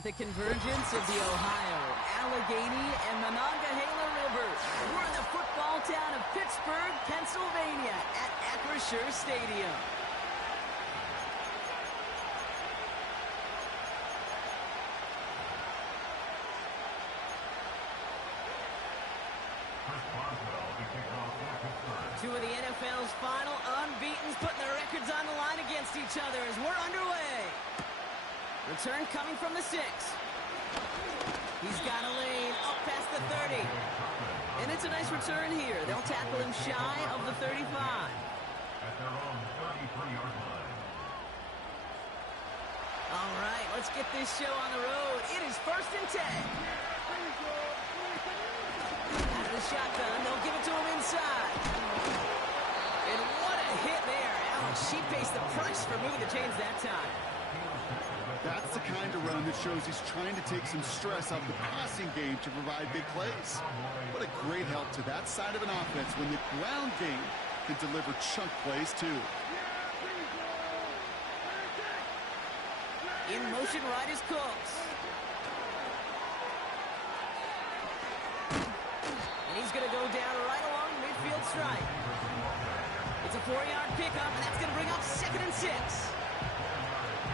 At the convergence of the Ohio, Allegheny, and Monongahela rivers, we're in the football town of Pittsburgh, Pennsylvania, at Acrisure Stadium. Two of the NFL's final unbeatens putting their records on the line against each other as we're underway. Return coming from the 6. He's got a lane up past the 30. And it's a nice return here. They'll tackle him shy of the 35. At their own 33-yard line. All right, let's get this show on the road. It is 1st and 10. Out of the shotgun, they'll give it to him inside. And what a hit there. Alex, she pays the price for moving the chains that time. That's the kind of run that shows he's trying to take some stress off the passing game to provide big plays. What a great help to that side of an offense when the ground game can deliver chunk plays too. In motion, right is Cooks. And he's going to go down right along the midfield stripe. It's a 4-yard pickup, and that's going to bring up 2nd and 6.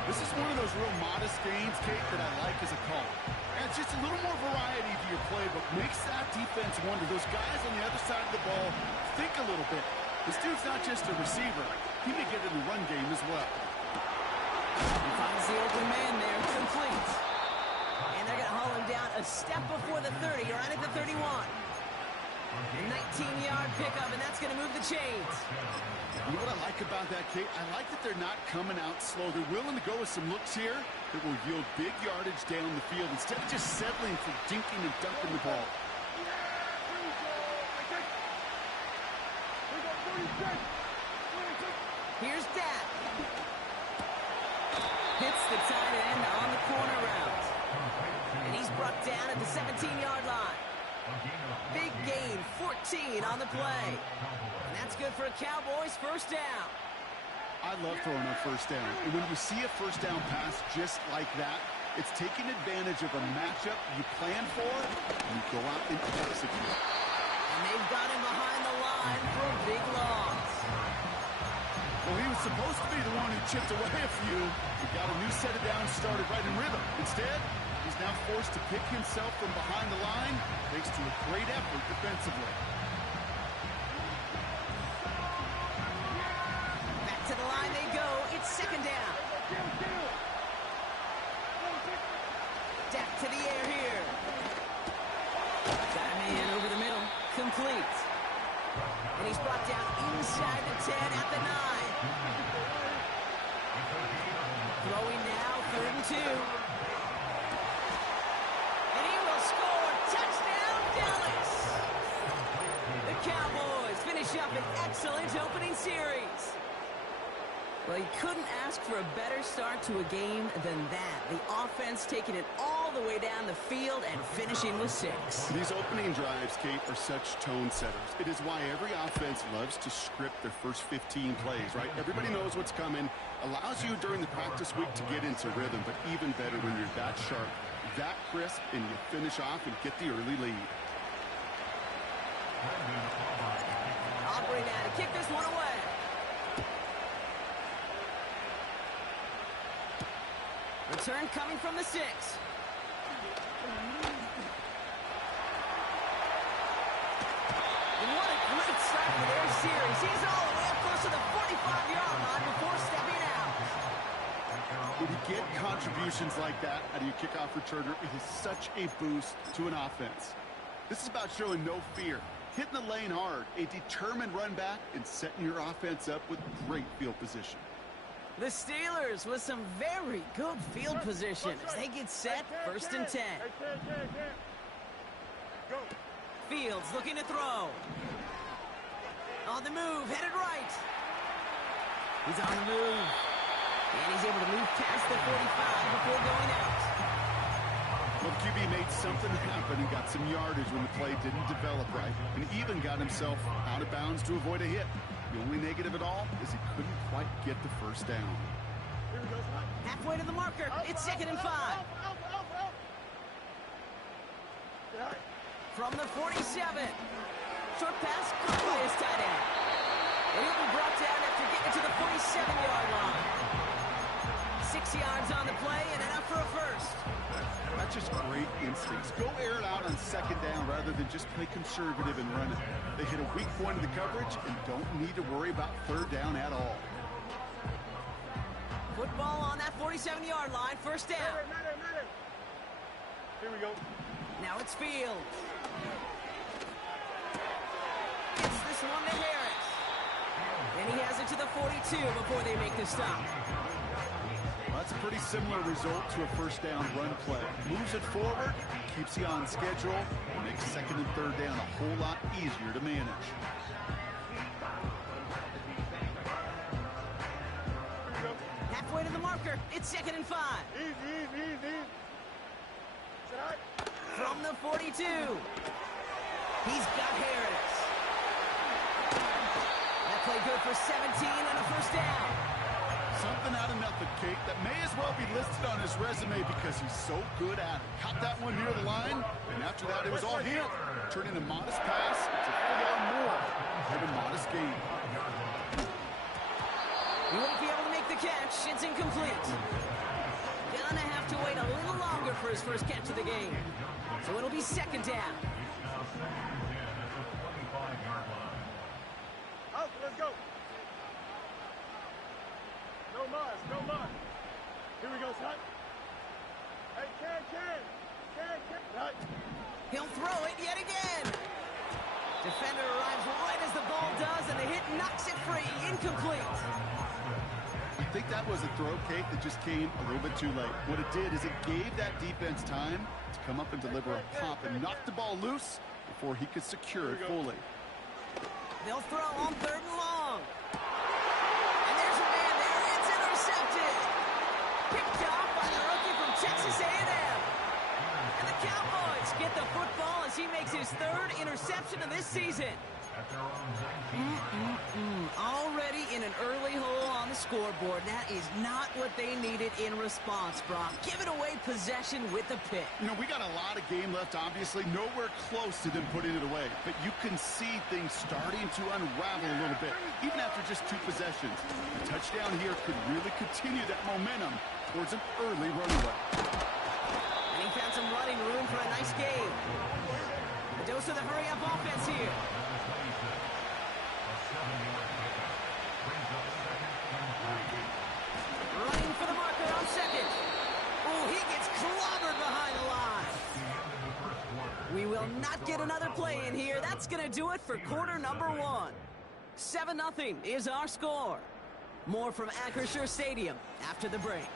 This is one of those real modest gains, Kate, that I like as a call. Adds just a little more variety to your playbook. Makes that defense wonder. Those guys on the other side of the ball think a little bit. This dude's not just a receiver. He may get in the run game as well. He finds the open man there, complete. And they're going to haul him down a step before the 30, right at the 31. 19-yard pickup, and that's going to move the chains. You know what I like about that, Kate? I like that they're not coming out slow. They're willing to go with some looks here that will yield big yardage down the field instead of just settling for dinking and dunking the ball. Here's Dak. Hits the tight end on the corner route. And he's brought down at the 17-yard line. Big gain, 14 on the play. And that's good for a Cowboys first down. I love throwing on first down. And when you see a first down pass just like that, it's taking advantage of a matchup you plan for, and you go out and execute. And they've got him behind the line for a big loss. Well, he was supposed to be the one who chipped away a few. He got a new set of downs started right in rhythm. Instead, he's now forced to pick himself from behind the line, thanks to a great effort defensively. Back to the line they go. It's 2nd down. Dak to the air here. Got a man over the middle. Complete. And he's brought down inside the 10 at the 9. Throwing now, 3rd and 2. And he will score. Touchdown, Dallas! The Cowboys finish up an excellent opening series. Well, you couldn't ask for a better start to a game than that. The offense taking it all the way down the field and finishing with 6. These opening drives, Kate, are such tone setters. It is why every offense loves to script their first 15 plays, right? Everybody knows what's coming. Allows you during the practice week to get into rhythm, but even better when you're that sharp, that crisp, and you finish off and get the early lead. Aubrey now to kick this one away. Return coming from the 6. And what a great start for their series. He's all the way up close to the 45-yard line before stepping out. When you get contributions like that out of your kickoff returner, it is such a boost to an offense. This is about showing no fear, hitting the lane hard, a determined run back, and setting your offense up with great field position. The Steelers with some very good field position as they get set, 1st and 10. Fields looking to throw. On the move, headed right. He's on the move. And he's able to move past the 45 before going out. Well, QB made something happen and got some yardage when the play didn't develop right, and even got himself out of bounds to avoid a hit. The only negative at all is he couldn't quite get the first down. Halfway to the marker, it's 2nd and 5. From the 47. Short pass caught by his tight end. And he'll be brought down after getting to the 47-yard line. 6 yards on the play and enough for a first. That's just great instincts. Go air it out on second down rather than just play conservative and run it. They hit a weak point of the coverage and don't need to worry about third down at all. Football on that 47-yard line, first down. Here we go. Now it's Fields. Gets this one to Harris. And he has it to the 42 before they make the stop. Well, that's a pretty similar result to a first down run play. Moves it forward, keeps you on schedule, and makes second and third down a whole lot easier to manage. Halfway to the marker, it's 2nd and 5. Easy. From the 42. He's got Harris. That play good for 17 and a first down. Something out of nothing, Kate, that may as well be listed on his resume because he's so good at it. Caught that one near the line, and after that it was all him. Turning a modest pass to 4 more. And a modest gain. He won't be able to make the catch. It's incomplete. Gonna have to wait a little longer for his first catch of the game. So it'll be second down. Out, let's go. No mud. Here we go, son. Hey, Ken. Right. He'll throw it yet again. Defender arrives right as the ball does, and the hit knocks it free. Incomplete. I think that was a throw, Kate, that just came a little bit too late. What it did is it gave that defense time to come up and deliver a pop and knock the ball loose before he could secure it fully. They'll throw on 3rd and long. And there's a man there. It's intercepted. Picked off by the rookie from Texas A&M. And the Cowboys get the football as he makes his 3rd interception of this season. Already in an early hole on the scoreboard. That is not what they needed in response, Brock. Giving away possession with the pick. You know, we got a lot of game left, obviously. Nowhere close to them putting it away. But you can see things starting to unravel a little bit, even after just 2 possessions. A touchdown here could really continue that momentum towards an early runaway. And he found some running room for a nice game. A dose of the hurry-up offense here. Running for the marker on 2nd. Oh, he gets clobbered behind the line. We will not get another play in here. That's going to do it for quarter number 1. 7-0 is our score. More from Acrisure Stadium after the break.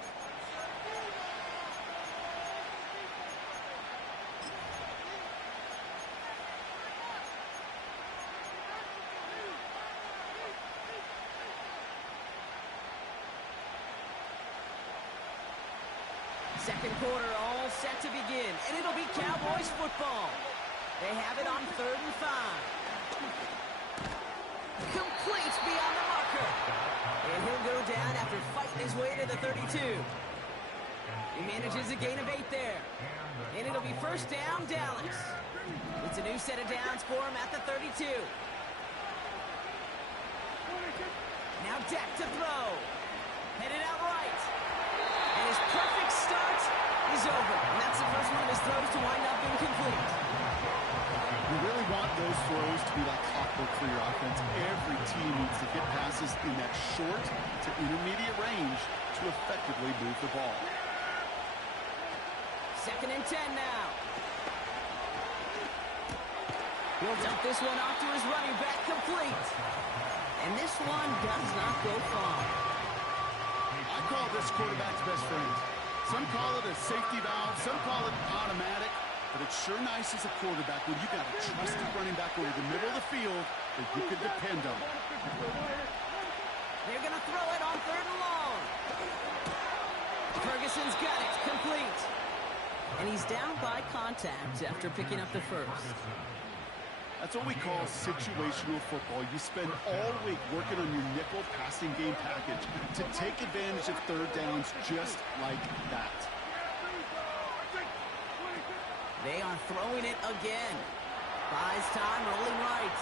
Second quarter all set to begin, and it'll be Cowboys football. They have it on 3rd and 5. Complete beyond the marker. And he'll go down after fighting his way to the 32. He manages a gain of 8 there. And it'll be first down, Dallas. It's a new set of downs for him at the 32. Now Dak to throw. Headed out right. And his perfect start is over. And that's the first one of his throws to wind up incomplete. You really want those throws to be like clockwork for your offense. Every team needs to hit passes in that short to intermediate range to effectively move the ball. 2nd and 10 now. He'll dump this one off to his running back, complete. And this one does not go far. I call this quarterback's best friend. Some call it a safety valve, some call it automatic, but it's sure nice as a quarterback when you got a trusted running back over the middle of the field that you can depend on. They're going to throw it on 3rd and long. Ferguson's got it, complete. And he's down by contact after picking up the first. That's what we call situational football. You spend all week working on your nickel passing game package to take advantage of 3rd downs just like that. They are throwing it again. Buys time, rolling right.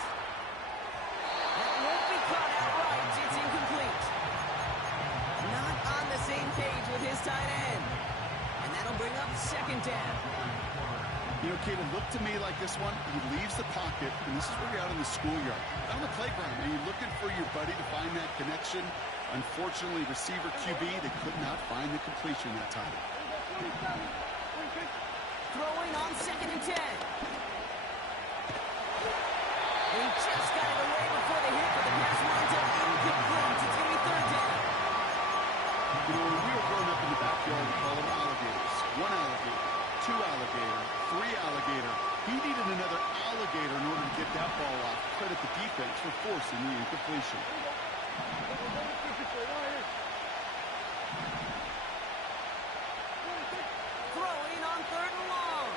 That won't be caught outright. It's incomplete. Not on the same page with his tight end. And that'll bring up second down. You know, Kate, it looked to me like this one, he leaves the pocket, and this is where you're out in the schoolyard, out on the playground, and you're looking for your buddy to find that connection. Unfortunately, receiver QB, they could not find the completion that time. Throwing on 2nd and 10. He just got it away before the hit, but the pass winds up incomplete. It's going to be 3rd down. You know, when we were growing up in the backyard, we call them alligators. 1 alligator, 2 alligator, 3 alligator. He needed another alligator in order to get that ball off. Credit the defense for forcing the incompletion. Throwing on 3rd and long.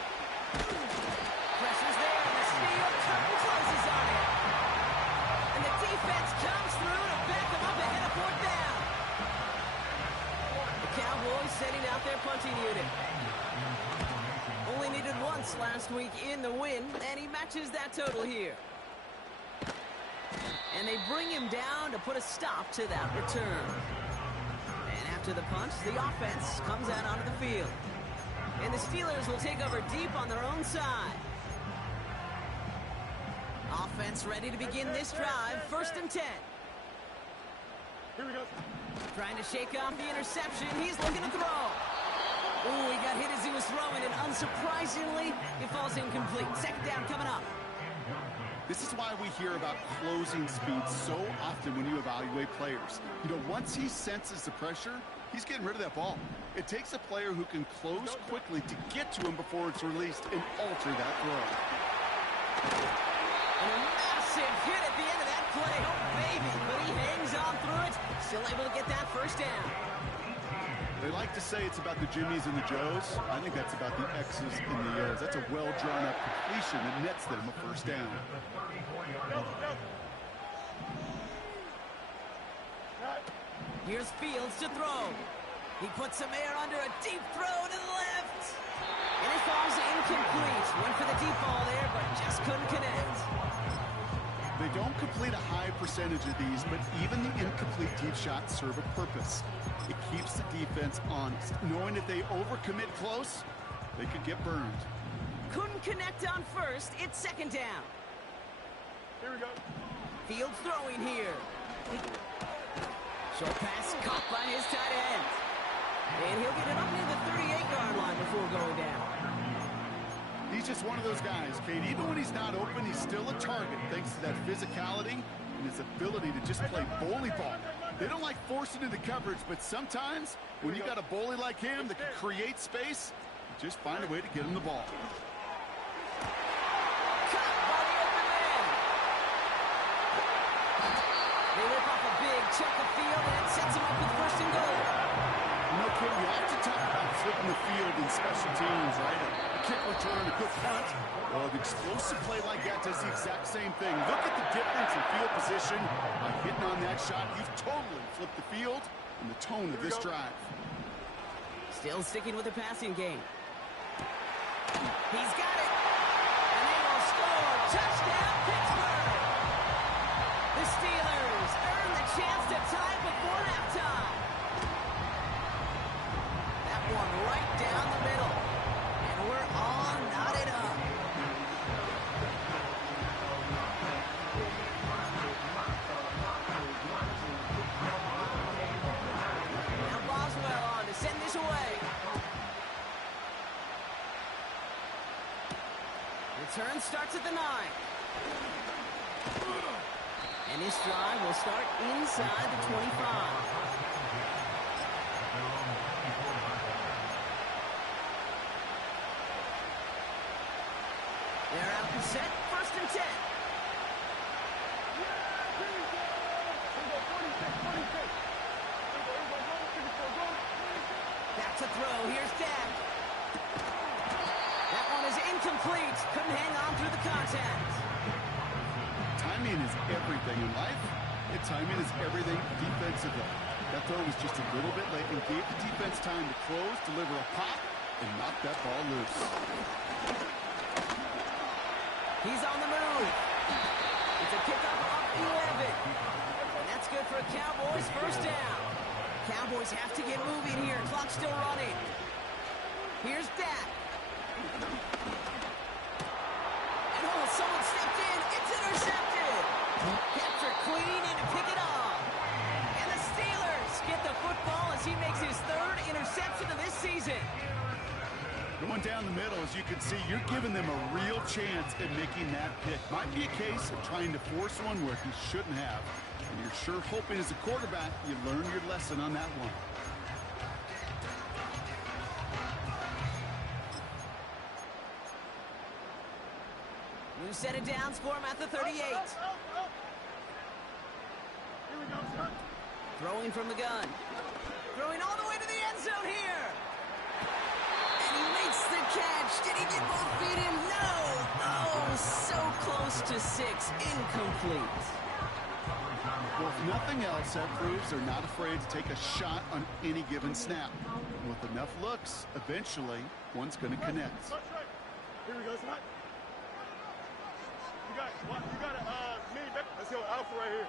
Pressure's there, and the steel curtain closes on it. And the defense comes through to back them up ahead of 4th down. The Cowboys setting out their punting unit. Only needed once last week in the win, and he matches that total here. And they bring him down to put a stop to that return. And after the punch, the offense comes out onto the field. And the Steelers will take over deep on their own side. Offense ready to begin this drive. 1st and 10. Here we go. Trying to shake off the interception. He's looking to throw. Ooh, he got hit as he was throwing, and unsurprisingly, it falls incomplete. 2nd down coming up. This is why we hear about closing speed so often when you evaluate players. You know, once he senses the pressure, he's getting rid of that ball. It takes a player who can close quickly to get to him before it's released and alter that throw. And a massive hit at the end of that play. Oh, baby. But he hangs on through it. Still able to get that 1st down. They like to say it's about the Jimmies and the Joes. I think that's about the X's and the O's. That's a well-drawn-up completion that nets them a 1st down. Here's Fields to throw. He puts some air under a deep throw to the left. And it falls incomplete. Went for the deep ball there, but just couldn't connect. They don't complete a high percentage of these, but even the incomplete deep shots serve a purpose. It keeps the defense honest, knowing if they overcommit close, they could get burned. Couldn't connect on 1st. It's 2nd down. Here we go. Fields throwing here. Short pass caught by his tight end. And he'll get it up near the 38-yard line before going down. He's just one of those guys, Kate. Even when he's not open, he's still a target thanks to that physicality and his ability to just play bully ball. They don't like forcing into coverage, but sometimes when you got a bully like him that can create space, you just find a way to get him the ball. Cut by the open man. They rip off a big chunk of field, and it sets him up with 1st and goal. You know, Kim, we often talk about flipping the field in special teams, right? A kick return, a quick punt. Well, an explosive play like that does the exact same thing. Look at the difference in field position. By hitting on that shot, you've totally flipped the field and the tone of this drive. Still sticking with the passing game. He's got it. And they will score. Touchdown, Pittsburgh. The Steelers earn the chance to tie before halftime. That one right down the middle. And we're all knotted up. Now Boswell on to send this away. Return starts at the 9. And this drive will start inside the 25. They're out and set. 1st and 10. Back to throw. Here's Dak. That one is incomplete. Couldn't hang on through the contact. Timing is everything in life, and timing is everything defensively. That throw was just a little bit late and gave the defense time to close, deliver a pop, and knock that ball loose. He's on the move. It's a kickoff up 11. And that's good for a Cowboys first down. Cowboys have to get moving here. Clock's still running. Here's Dak. And oh, someone stepped in. It's intercepted. Captured clean and to pick it off. And the Steelers get the football as he makes his third interception of this season. Going down the middle, as you can see, you're giving them a real chance at making that pick. Might be a case of trying to force one where he shouldn't have. And you're sure hoping as a quarterback you learn your lesson on that one. New set of downs for him at the 38. Here we go, son. Throwing from the gun. Throwing all the way to the end zone here. And he makes the catch. Did he get both feet in? No. Oh, so close to 6. Incomplete. Well, if nothing else, that proves they're not afraid to take a shot on any given snap. With enough looks, eventually, one's going to connect. That's right. Here we go, son. You got a mini back. Let's go alpha right here.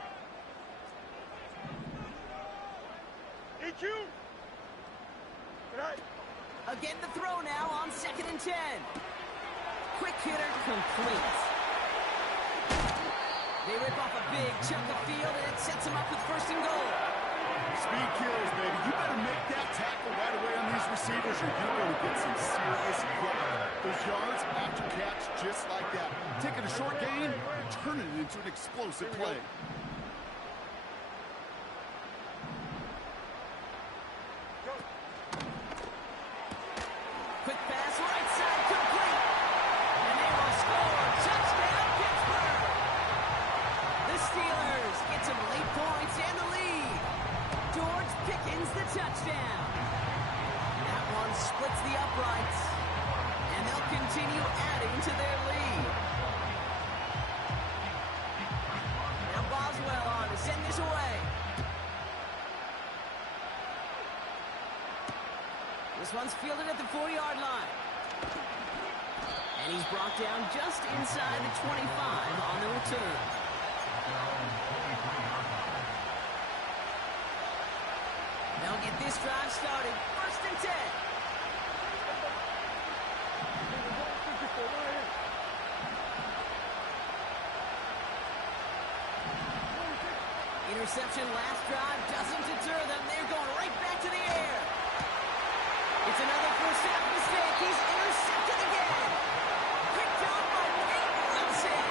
EQ. Good night. Again the throw now on 2nd and 10. Quick hitter complete. They rip off a big chunk of field and it sets them up with 1st and goal. Speed kills, baby. You better make that tackle right away on these receivers or you're going to get some serious yard. Those yards after catch just like that. Taking a short gain and turning it into an explosive play. Quick pass, right side, complete. And they will score. Touchdown, Pittsburgh. The Steelers get some late points and the lead. George Pickens, the touchdown. That one splits the uprights. And they'll continue adding to their lead. Now Boswell on to send this away. This one's fielded at the 4-yard line. And he's brought down just inside the 25 on the return. They'll get this drive started. 1st and 10. Interception last drive doesn't deter them. They're going right back to the air. It's another first half mistake. He's intercepted again. Picked up by Nate Wilson.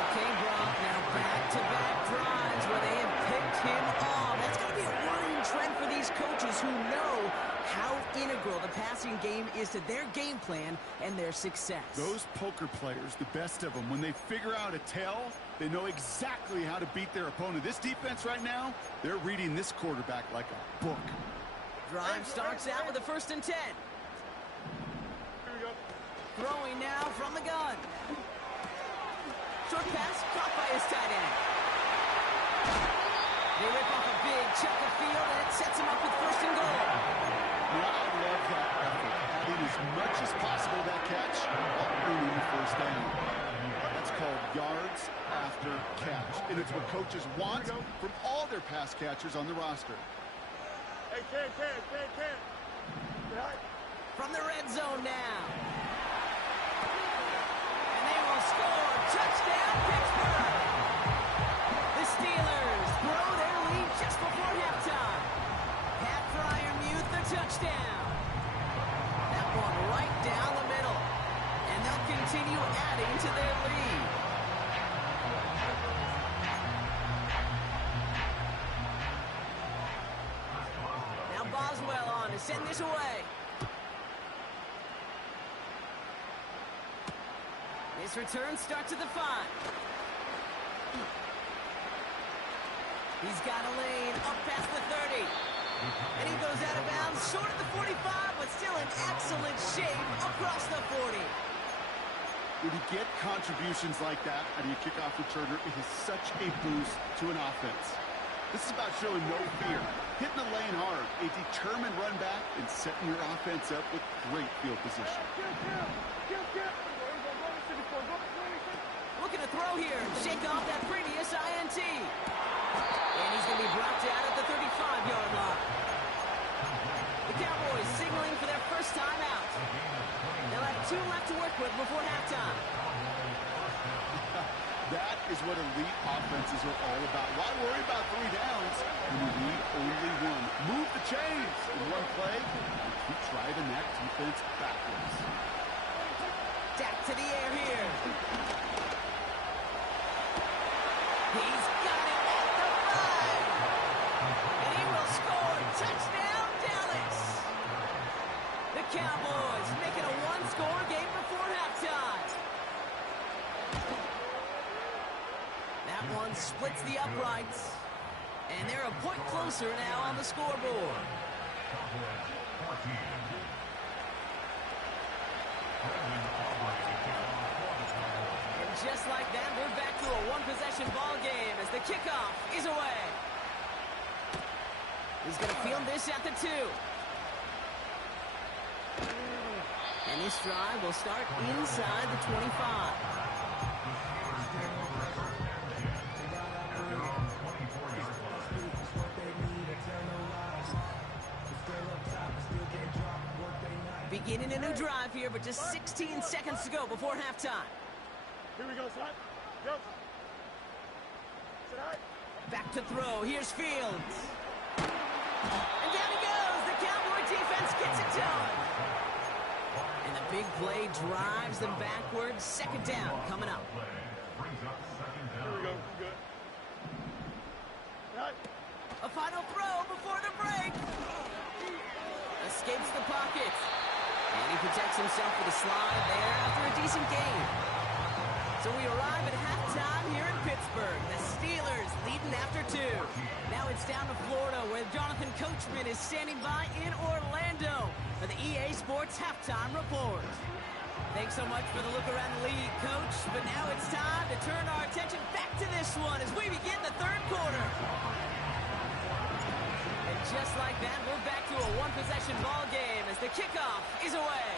Okay, Brock, now back-to-back drives where they have picked him off. That's going to be a worrying trend for these coaches who know how integral the passing game is to their game plan and their success. Those poker players, the best of them, when they figure out a tell, they know exactly how to beat their opponent. This defense right now, they're reading this quarterback like a book. Drive starts out with a 1st and 10. Here we go. Throwing now from the gun. Short pass caught by his tight end. They rip off a big chunk of field and it sets him up with 1st and goal. Yeah, I love that effort. Adding as much as possible to that catch while earning the 1st down. That's called yards after catch. And it's what coaches want from all their pass catchers on the roster. Hey, Ken. Good night. From the red zone now. And they will score. Touchdown, Pittsburgh. The Steelers grow their lead just before halftime. Pat Fryermuth, the touchdown. That one right down the middle. And they'll continue adding to their lead. Now Boswell on to send this away. This return starts at the 5. He's got a lane up past the 30. And he goes out of bounds short of the 45, but still in excellent shape across the 40. When you get contributions like that out of your kickoff returner, it is such a boost to an offense. This is about showing no fear, hitting the lane hard, a determined run back, and setting your offense up with great field position. Looking to throw here. Shake off that previous INT. And he's going to be brought down at the 35-yard line. The Cowboys signaling for their first time out. They'll have 2 left to work with before halftime. That is what elite offenses are all about. Why worry about 3 downs when you need only 1? Move the chains in one play and keep driving that defense backwards. Back to the air here. He's got it at the 5. And he will score. Touchdown, Dallas. The Cowboys making a 1-score game before halftime. That one splits the uprights. And they're a point closer now on the scoreboard. And just like that, we're back to a 1-possession ball game as the kickoff is away. He's going to field this at the 2. And this drive will start inside the 25. Beginning a new drive here, but just 16 seconds to go before halftime. Here we go, son. Go. Tonight. Back to throw. Here's Fields. And down he goes. The Cowboy defense gets it done. And the big play drives them backwards. Second down coming up. Here we go. Good. Tonight. A final throw before the break. Escapes the pocket. And he protects himself with a slide there after a decent game. So we arrive at halftime here in Pittsburgh. The Steelers leading after 2. Now it's down to Florida, where Jonathan Coachman is standing by in Orlando for the EA Sports Halftime Report. Thanks so much for the look around the league, Coach. But now it's time to turn our attention back to this one as we begin the 3rd quarter. And just like that, we're back to a 1-possession ball game as the kickoff is away.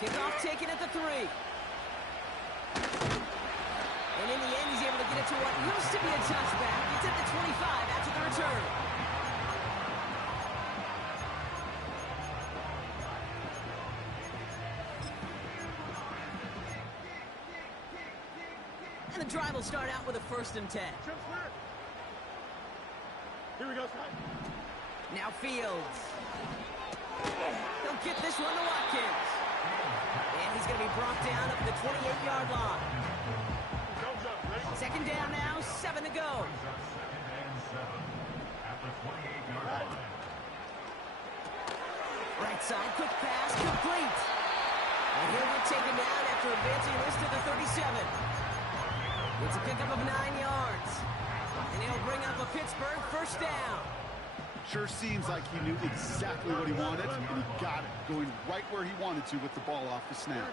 Kickoff taken at the 3. And in the end, he's able to get it to what used to be a touchback. It's at the 25 after the return. And the drive will start out with a 1st and 10. Here we go, son. Now Fields. He'll get this one to Watkins. And he's going to be brought down up the 28-yard line. Second down now, 7 to go. Right side, quick pass, complete. And he'll get taken down after advancing this to the 37. It's a pickup of 9 yards. And he'll bring up a Pittsburgh 1st down. Sure seems like he knew exactly what he wanted, and he got it, going right where he wanted to with the ball off the snap.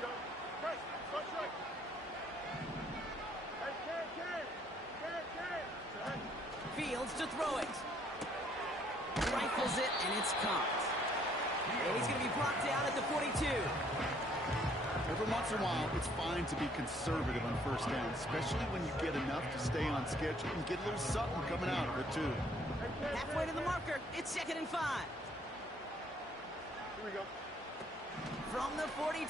Fields to throw it. Rifles it, and it's caught. And he's going to be brought down at the 42. Every once in a while, it's fine to be conservative on 1st down, especially when you get enough to stay on schedule and get a little something coming out of it, too. Halfway to the marker, it's 2nd and 5. Here we go. From the 42.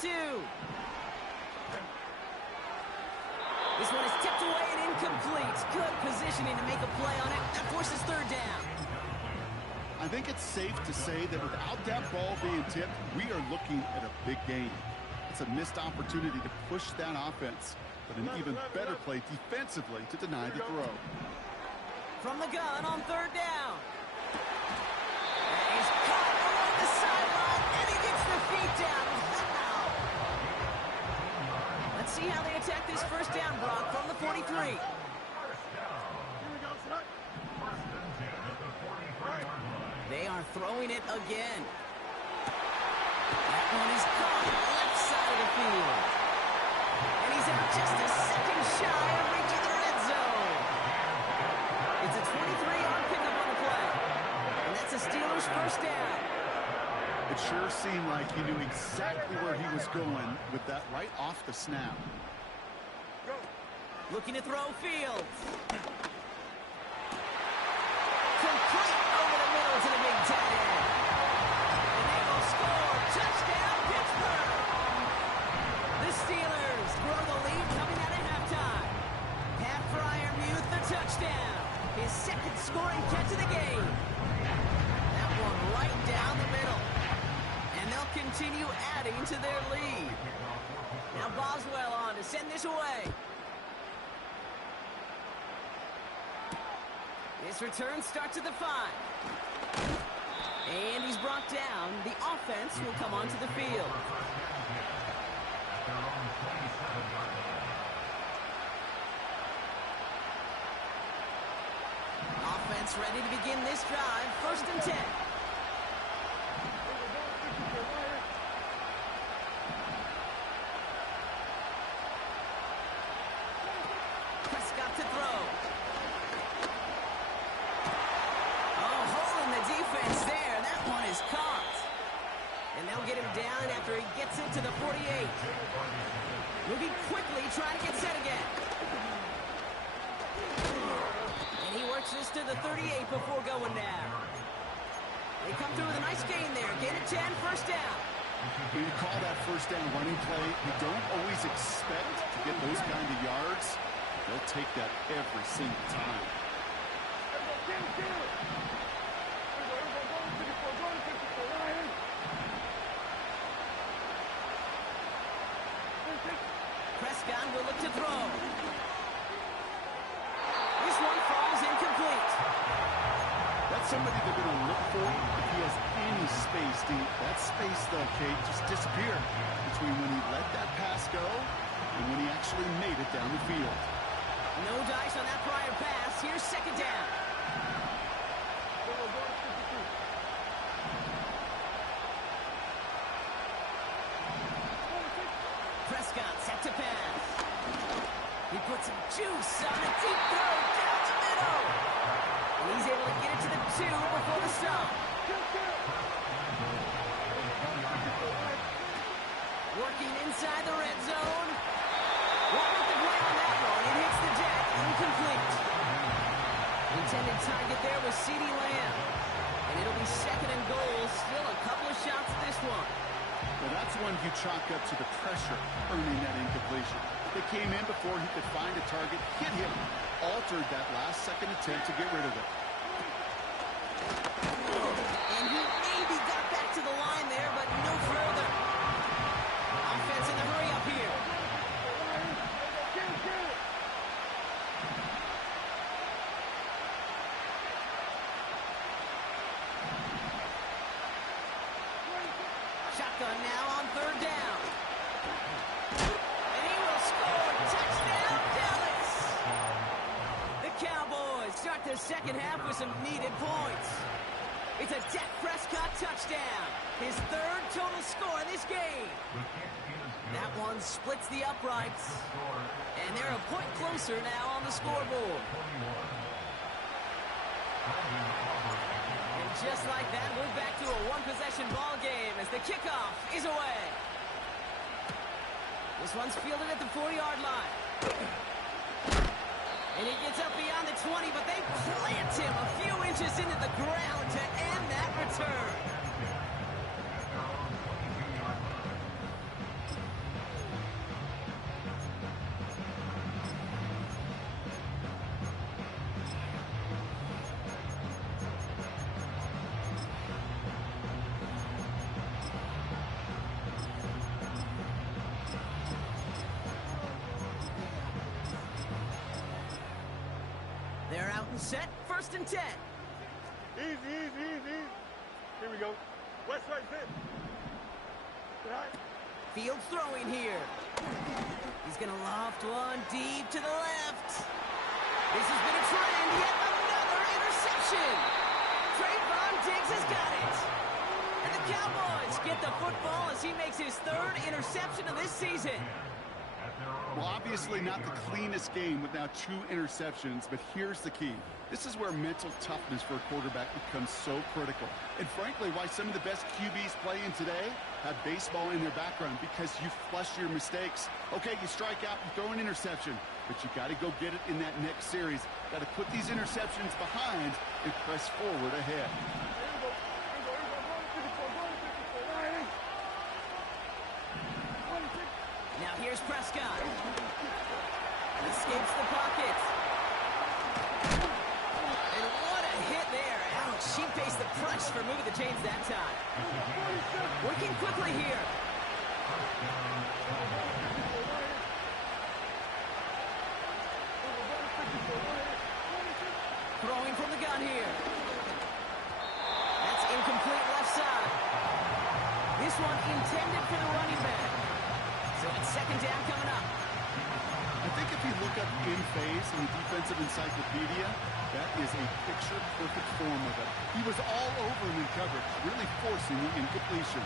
This one is tipped away and incomplete. Good positioning to make a play on it. That forces 3rd down. I think it's safe to say that without that ball being tipped, we are looking at a big game. It's a missed opportunity to push that offense, but an even better play defensively to deny the throw. From the gun on 3rd down. And he's caught along the sideline, and he gets the feet down. Wow. Let's see how they attack this 1st down, Brock, from the 43. They are throwing it again. That one is caught on the left side of the field. And he's out just a second shy of reaching the red zone. sure seemed like he knew exactly where he was going with that right off the snap. Looking to throw Fields. Complete over the middle to the big tight end. And they will score. Touchdown, Pittsburgh. The Steelers grow the lead coming out of halftime. Pat Fryermuth, the touchdown. His second scoring catch of the game. That one right down the middle. And they'll continue adding to their lead. Now Boswell on to send this away. This return starts at the 5. And he's brought down. The offense will come onto the field. Offense ready to begin this drive. 1st and 10. Prescott to throw. Defense there. That one is caught. And they'll get him down after he gets into the 48. Moving quickly, trying to get set again. And he works this to the 38 before going down. They come through with a nice gain there. Gain of 10, 1st down. When you call that 1st down running play, you don't always expect to get those kind of yards. They'll take that every single time. Prescott will look to throw. This one falls incomplete. That's somebody they're going to look for if he has any space deep. That space, though, Kate, just disappeared between when he let that pass go and when he actually made it down the field. No dice on that prior pass. Here's 2nd down. Prescott set to pass. He puts some juice on a deep throw down the middle. And he's able to get it to the 2 before the stop. Working inside the red zone. What with the play on that one? It hits the deck. Incomplete. Intended target there was CeeDee Lamb. And it'll be 2nd and goal. Still a couple of shots at this one. Well, that's one you chalk up to the pressure earning that incompletion. They came in before he could find a target, hit him, altered that last second attempt to get rid of it. And he maybe got back to the line there, but no further. Offense in the hurry up here. Shotgun now on 3rd down. And he will score. Touchdown, Dallas. The Cowboys start the 2nd half with some needed points. It's a Dak Prescott touchdown. His 3rd total score in this game. That one splits the uprights. And they're a point closer now on the scoreboard. And just like that, we're back to a 1-possession ball game as the kickoff is away. This one's fielded at the 4-yard line. And he gets up beyond the 20, but they plant him a few inches into the ground to end that return. They're out and set. 1st and 10. Easy. Here we go. West side fit. Right. Fields throwing here. He's going to loft one deep to the left. This has been a trend. Yet another interception. Trayvon Diggs has got it. And the Cowboys get the football as he makes his 3rd interception of this season. Well, obviously not the cleanest game with now 2 interceptions, but here's the key. This is where mental toughness for a quarterback becomes so critical. And frankly, why some of the best QBs playing today have baseball in their background, because you flush your mistakes. Okay, you strike out, you throw an interception, but you got to go get it in that next series. Got to put these interceptions behind and press forward ahead. Now here's Prescott. Escapes the pocket. And what a hit there. Ouch, she faced the press for moving the chains that time. Working quickly here. Throwing from the gun here. That's incomplete left side. This one intended for the running back. So it's second down coming up. I think if you look up in phase in the defensive encyclopedia, that is a picture-perfect form of it. He was all over him in coverage, really forcing the incompletion.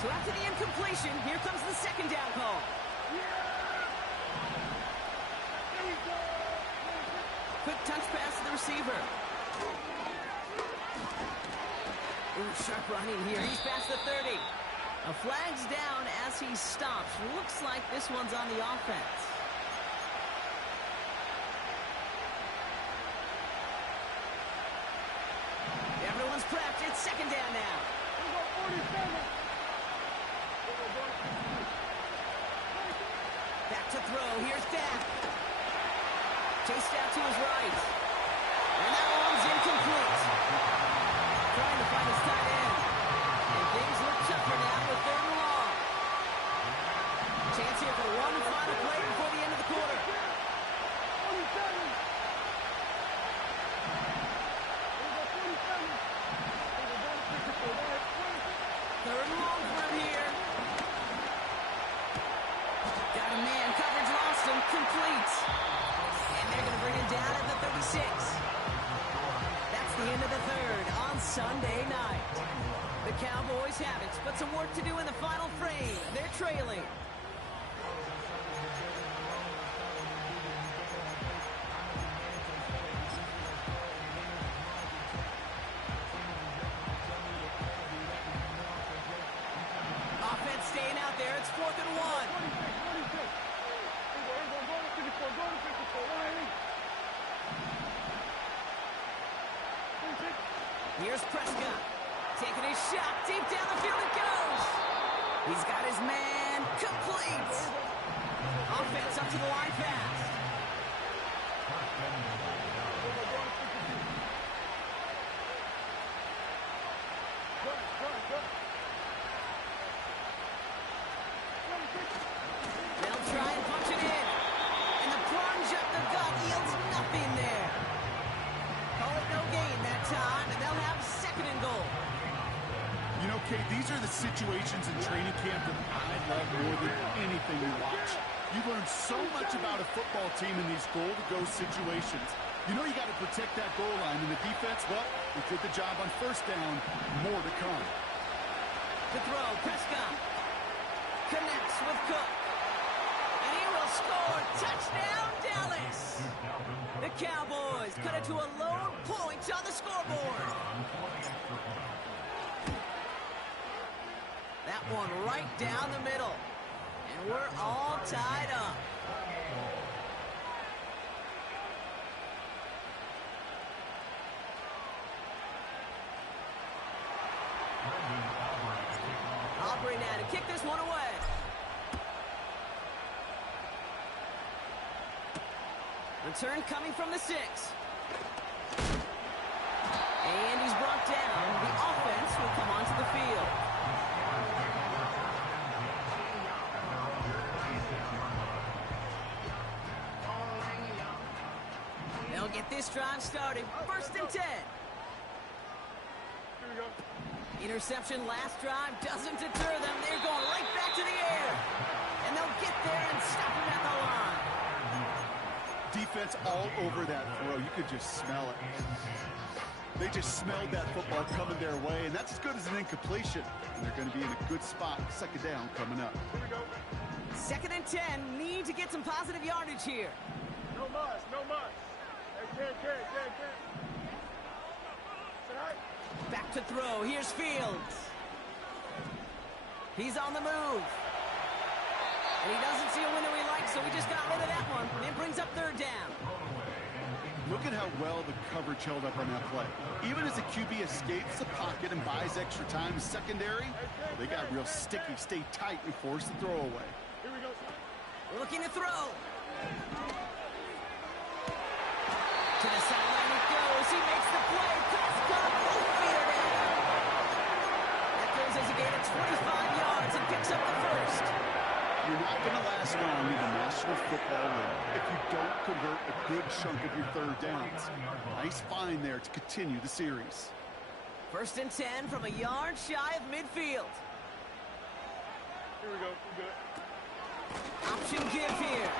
So after the incompletion, here comes the second down call. Quick touch pass to the receiver. Ooh, sharp running here. He's past the 30. A flag's down as he stops. Looks like this one's on the offense. Everyone's prepped. It's second down now. Back to throw. Here's Dak. Chased out to his right. And that one's incomplete. Trying to find his tight end. And things look tougher now with third and long. Chance here for one final play before the end of the quarter. Third and long for him here. Got a man. Coverage lost him. Complete. And they're going to bring him down at the 36. That's the end of the third on Sunday night. The Cowboys have it, but some work to do in the final frame. They're trailing. Offense staying out there. It's 4th and 1. Here's Prescott. Taking his shot. Deep down the field it goes. He's got his man. Complete. Offense up to the line fast. They'll try and punch it in. And the plunge up the gut yields nothing there. Call it no gain that time, and they'll have second and goal. You know, Kate, these are the situations in training camp that I love more than anything you watch. You learn so much about a football team in these goal-to-go situations. You know you got to protect that goal line, and the defense, well, they did the job on first down. More to come. To throw, Prescott connects with Cook. And he will score. Touchdown, Dallas. The Cowboys cut it to a lone point on the scoreboard. That one right down the middle. And we're all tied up. Aubrey now to kick this one away. Return coming from the 6. And he's brought down. The offense will come onto the field. They'll get this drive started. 1st and 10. Interception last drive doesn't deter them. They're going right back to the air. And they'll get there and stop him at the line. Defense all over that throw. You could just smell it. They just smelled that football coming their way, and that's as good as an incompletion. And they're going to be in a good spot. Second down coming up. Here we go. 2nd and 10. Need to get some positive yardage here. No mas, no mas. Hey, can. Tonight. Back to throw. Here's Fields. He's on the move. And he doesn't see a window he likes, so he just got rid of that one. And it brings up 3rd down. Look at how well the coverage held up on that play. Even as the QB escapes the pocket and buys extra time, secondary, they got real sticky, stay tight, and force the throw away. Here we go, son. Looking to throw. To the sideline it goes. He makes the play. Pass caught. Both feet are down. That goes as a gain of 25 yards and picks up the first. You're not going to last long in the National Football League if you don't convert a good chunk of your 3rd downs. Nice find there to continue the series. 1st and 10 from a yard shy of midfield. Here we go. We good. Option give here.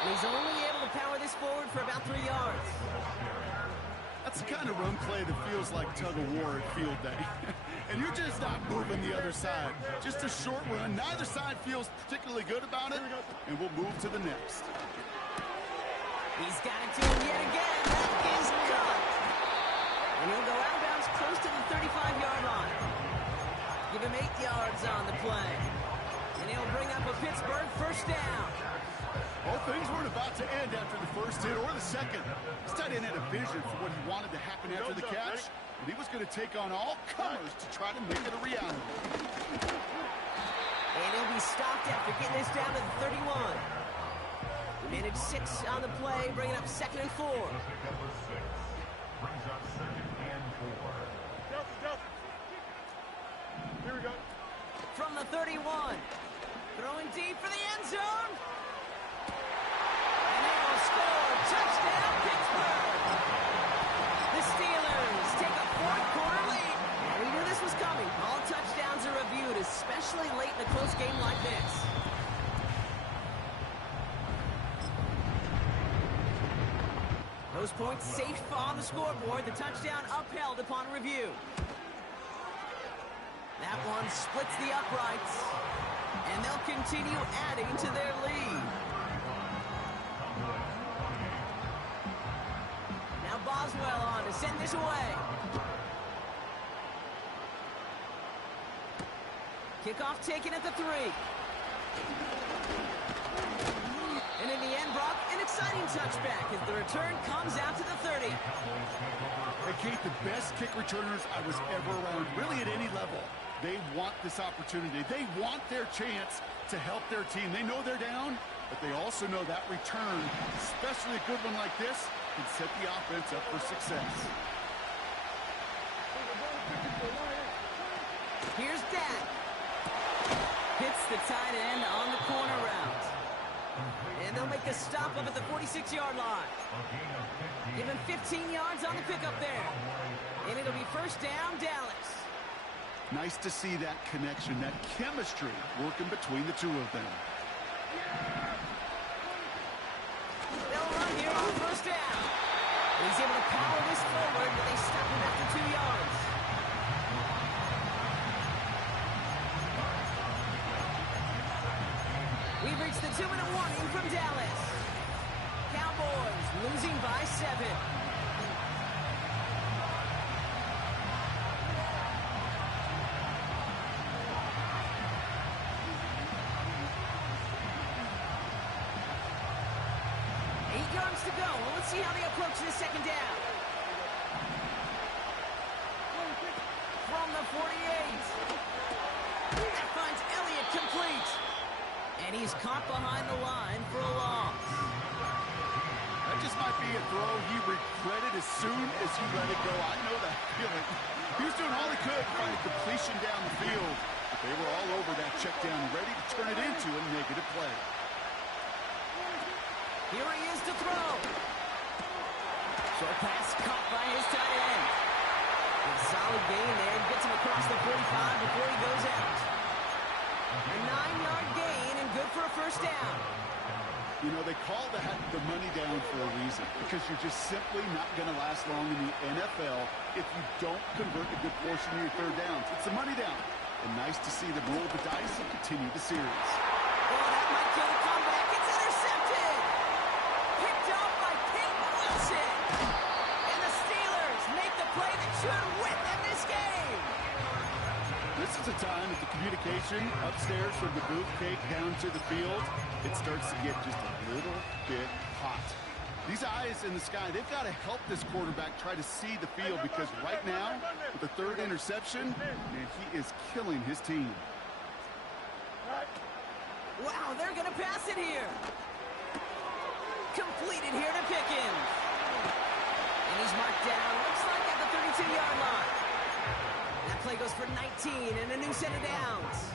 And he's only able to power this forward for about 3 yards. That's the kind of run play that feels like tug-of-war at field day. And you're just not moving the other side. Just a short run. Neither side feels particularly good about it. And we'll move to the next. He's got it to him yet again. That is cut. And he'll go out of bounds close to the 35-yard line. Give him 8 yards on the play. And he'll bring up a Pittsburgh 1st down. Well, things weren't about to end after the first hit or the second. This tight end had a vision for what he wanted to happen after the catch, and he was going to take on all comers to try to make it a reality. And he'll be stopped after getting this down to the 31. He managed 6 on the play, bringing up 2nd and 4. Brings up 2nd and 4. Delta. Here we go. From the 31. Throwing deep for the end zone. And they'll score. Touchdown, Pittsburgh. The Steelers take a 4th-quarter lead. And we knew this was coming. All touchdowns are reviewed, especially late in a close game like this. Those points safe on the scoreboard. The touchdown upheld upon review. That one splits the uprights. And they'll continue adding to their lead. Now Boswell on to send this away. Kickoff taken at the 3. And in the end, Brock, an exciting touchback as the return comes out to the 30. Hey, Kate, the best kick returners I was ever around, really at any level. They want this opportunity. They want their chance to help their team. They know they're down, but they also know that return, especially a good one like this, can set the offense up for success. Here's Dak. Hits the tight end on the corner route. And they'll make a stop up at the 46-yard line. Give him 15 yards on the pickup there. And it'll be 1st down, Dallas. Nice to see that connection, that chemistry working between the two of them. They'll run here on 1st down. And he's able to power this forward, but they stop him after 2 yards. We've reached the 2-minute warning from Dallas. Cowboys losing by 7. To go. Well, let's see how they approach this 2nd down. From the 48. That finds Elliott complete. And he's caught behind the line for a loss. That just might be a throw he regretted as soon as he let it go. I know that feeling. He was doing all he could to find a completion down the field. But they were all over that check down, ready to turn it into a negative play. Here he is to throw. Short pass caught by his tight end. Good solid gain there. Gets him across the 45 before he goes out. A 9-yard gain and good for a 1st down. You know, they call that the money down for a reason, because you're just simply not going to last long in the NFL if you don't convert a good portion of your third downs. It's the money down. And nice to see them roll the dice and continue the series. Oh, that might kill the comeback. It's intercepted. Picked off by Peyton Wilson. And the Steelers make the play that should win them this game. This is a time that the communication upstairs from the booth cake down to the field, it starts to get just a little bit hot. These eyes in the sky, they've got to help this quarterback try to see the field, because right now, with the third interception, man, he is killing his team. Wow, they're going to pass it here. Completed here to Pickens. And he's marked down, looks like at the 32-yard line. That play goes for 19 and a new set of downs.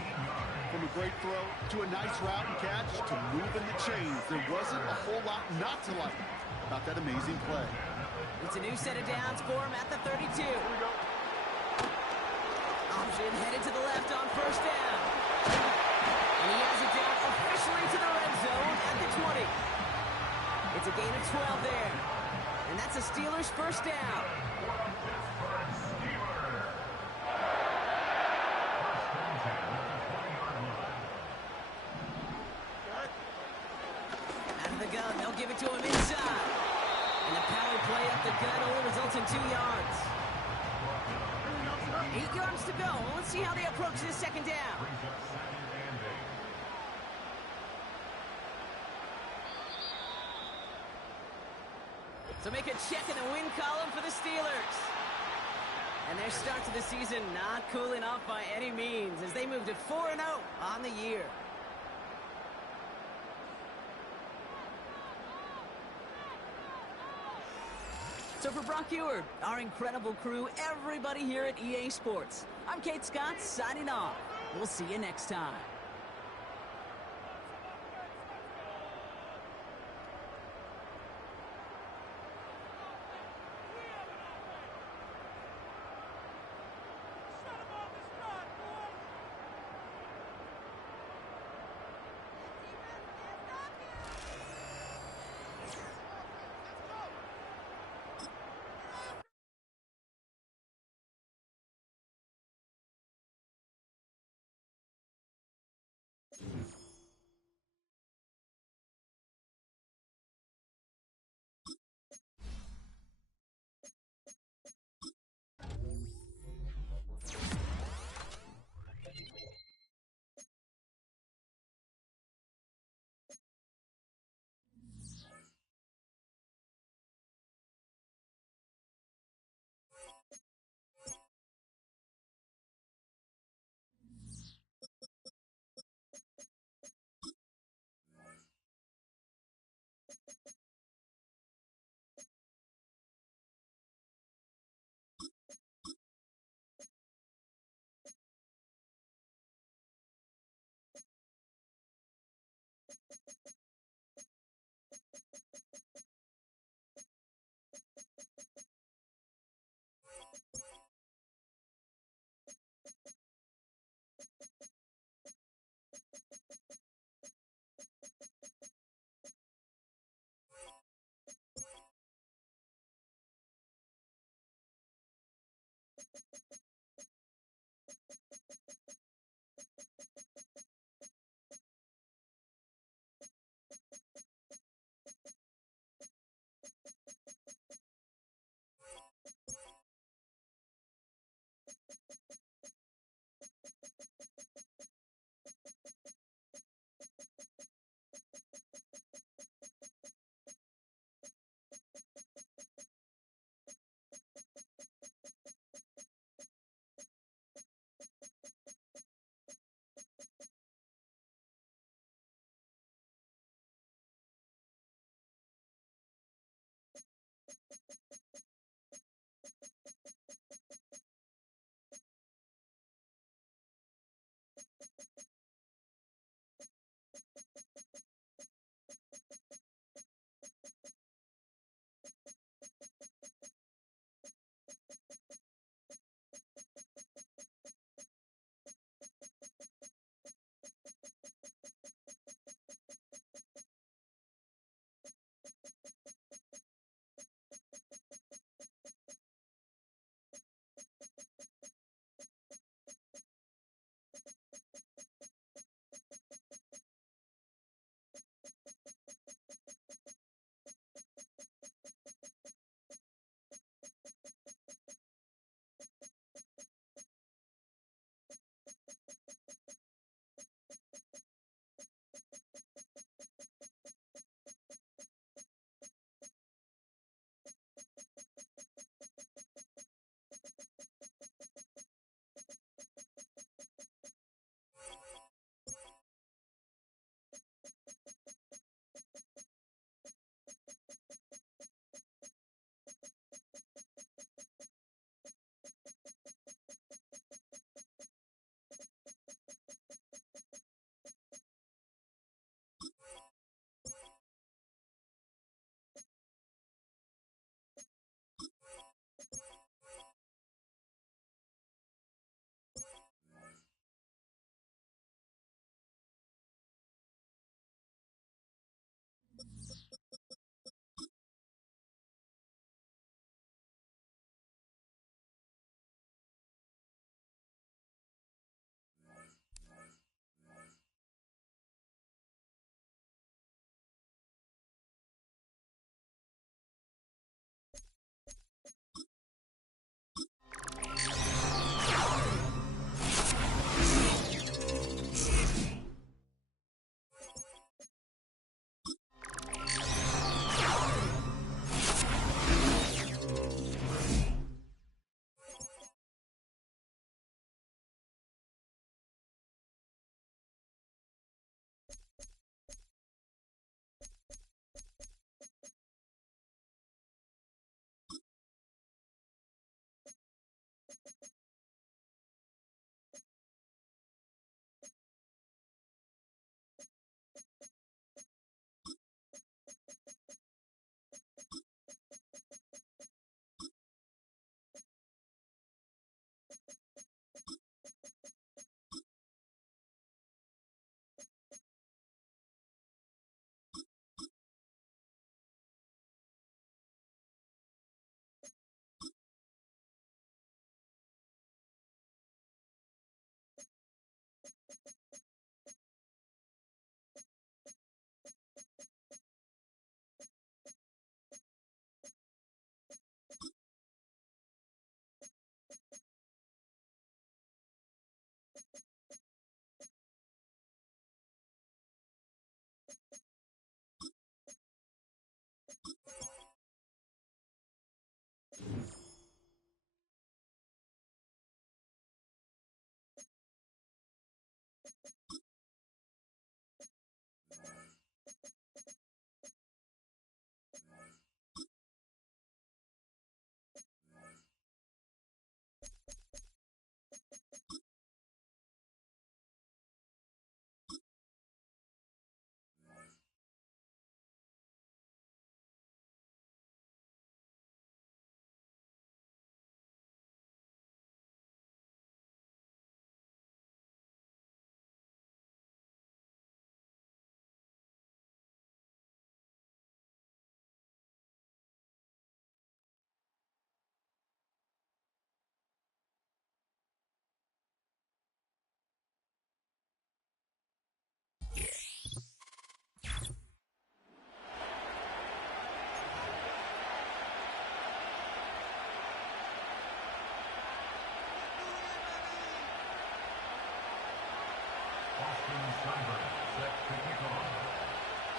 From a great throw to a nice route and catch to moving the chains, there wasn't a whole lot not to like about that amazing play. It's a new set of downs for him at the 32. Option headed to the left on first down. And he has it down officially to the red zone at the 20. It's a gain of 12 there. And that's a Steelers first down. Out of the gun, they'll give it to him inside. And the power play up the gut only results in 2 yards. 8 yards to go. Let's see how they approach this second down. So make a check in the win column for the Steelers. And their start to the season not cooling off by any means as they move to 4-0 on the year. So for Brock Ewert, our incredible crew, everybody here at EA Sports, I'm Kate Scott signing off. We'll see you next time.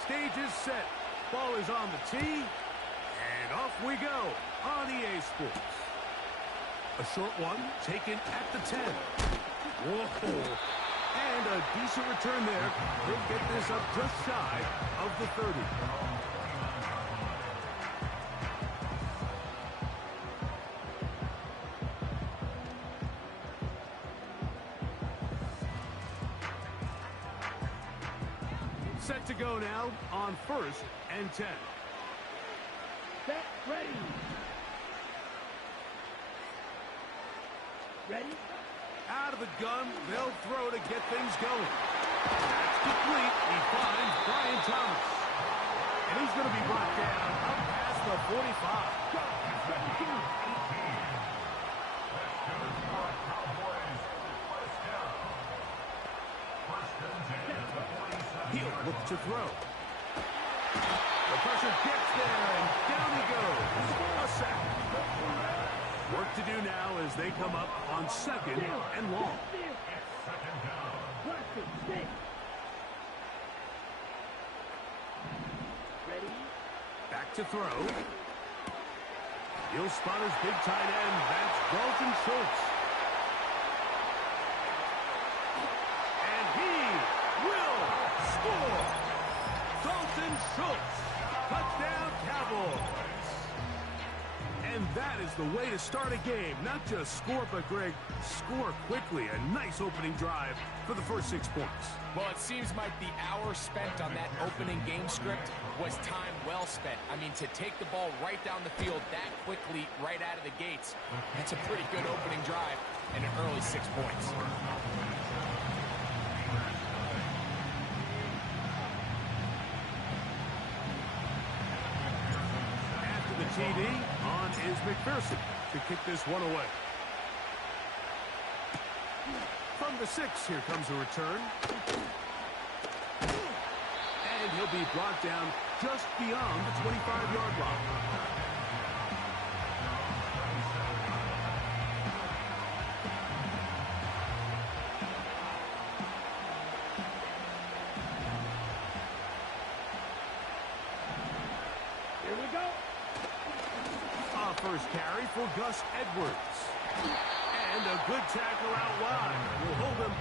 Stage is set. Ball is on the tee. And off we go on EA Sports. A short one taken at the 10. Whoa. And a decent return there. He'll get this up just shy of the 30. Set to go now on 1st and 10. Set, ready. Ready? Out of the gun, they'll throw to get things going. That's complete. He finds Brian Thomas. And he's going to be brought down up past the 45. He'll look to throw. The pressure gets there, and down he goes. A sack. Work to do now as they come up on 2nd and long. Ready? Back to throw. He'll spot his big tight end. That's Dalton Schultz. And he will score. Dalton Schultz. Touchdown, Cowboys. And that is the way to start a game. Not just score, but, Greg, score quickly. A nice opening drive for the first 6 points. Well, it seems like the hour spent on that opening game script was time well spent. I mean, to take the ball right down the field that quickly, right out of the gates, that's a pretty good opening drive and an early 6 points. TD on is McPherson to kick this one away. From the 6, here comes a return. And he'll be brought down just beyond the 25-yard line. Here we go. First carry for Gus Edwards. And a good tackle out wide will hold him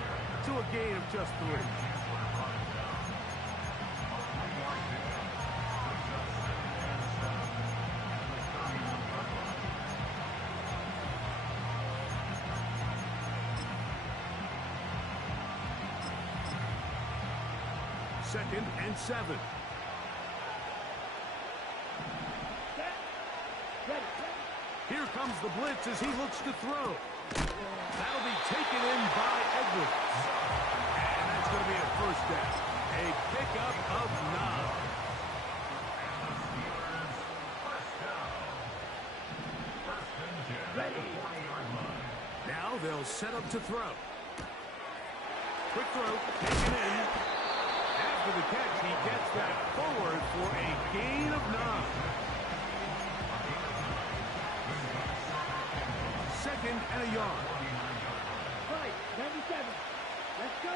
to a gain of just 3. Second and 7. Here comes the blitz as he looks to throw. That'll be taken in by Edwards. And that's going to be a first down. A pickup of 9. Ready. Now they'll set up to throw. Quick throw, taken in. After the catch, he gets that forward for a gain of 9. Second and a yard. Right, 97. Let's go.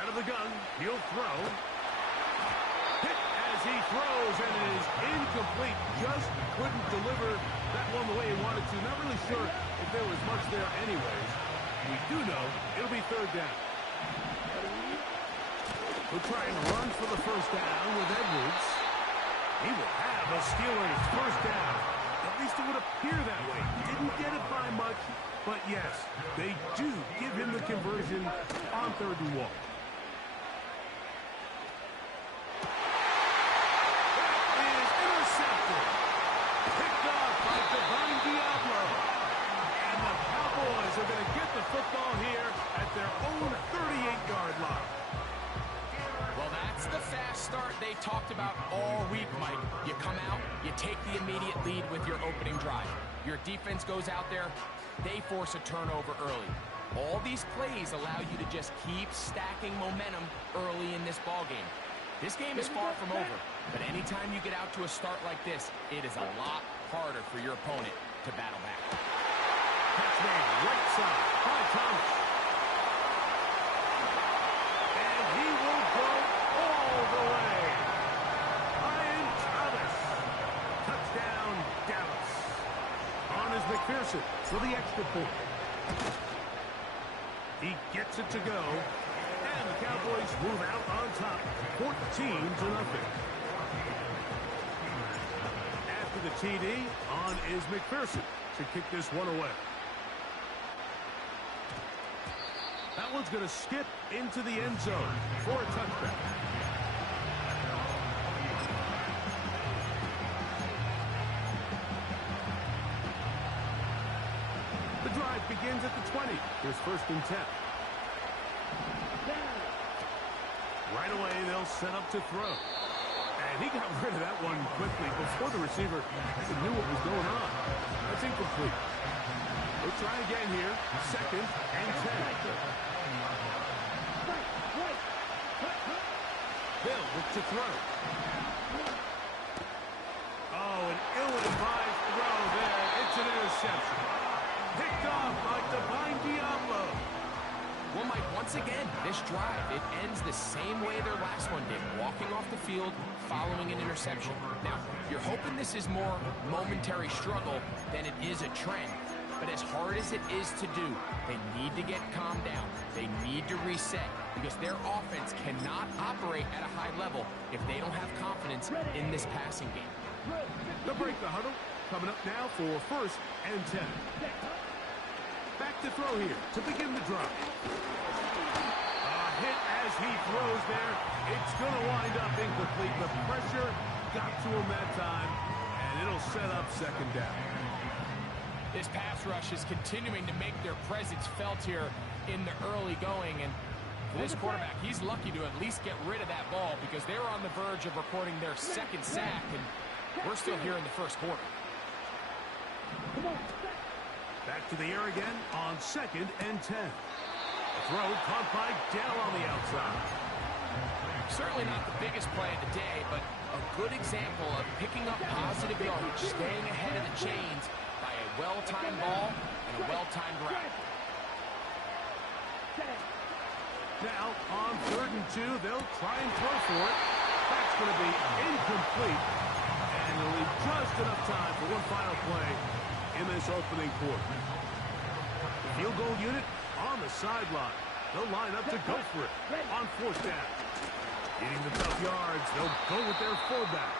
Out of the gun, he'll throw. Hit as he throws, and it is incomplete. Just couldn't deliver that one the way he wanted to. Not really sure if there was much there anyways. We do know it'll be 3rd down. We'll try and run for the first down with Edwards. He will have a Steelers first down. At least it would appear that way. Didn't get it by much, but yes, they do give him the conversion on 3rd and 1. That is intercepted. Picked off by Divine Diablo. And the Cowboys are going to get the football here at their own 38-yard line. Well, that's the fast start they talked about all week, Mike. You come out, you take the immediate lead with your opening drive. Your defense goes out there, they force a turnover early. All these plays allow you to just keep stacking momentum early in this ballgame. This game is far from over, but anytime you get out to a start like this, it is a lot harder for your opponent to battle back. Catch made right side by Thomas. for the extra point. He gets it to go. And the Cowboys move out on top, 14-0. After the TD, on is McPherson to kick this one away. That one's going to skip into the end zone for a touchback. The drive begins at the 20. Here's 1st and 10. Right away, they'll set up to throw. And he got rid of that one quickly before the receiver even knew what was going on. That's incomplete. We'll try again here. 2nd and 10. Hill looks to throw. Oh, an ill-advised throw there. It's an interception. Picked off by Divine Diablo. Well, Mike, once again, this drive, it ends the same way their last one did, walking off the field following an interception. Now, you're hoping this is more momentary struggle than it is a trend. But as hard as it is to do, they need to get calmed down. They need to reset because their offense cannot operate at a high level if they don't have confidence in this passing game. They'll break the huddle. Coming up now for 1st and 10. Back to throw here to begin the drive. A hit as he throws there. It's going to wind up incomplete. The pressure got to him that time, and it'll set up 2nd down. This pass rush is continuing to make their presence felt here in the early going, and for this quarterback, he's lucky to at least get rid of that ball because they were on the verge of recording their 2nd sack, and we're still here in the 1st quarter. Back to the air again on 2nd and 10. The throw caught by Dell on the outside. Certainly not the biggest play of the day, but a good example of picking up positive yardage, staying ahead of the chains by a well-timed ball and a well-timed route. Now, on 3rd and 2, they'll try and throw for it. That's going to be incomplete. And they'll leave just enough time for one final play in this opening quarter. The field goal unit on the sideline. They'll line up to go for it on 4th down. Getting the tough yards, they'll go with their fullback.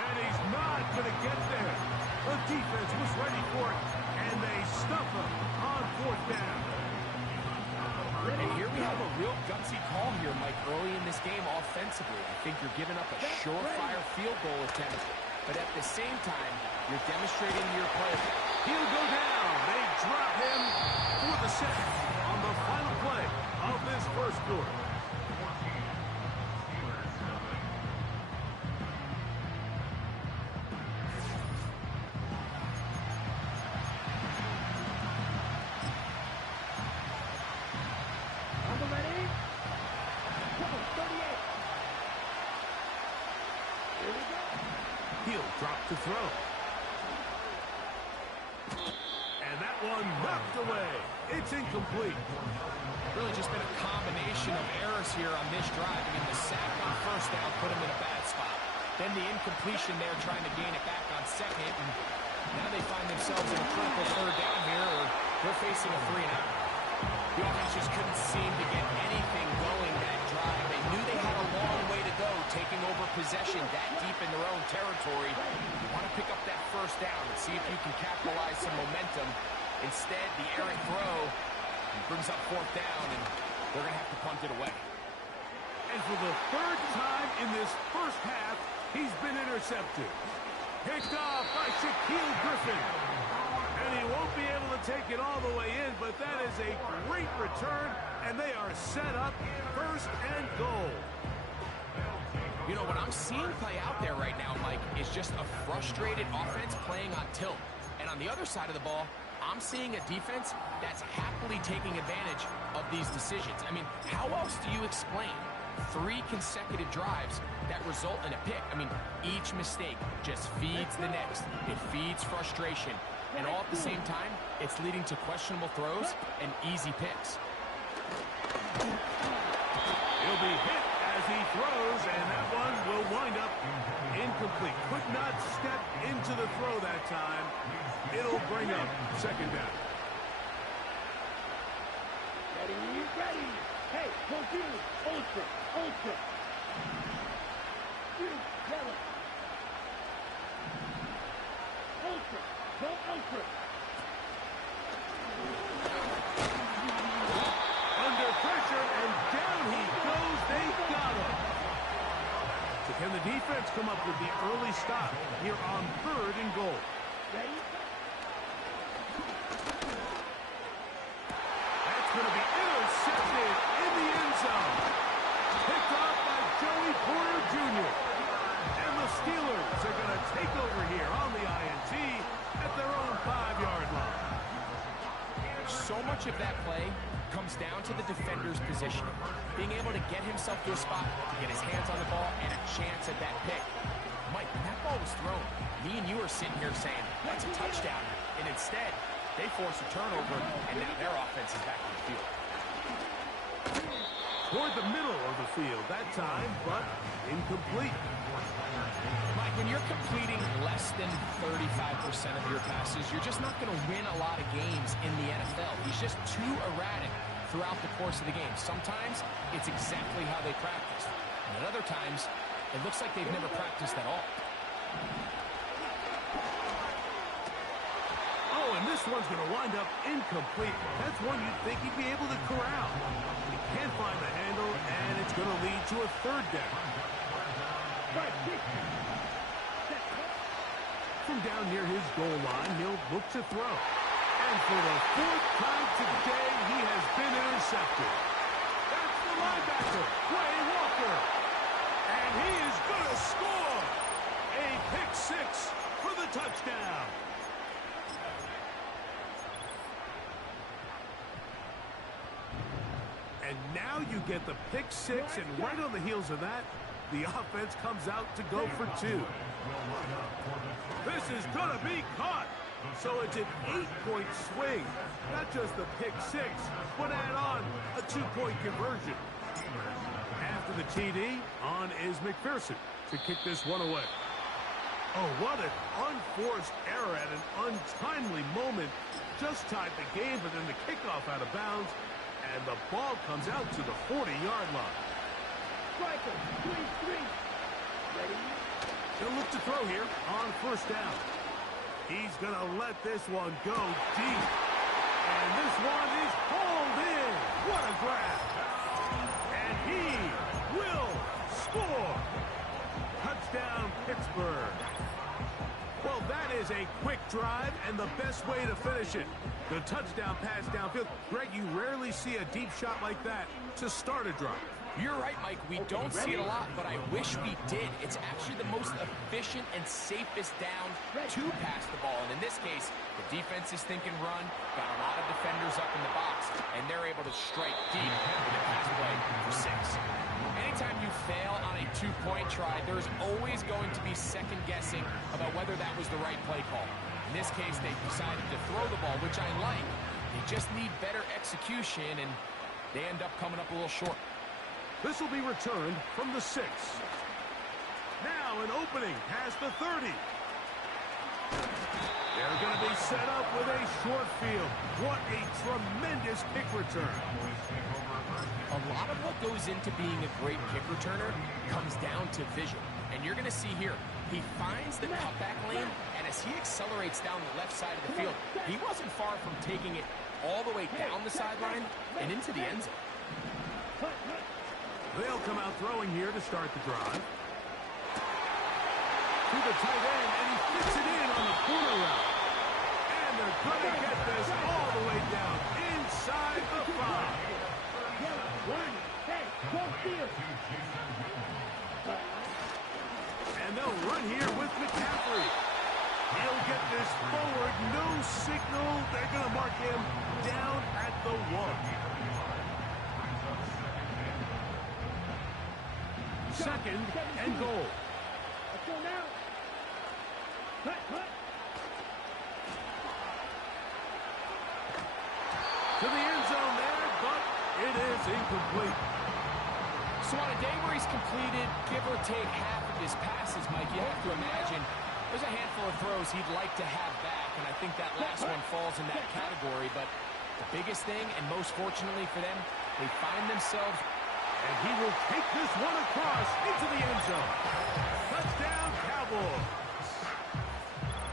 And he's not going to get there. The defense was ready for it, and they stuff him on 4th down. And here we have a real gutsy call here, Mike, early in this game offensively. I think you're giving up a surefire field goal attempt, but at the same time, you're demonstrating your play. He'll go down. They drop him for the sack on the final play of this 1st quarter. He'll drop to throw. And that one knocked away. It's incomplete. Really just been a combination of errors here on this drive. I mean, the sack on 1st down put him in a bad spot. Then the incompletion there trying to gain it back on 2nd. And now they find themselves in a critical 3rd down here, or they're facing a 3-and-out. The offense just couldn't seem to get anything going that drive. They knew they had a long way to go, taking over possession that deep in their own territory. You want to pick up that 1st down and see if you can capitalize some momentum. Instead, the errant throw brings up 4th down, and they're going to have to punt it away. And for the 3rd time in this 1st half, he's been intercepted. Picked off by Shaquille Griffin. And he won't be able to take it all the way in, but that is a great return, and they are set up 1st and goal. You know, what I'm seeing play out there right now, Mike, is just a frustrated offense playing on tilt. And on the other side of the ball, I'm seeing a defense that's happily taking advantage of these decisions. I mean, how else do you explain 3 consecutive drives that result in a pick? I mean, each mistake just feeds the next. It feeds frustration. And all at the same time, it's leading to questionable throws and easy picks. He'll be hit as he throws, and that one will wind up incomplete. Could not step into the throw that time. It'll bring up second down. Ready, ready. Hey, go do. Ultra, ultra. You, yellow. Ultra, go ultra. Under pressure, and down he goes. They got him. So can the defense come up with the early stop here on 3rd and goal? Ready? That's going to be intercepted in the end zone. Picked off by Joey Porter Jr. And the Steelers are going to take over here on the INT at their own 5-yard line. So much of that play comes down to the defender's positioning. Being able to get himself to a spot, to get his hands on the ball, and a chance at that pick. Mike, when that ball was thrown, me and you are sitting here saying, that's a touchdown. And instead, they force a turnover, and now their offense is back in the field. Toward the middle of the field that time, but incomplete. Mike, when you're completing less than 35% of your passes, you're just not going to win a lot of games in the NFL. He's just too erratic throughout the course of the game. Sometimes it's exactly how they practice. And at other times, it looks like they've never practiced at all. Oh, and this one's going to wind up incomplete. That's one you'd think he'd be able to corral. He can't find the handle, and it's going to lead to a 3rd down. From down near his goal line, he'll look to throw. And for the 4th time today, he has been intercepted. That's the linebacker, Quay Walker. And he is going to score. A pick 6 for the touchdown. And now you get the pick 6, and right on the heels of that, the offense comes out to go for 2. This is going to be caught. So it's an 8-point swing. Not just the pick 6, but add on a 2-point conversion. After the TD, on is McPherson to kick this one away. Oh, what an unforced error at an untimely moment. Just tied the game, but then the kickoff out of bounds. And the ball comes out to the 40-yard line. Striker, 3-3. Ready? He'll look to throw here on 1st down. He's going to let this one go deep. And this one is hauled in. What a grab. And he will score. Touchdown, Pittsburgh. Well, that is a quick drive and the best way to finish it. The touchdown pass downfield. Greg, you rarely see a deep shot like that to start a drive. You're right, Mike. We don't see it a lot, but I wish we did. It's actually the most efficient and safest down to pass the ball. And in this case, the defense is thinking run, got a lot of defenders up in the box, and they're able to strike deep with a pass play for 6. Anytime you fail on a 2-point try, there's always going to be second guessing about whether that was the right play call. In this case, they decided to throw the ball, which I like. They just need better execution, and they end up coming up a little short. This will be returned from the 6. Now an opening past the 30. They're going to be set up with a short field. What a tremendous kick return. A lot of what goes into being a great kick returner comes down to vision. And you're going to see here, he finds the cutback lane, and as he accelerates down the left side of the field, he wasn't far from taking it all the way down the sideline and into the end zone. They'll come out throwing here to start the drive. To the tight end, and he fits it in on the corner route. And they're going to get this all the way down inside the 5. And they'll run here with McCaffrey. He'll get this forward, no signal. They're going to mark him down at the 1. Second and goal. Let's go now. Cut. To the end zone there, but it is incomplete. So on a day where he's completed, give or take half of his passes, Mike, you have to imagine there's a handful of throws he'd like to have back, and I think that last one falls in that category. But the biggest thing, and most fortunately for them, they find themselves. And he will take this one across into the end zone. Touchdown, Cowboys.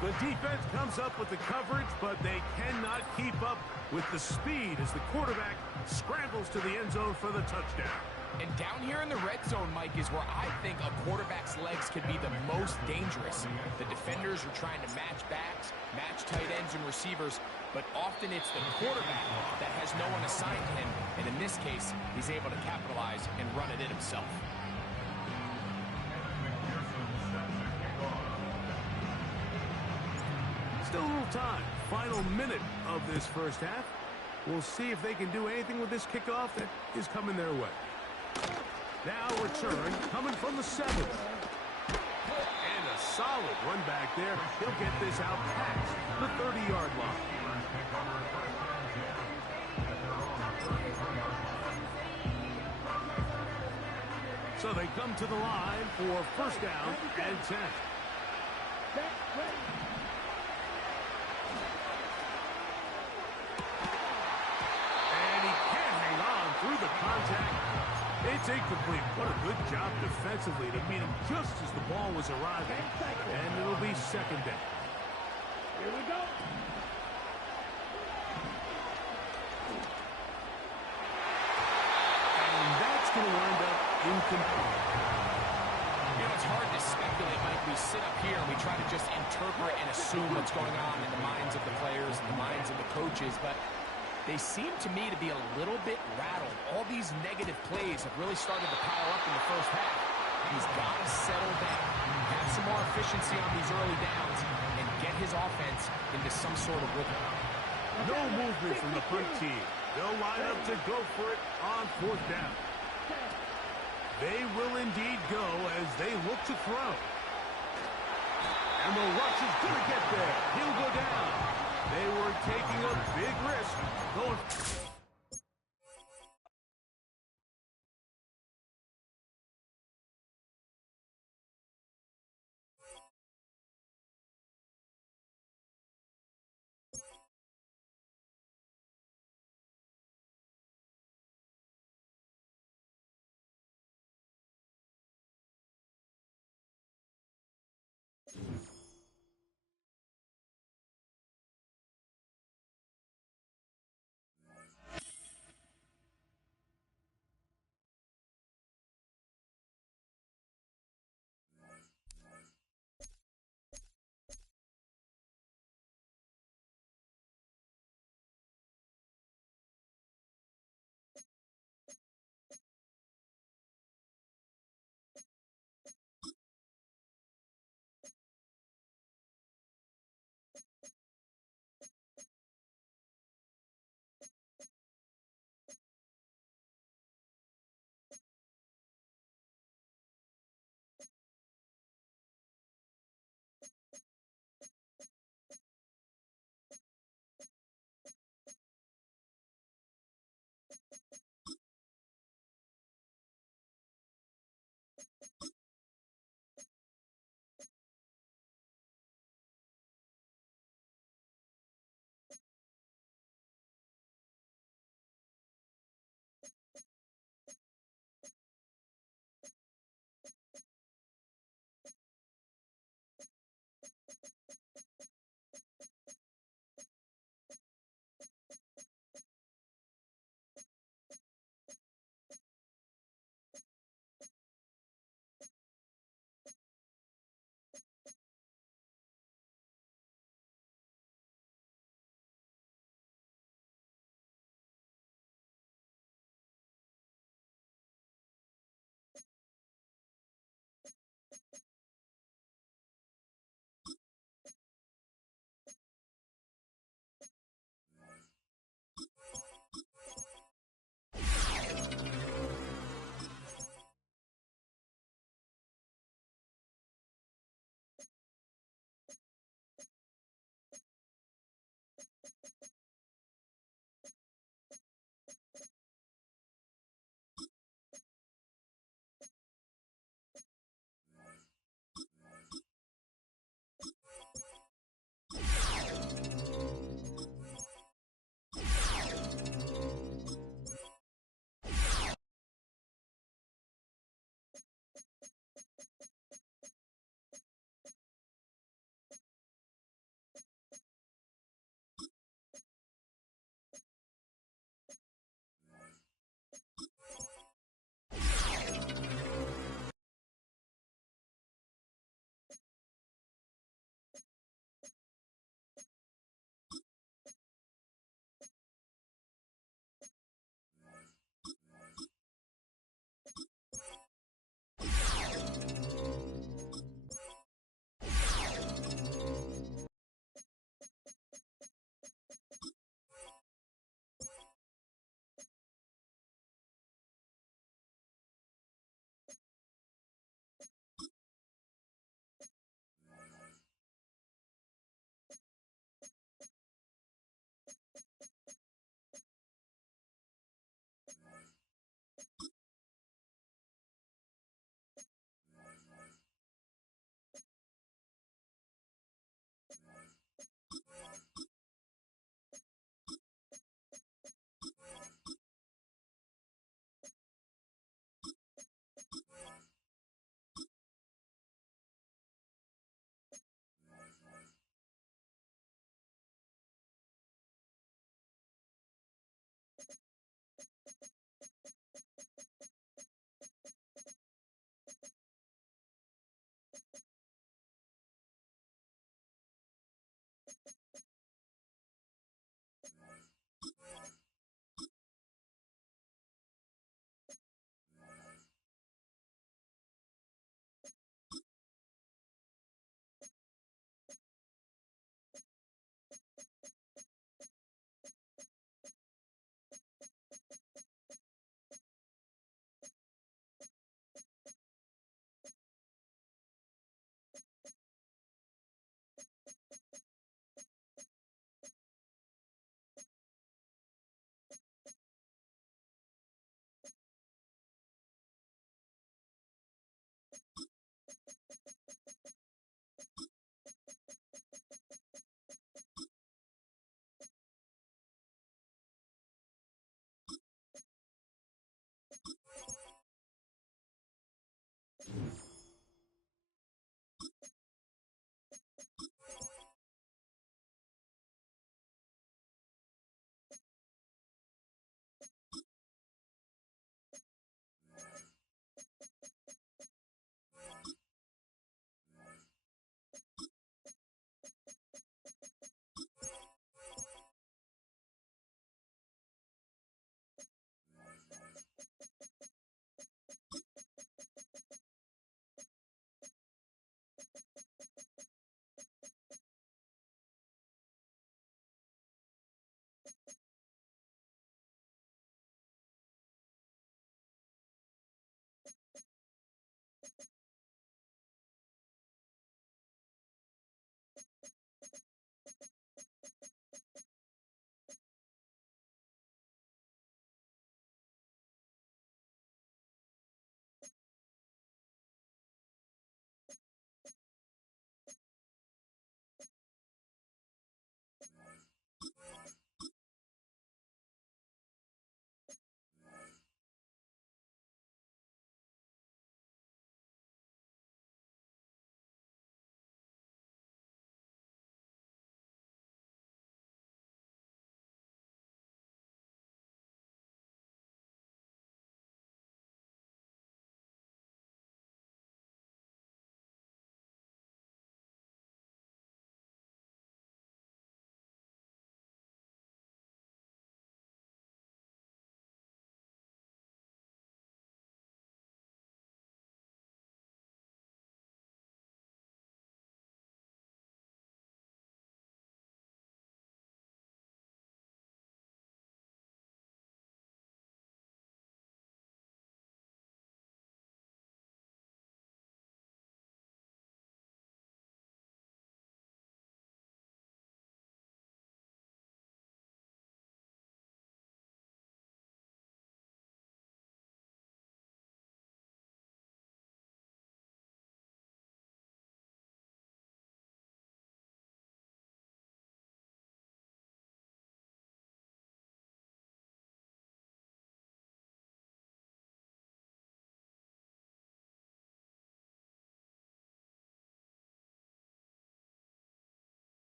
The defense comes up with the coverage, but they cannot keep up with the speed as the quarterback scrambles to the end zone for the touchdown. And down here in the red zone, Mike, is where I think a quarterback's legs can be the most dangerous. The defenders are trying to match backs, match tight ends and receivers, but often it's the quarterback that has no one assigned to him, and in this case, he's able to capitalize and run it in himself. Still a little time. Final minute of this first half. We'll see if they can do anything with this kickoff that is coming their way. Now return, coming from the 7th. And a solid run back there. He'll get this out past the 30-yard line. So they come to the line for first down and 10. And he can't hang on through the contact. It's incomplete. What a good job defensively to meet him just as the ball was arriving. And it'll be second down. Here we go. And that's going to wind up incomplete. You know, it's hard to speculate, Mike. We sit up here and we try to just interpret and assume what's going on in the minds of the players and the minds of the coaches, but they seem to me to be a little bit rattled. All these negative plays have really started to pile up in the first half. He's got to settle down, have some more efficiency on these early downs, and get his offense into some sort of rhythm. No movement from the punt team. They'll line up to go for it on fourth down. They will indeed go as they look to throw. And the rush is going to get there. He'll go down. They were taking a big risk. Going.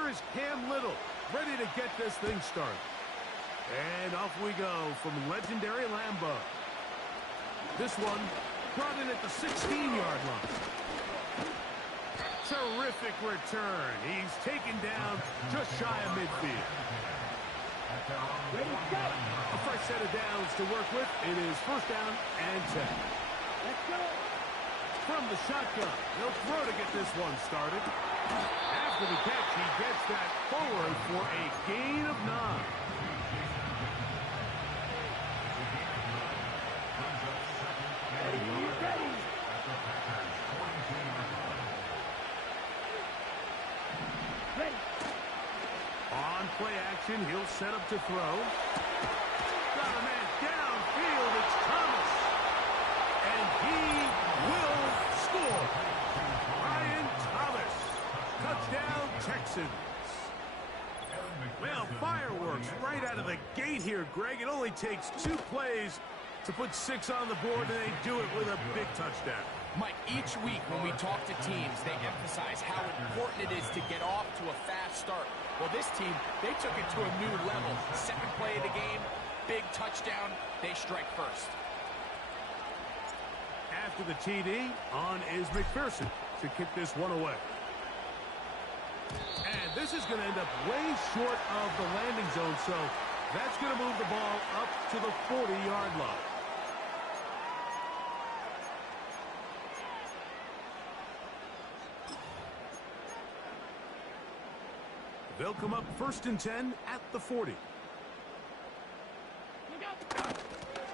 here is Cam Little, ready to get this thing started. And off we go from legendary Lambeau. This one brought in at the 16-yard line. Terrific return. He's taken down just shy of midfield. A fresh set of downs to work with. It is first down and 10. Let's go. From the shotgun, he'll throw to get this one started. After the catch, he gets that forward for a gain of 9. Ready. Ready. On play action, he'll set up to throw. Got a man downfield, it's Thomas. And he will score. Ryan Thomas. Touchdown, Texans. Well, fireworks right out of the gate here, Greg. It only takes 2 plays to put 6 on the board, and they do it with a big touchdown. Mike, each week when we talk to teams, they emphasize how important it is to get off to a fast start. Well, this team, they took it to a new level. Second play of the game, big touchdown, they strike first. After the TD, on is McPherson to kick this one away. And this is going to end up way short of the landing zone, so that's going to move the ball up to the 40-yard line. They'll come up first and 10 at the 40.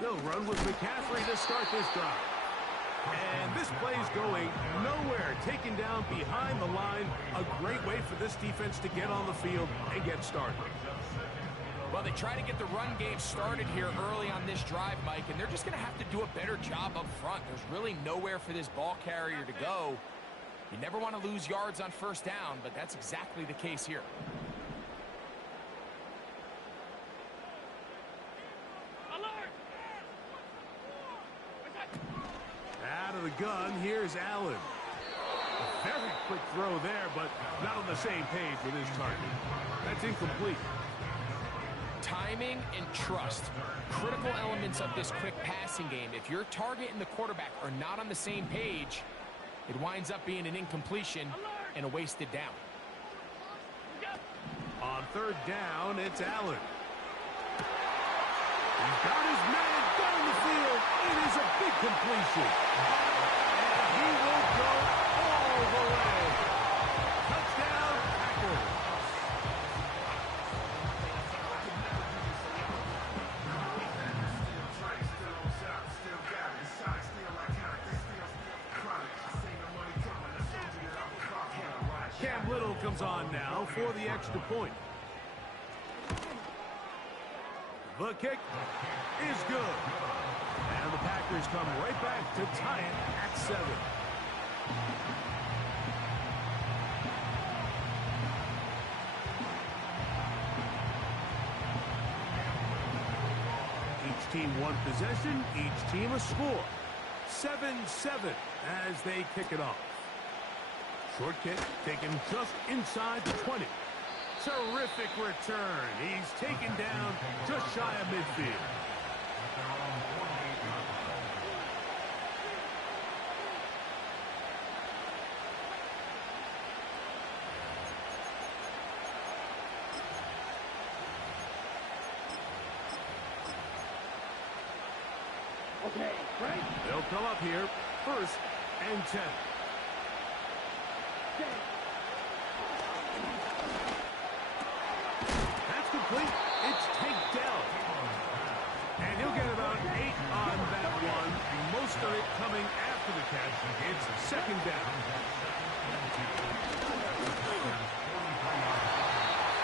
They'll run with McCaffrey to start this drive. And this play's going nowhere. Taken down behind the line. A great way for this defense to get on the field and get started. Well, they try to get the run game started here early on this drive, Mike, and they're just going to have to do a better job up front. There's really nowhere for this ball carrier to go. You never want to lose yards on first down, but that's exactly the case here. Out of the gun, here's Allen. A very quick throw there, but not on the same page with his target. That's incomplete. Timing and trust, critical elements of this quick passing game. If your target and the quarterback are not on the same page, it winds up being an incompletion and a wasted down. On third down, it's Allen. He's got his man down the field. It is a big completion. And he will go all the way. Touchdown, Packers. Cam Little comes on now for the extra point. The kick is good. And the Packers come right back to tie it at 7. Each team one possession, each team a score. 7-7 as they kick it off. Short kick taken just inside the 20. Terrific return. He's taken down just shy of midfield. Okay, right? They'll come up here first and 10. That's complete. It's taken down. And he'll get about 8 on that one. Most of it coming after the catch. It's second down.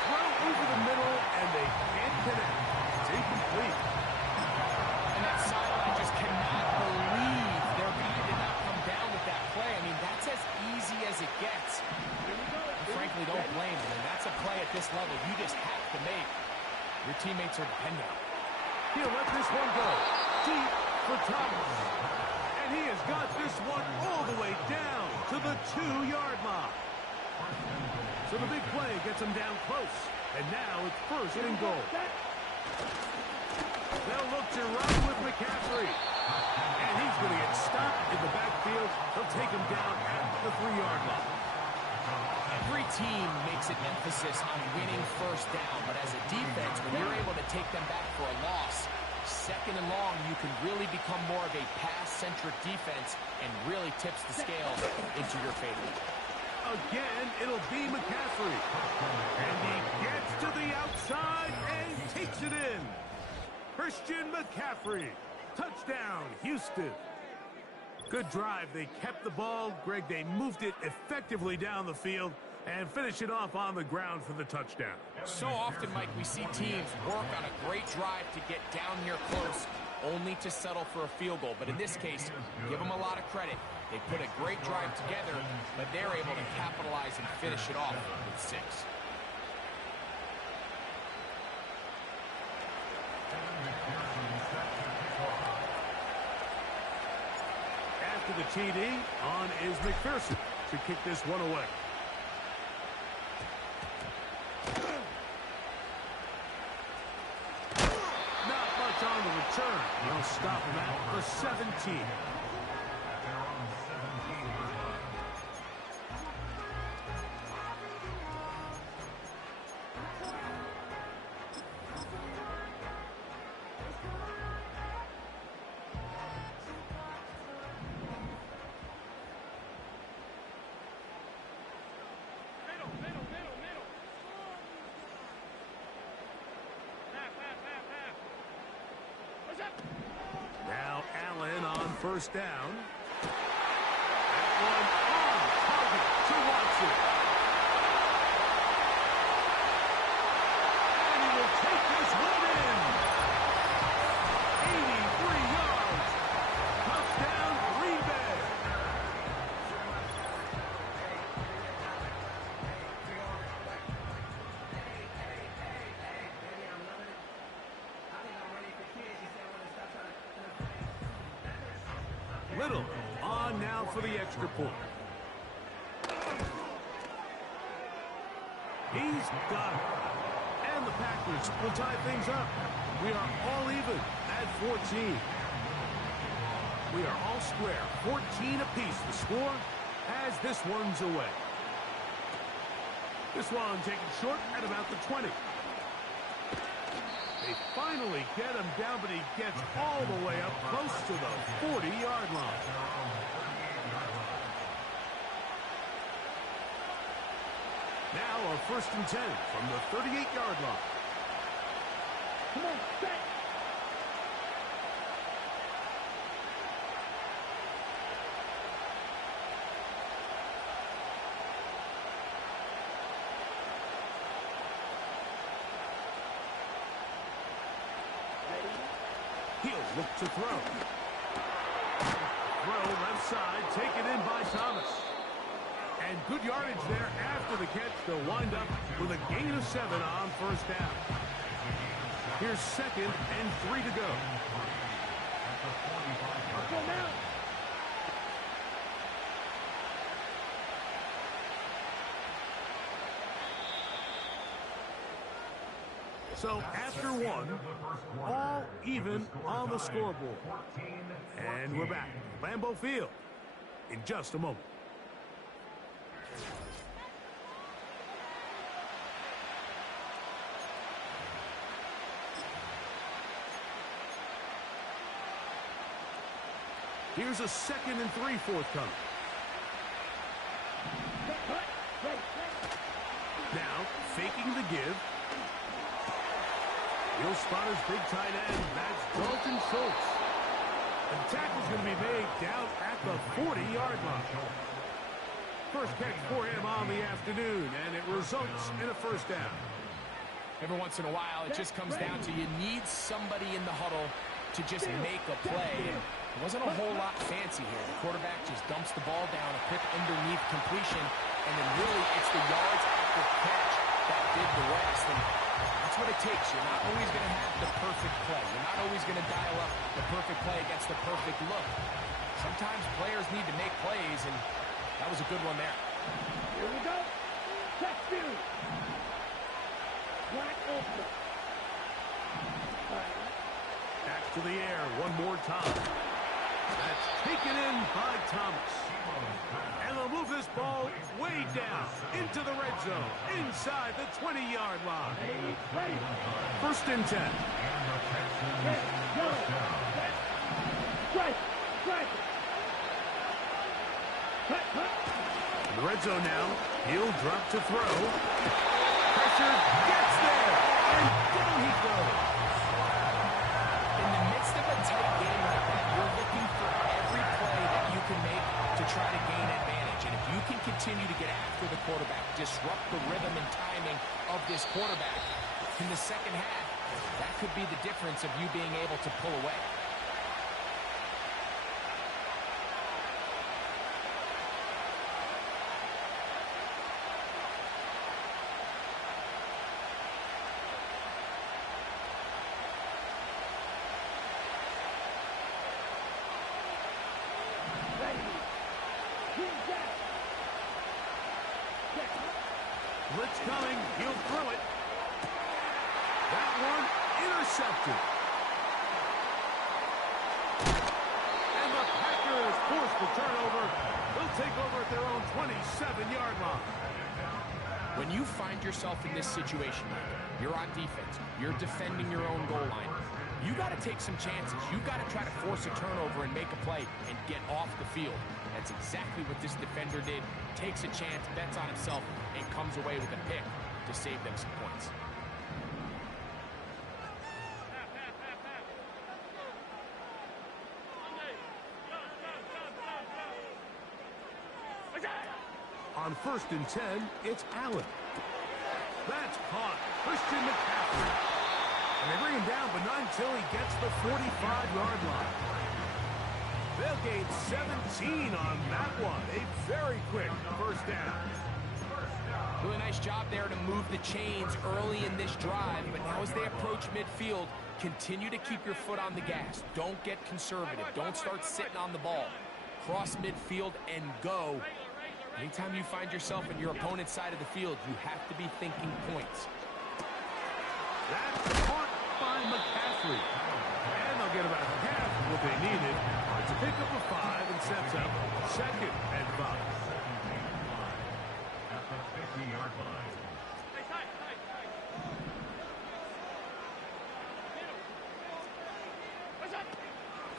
Throw over the middle, and they can't connect. It's incomplete. And that sideline just cannot believe their guy did not come down with that play. I mean, that's as easy as it gets. Frankly, don't blame him. And that's a play at this level you just have to make. Your teammates are dependent on it. He'll let this one go. Deep for Thomas. And he has got this one all the way down to the 2-yard line. So the big play gets him down close. And now it's first and goal. They'll look to run with McCaffrey. And he's going to get stopped in the backfield. They'll take him down at the 3-yard line. Every team makes an emphasis on winning first down, but as a defense, when you're able to take them back for a loss, second and long, you can really become more of a pass-centric defense and really tips the scales into your favor. Again, it'll be McCaffrey. And he gets to the outside and takes it in. Christian McCaffrey. Touchdown, Houston. Good drive. They kept the ball. Greg, they moved it effectively down the field and finish it off on the ground for the touchdown. So often, Mike, we see teams work on a great drive to get down here close, only to settle for a field goal. But in this case, give them a lot of credit. They put a great drive together, but they're able to capitalize and finish it off with 6. After the TD, on is McPherson to kick this one away. Not much on the return. They'll stop him at the 17. Now Allen on first down. That one on target to Watson. And he will take this one in. 83 yards. Touchdown, Green Bay. Little on now for the extra point. He's got it. And the Packers will tie things up. We are all even at 14. We are all square. 14 apiece. The score as this one's away. This one taken short at about the 20. They finally get him down, but he gets all the way up close to the 40-yard line. Now a first and 10 from the 38-yard line. Come on, set. He'll look to throw. Throw left side, taken in by Thomas. And good yardage there after the catch. They'll wind up with a gain of 7 on first down. Here's 2nd and 3 to go. Go now. So after one, all even on the scoreboard. And we're back. Lambeau Field in just a moment. Here's a 2nd and 3 forthcoming. Now, faking the give. He'll spot his big tight end. That's Dalton Schultz. The tackle's going to be made down at the 40-yard line. First catch for him on the afternoon, and it results in a first down. Every once in a while, it just comes down to you need somebody in the huddle to just make a play. And it wasn't a whole lot fancy here. The quarterback just dumps the ball down, a quick underneath completion, and then really it's the yards after catch that did the rest. And that's what it takes. You're not always going to have the perfect play. You're not always going to dial up the perfect play against the perfect look. Sometimes players need to make plays, and that was a good one there. Here we go. Check two. Black ultra. Back to the air one more time. That's taken in by Thomas. And they'll move this ball way down into the red zone, inside the 20-yard line. Ready. First and 10. Red, yellow, red. Strike. Strike. Cut, cut. In the red zone now. He'll drop to throw. Pressure gets there. And down he goes. In the midst of a tight game like that, you're looking for every play that you can make to try to gain advantage. And if you can continue to get after the quarterback, disrupt the rhythm and timing of this quarterback in the second half, that could be the difference of you being able to pull away. Blitz coming. He'll throw it. That one intercepted. And the Packers force the turnover. They'll take over at their own 27-yard line. When you find yourself in this situation, you're on defense, you're defending your own goal line, you got to take some chances. You got to try to force a turnover and make a play and get off the field. That's exactly what this defender did. Takes a chance, bets on himself, and comes away with a pick to save them some points. On first and 10, it's Allen. That's caught. Christian McCaffrey. And they bring him down, but not until he gets the 45-yard line. They'll gain 17 on that one. A very quick first down. Really nice job there to move the chains early in this drive, but now as they approach midfield, continue to keep your foot on the gas. Don't get conservative. Don't start sitting on the ball. Cross midfield and go. Anytime you find yourself in your opponent's side of the field, you have to be thinking points. That's caught by McCaffrey. And they'll get about half of what they needed. It's a pickup of 5 and sets up second and 5. At the 50-yard line.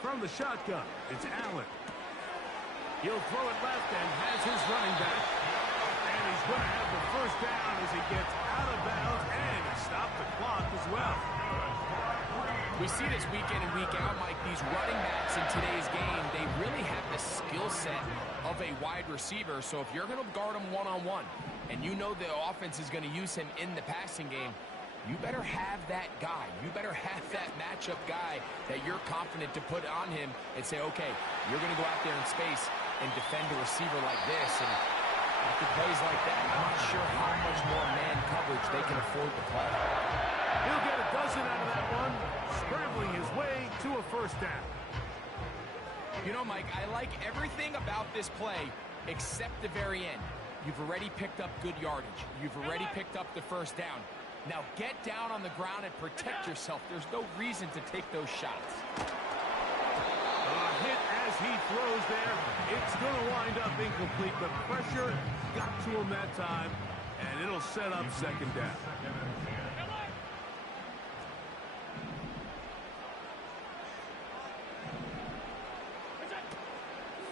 From the shotgun, it's Allen. He'll throw it left and has his running back. And he's going to have the first down as he gets out of bounds and stop the clock as well. We see this week in and week out, Mike, these running backs in today's game, they really have the skill set of a wide receiver. So if you're going to guard him one-on-one and you know the offense is going to use him in the passing game, you better have that guy. You better have that matchup guy that you're confident to put on him and say, okay, you're going to go out there in space and defend a receiver like this. And after plays like that, I'm not sure how much more man coverage they can afford to play. He'll get a dozen out of that one, scrambling his way to a first down. You know, Mike, I like everything about this play except the very end. You've already picked up good yardage. You've already picked up the first down. Now get down on the ground and protect yourself. There's no reason to take those shots. A hit as he throws there. It's going to wind up incomplete, but pressure got to him that time, and it'll set up second down.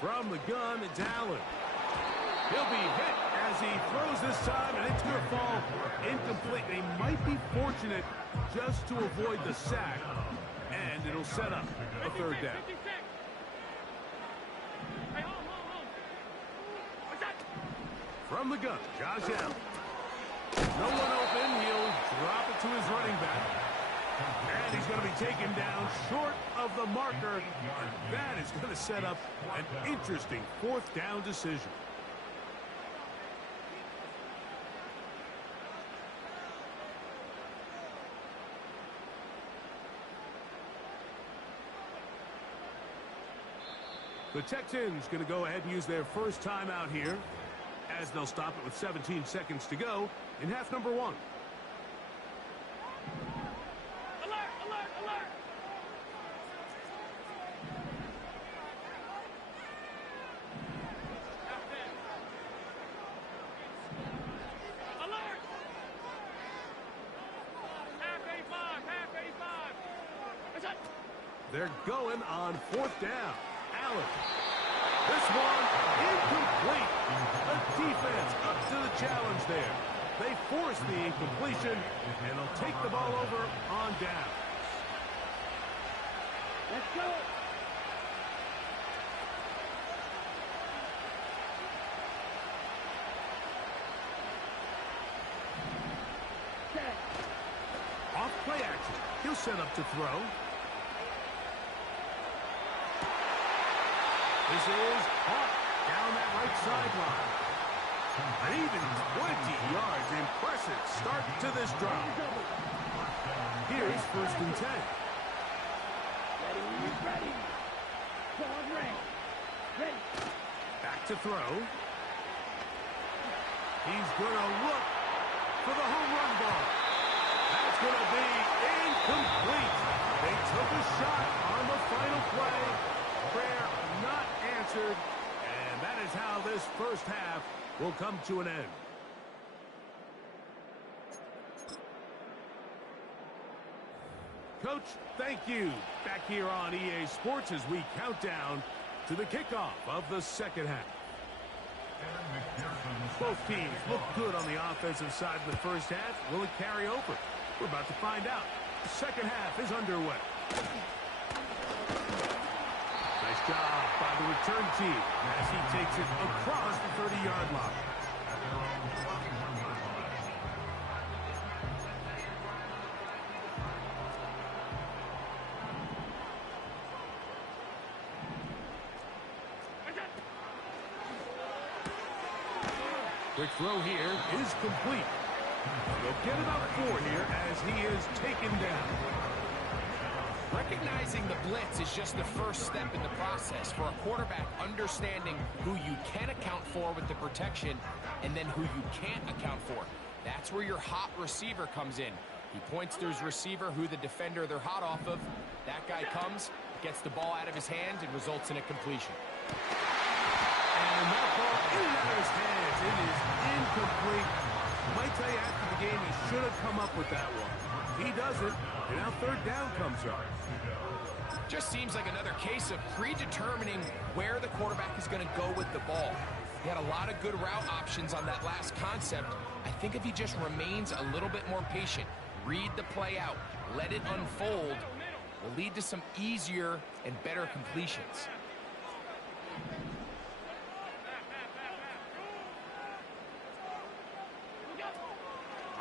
From the gun, it's Allen. He'll be hit as he throws this time, and it's going to fall incomplete. They might be fortunate just to avoid the sack, and it'll set up a third down. From the gun, Josh Allen. No one open. He'll drop it to his running back. And he's going to be taken down short of the marker. And that is going to set up an interesting fourth down decision. The Texans going to go ahead and use their first timeout here as they'll stop it with 17 seconds to go in half number 1. Alert, alert, alert! Alert! Half 85, half 85. Is that? They're going on 4th down. Allen. This one incomplete. The defense up to the challenge there. They force the incompletion, and they'll take the ball over on down. Let's go! Set. Off play action. He'll set up to throw. This is off down that right sideline. An even 20 yards. Impressive start to this drive. Here's 1st and 10. Ready, ready. Ball ready. Ready. Back to throw. He's going to look for the home run ball. That's going to be incomplete. They took a shot on the final play. Prayer not answered. And that is how this first half will come to an end. Coach, thank you. Back here on EA Sports as we count down to the kickoff of the second half. Both teams look good on the offensive side of the first half. Will it carry over? We're about to find out. The second half is underway. Nice job by the return team as he takes it across the 30-yard line. Quick throw here is complete. They'll get about 4 here as he is taken down. Recognizing the blitz is just the first step in the process for a quarterback, understanding who you can account for with the protection and then who you can't account for. That's where your hot receiver comes in. He points to his receiver, who the defender they're hot off of. That guy comes, gets the ball out of his hand, and results in a completion. And that ball in and out of his hands. It is incomplete. I might tell you after the game he should have come up with that one. He doesn't, and now 3rd down comes up. Just seems like another case of predetermining where the quarterback is going to go with the ball. He had a lot of good route options on that last concept. I think if he just remains a little bit more patient, read the play out, let it unfold, will lead to some easier and better completions.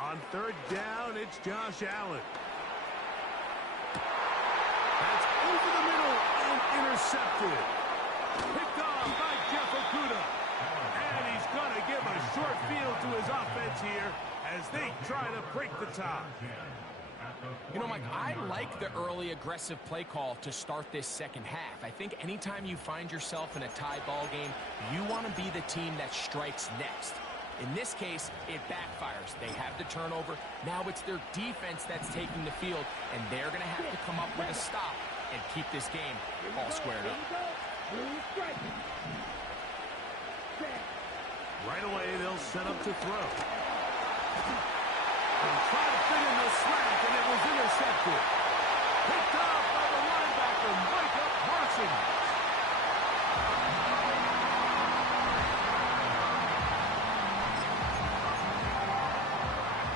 On 3rd down, it's Josh Allen. That's over the middle and intercepted. Picked off by Jeff Okudah. And he's going to give a short field to his offense here as they try to break the tie. You know, Mike, I like the early aggressive play call to start this second half. I think anytime you find yourself in a tie ball game, you want to be the team that strikes next. In this case, it backfires. They have the turnover. Now it's their defense that's taking the field, and they're going to have to come up with a stop and keep this game all squared up. Right away, they'll set up to throw. They'll try to fit in the slant, and it was intercepted. Picked up by the linebacker, Micah Parsons.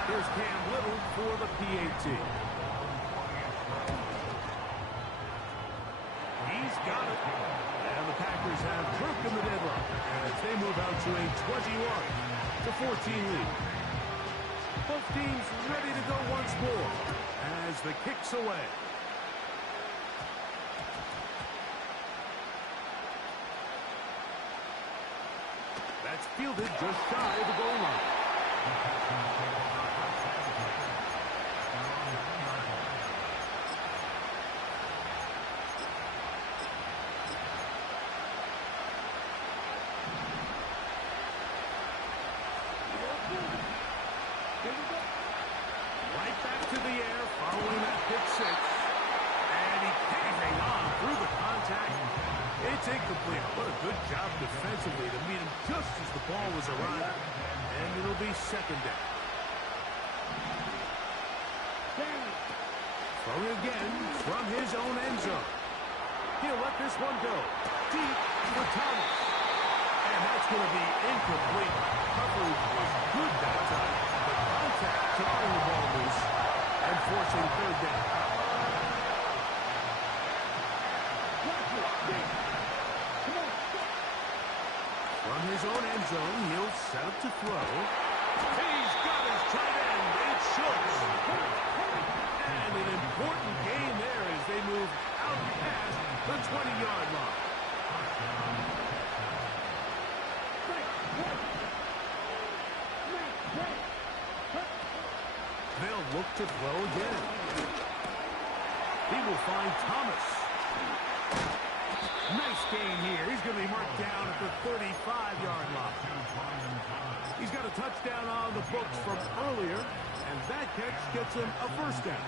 Here's Cam Little for the PAT. He's got it. And the Packers have broken the deadlock as they move out to a 21-14 lead. Both teams ready to go once more as the kick's away. That's fielded just shy of the goal line. And it'll be second down. Throwing again from his own end zone. He'll let this one go. Deep for Thomas. And that's going to be incomplete. Coverage was good that time. But contact turning the ball loose and forcing third down. From his own end zone, he'll set up to throw. He's got his tight end. It's Schultz. And an important gain there as they move out past the 20-yard line. They'll look to throw again. He will find Thomas. Nice gain here. He's going to be marked down at the 35-yard line. He's got a touchdown on the books from earlier, and that catch gets him a first down.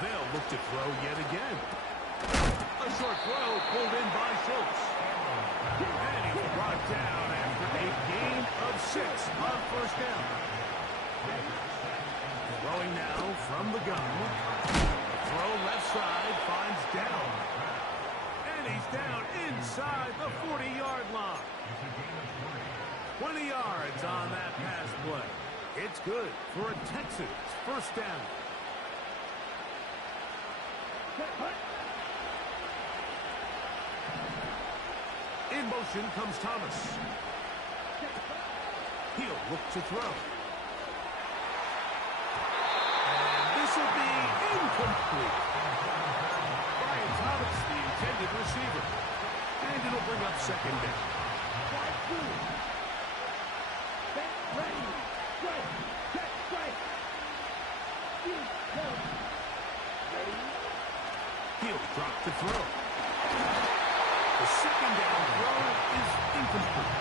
They'll look to throw yet again. A short throw pulled in by Schultz. And he's brought down after a gain of 6 on first down. Throwing now from the gun. Throw left side finds down. And he's down inside the 40-yard line. 20 yards on that pass play. It's good for a Texans first down. In motion comes Thomas. He'll look to throw. And this will be incomplete. Brian Thomas, the intended receiver. And it'll bring up second down. He'll drop to throw. The second down throw is incomplete.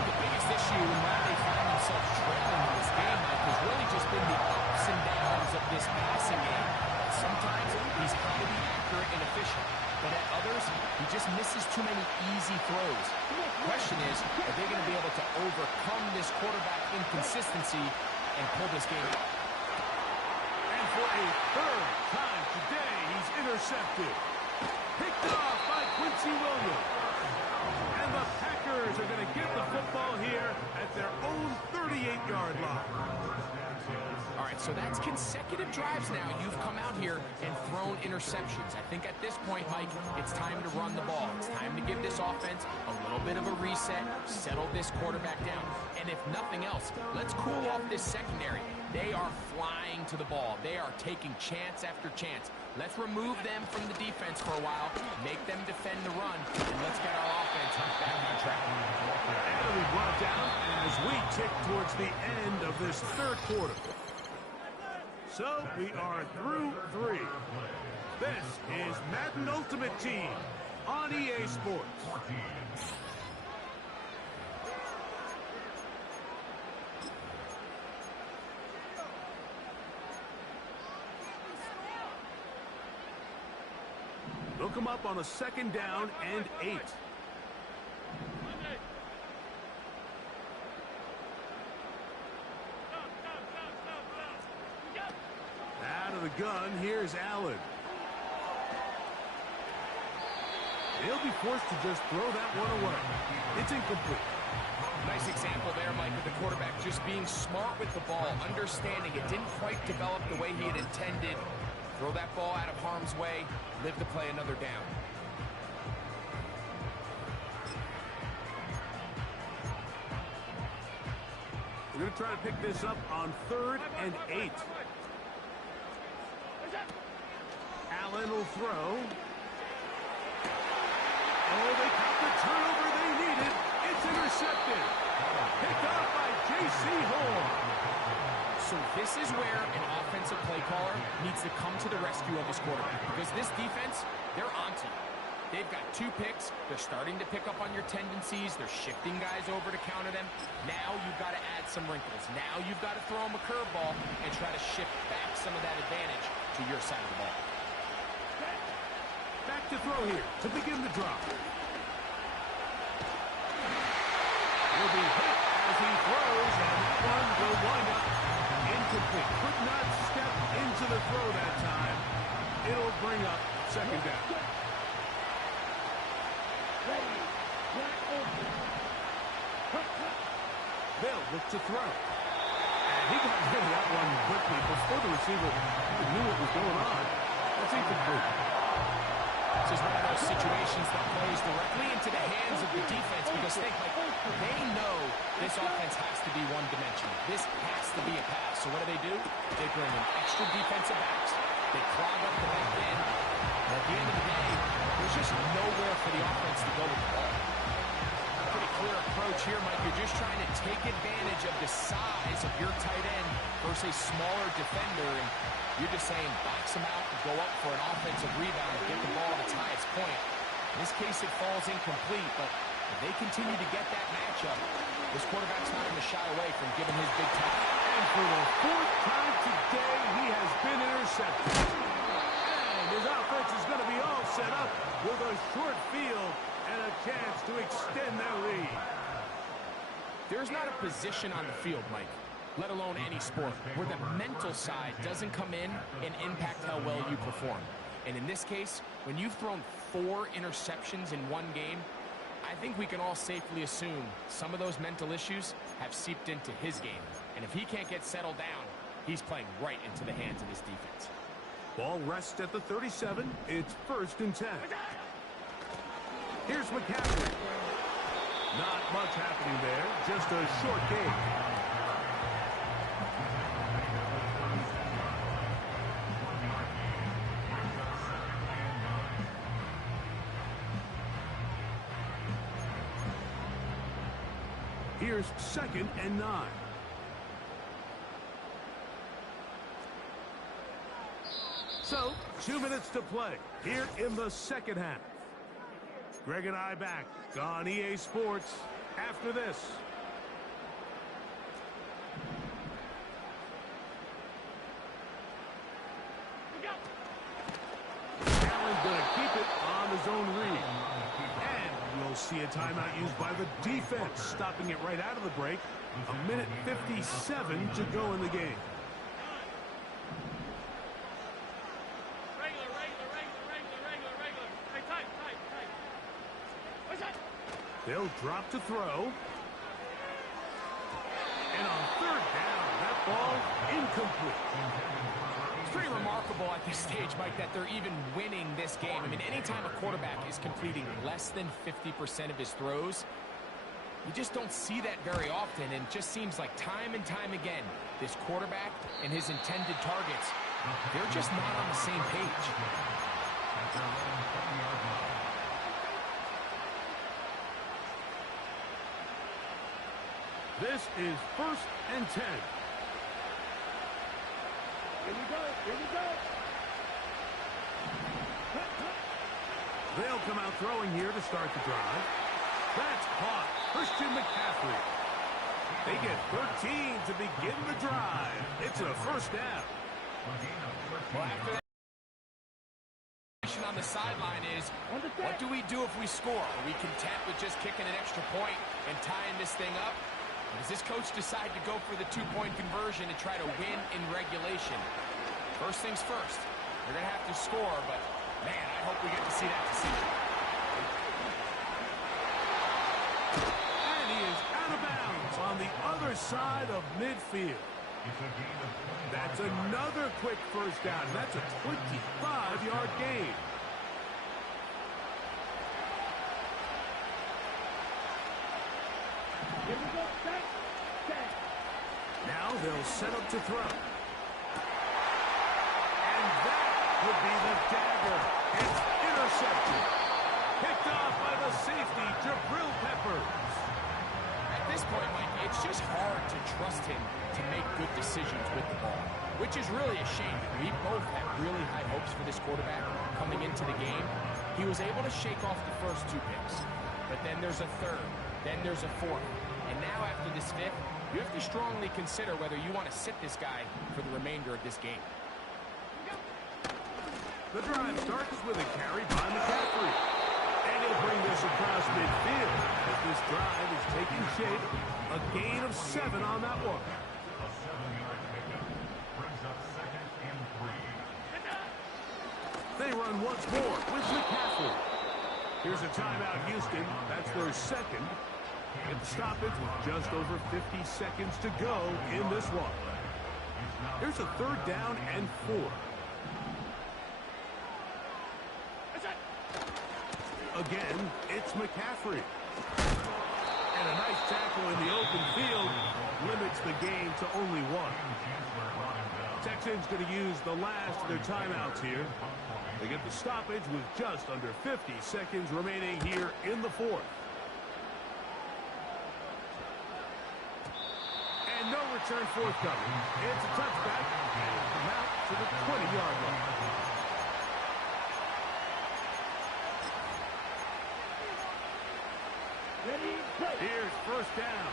The biggest issue in why they find themselves trailing in this game, Mike, has really just been the ups and downs of this passing game. Sometimes he's highly accurate and efficient, but at others, he just misses too many easy throws. The question is, are they going to be able to overcome this quarterback inconsistency and pull this game out? And for a third time today, he's intercepted. Picked off by Quincy Williams. And the Packers are going to get the football here at their own 38-yard line. All right, so that's consecutive drives now. You've come out here and thrown interceptions. I think at this point, Mike, it's time to run the ball. It's time to give this offense a little bit of a reset, settle this quarterback down. And if nothing else, let's cool off this secondary. They are flying to the ball. They are taking chance after chance. Let's remove them from the defense for a while, make them defend the run, and let's get our offense back on track. And we brought down as we tick towards the end of this third quarter. So we are through 3. This is Madden Ultimate Team on EA Sports. Look him up on a second down and 8. Out of the gun, here's Allen. He'll be forced to just throw that one away. It's incomplete. Nice example there, Mike, of the quarterback just being smart with the ball, understanding it didn't quite develop the way he had intended. Throw that ball out of harm's way, live to play another down. We're going to try to pick this up on 3rd and 8. Allen will throw. Oh, they got the turnover they needed. It's intercepted. Picked up by J.C. Horn. So this is where an offensive play caller needs to come to the rescue of his quarterback, because this defense, they're onto you. They've got 2 picks. They're starting to pick up on your tendencies. They're shifting guys over to counter them. Now you've got to add some wrinkles. Now you've got to throw them a curveball and try to shift back some of that advantage to your side of the ball. Back to throw here to begin the drive. Will be hit as he throws, and that one will wind up incomplete. Could not step into the throw that time. It'll bring up second down. They'll look to throw. And he got rid of that one quickly before the receiver even knew what was going on. That's incomplete. This is one of those situations that plays directly into the hands of the defense because they know this offense has to be one-dimensional. This has to be a pass. So what do? They bring in extra defensive backs. They clog up the back end. And at the end of the day, there's just nowhere for the offense to go with the ball. Pretty clear approach here, Mike. You're just trying to take advantage of the size of your tight end versus a smaller defender. And you're just saying box them out and go up for an offensive rebound and get the ball at its highest point. In this case, it falls incomplete, but if they continue to get that matchup, this quarterback's not going to shy away from giving his big time. And for the fourth time today, he has been intercepted. And his offense is going to be all set up with a short field and a chance to extend their lead. There's not a position on the field, Mike, let alone any sport, where the mental side doesn't come in and impact how well you perform. And in this case, when you've thrown 4 interceptions in one game, I think we can all safely assume some of those mental issues have seeped into his game. And if he can't get settled down, he's playing right into the hands of his defense. Ball rests at the 37. It's 1st and 10. Here's McCaffrey. Not much happening there. Just a short game. Here's 2nd and 9. So, 2 minutes to play here in the second half. Greg and I back on EA Sports after this. Allen's going to keep it on his own read. And we'll see a timeout used by the defense, stopping it right out of the break. 1:57 to go in the game. They'll drop to throw. And on 3rd down, that ball incomplete. It's pretty remarkable at this stage, Mike, that they're even winning this game. I mean, anytime a quarterback is completing less than 50% of his throws, you just don't see that very often. And it just seems like time and time again, this quarterback and his intended targets, they're just not on the same page. This is 1st and 10. Here we go. Here we go. They'll come out throwing here to start the drive. That's caught. Christian McCaffrey. They get 13 to begin the drive. It's a 1st down. Well, after that, on the sideline is, what do we do if we score? Are we content with just kicking an extra point and tying this thing up? Or does this coach decide to go for the 2-point conversion and try to win in regulation? First things first. They're going to have to score, but, man, I hope we get to see that decision. And he is out of bounds on the other side of midfield. That's another quick 1st down. That's a 25-yard gain. Here we go. Now they'll set up to throw. And that would be the dagger. It's intercepted. Picked off by the safety, Jabril Peppers. At this point, Mike, it's just hard to trust him to make good decisions with the ball, which is really a shame. We both had really high hopes for this quarterback coming into the game. He was able to shake off the first 2 picks, but then there's a 3rd, then there's a 4th, and now after this 5th, you have to strongly consider whether you want to sit this guy for the remainder of this game. The drive starts with a carry by McCaffrey. And he'll bring this across midfield as this drive is taking shape. A gain of 7 on that one. A 7-yard pickup brings up 2nd and 3. They run once more with McCaffrey. Here's a timeout, Houston. That's their second. Get the stoppage with just over 50 seconds to go in this one. Here's a 3rd down and 4. Again, it's McCaffrey. And a nice tackle in the open field limits the game to only 1. Texans going to use the last of their timeouts here. They get the stoppage with just under 50 seconds remaining here in the 4th. And no return forthcoming. It's a touchback and it'll come out to the 20-yard line. Ready, play. Here's 1st down.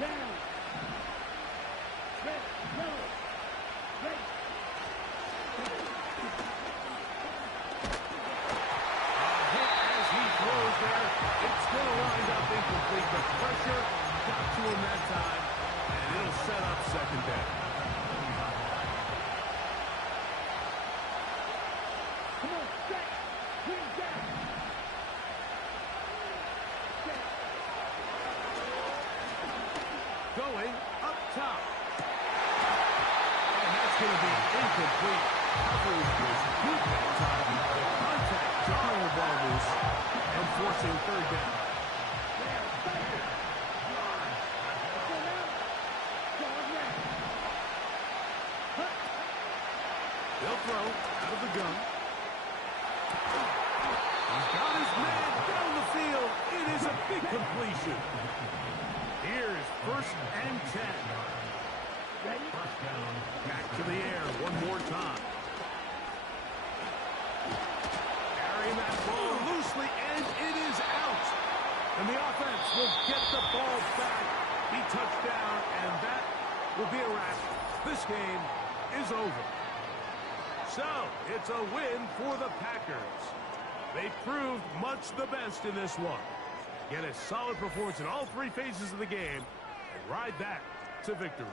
Down. Red, yellow. Red. As he throws there, it's going to wind up incomplete. The pressure got to him that time, and it'll set up 2nd down. Come on, set. Bring it down. Going up top. And that's going to be incomplete. Coverage was good that time. Contact jarring the ball loose and forcing 3rd down. They'll throw out of the gun. He's got his man down the field. It is a big completion. Here's 1st and 10. Ready? Back to the air one more time. Carrying that ball loosely, and it is out. And the offense will get the ball back, be touchdown, and that will be a wrap. This game is over. So, it's a win for the Packers. They proved much the best in this one. Get a solid performance in all 3 phases of the game and ride that to victory.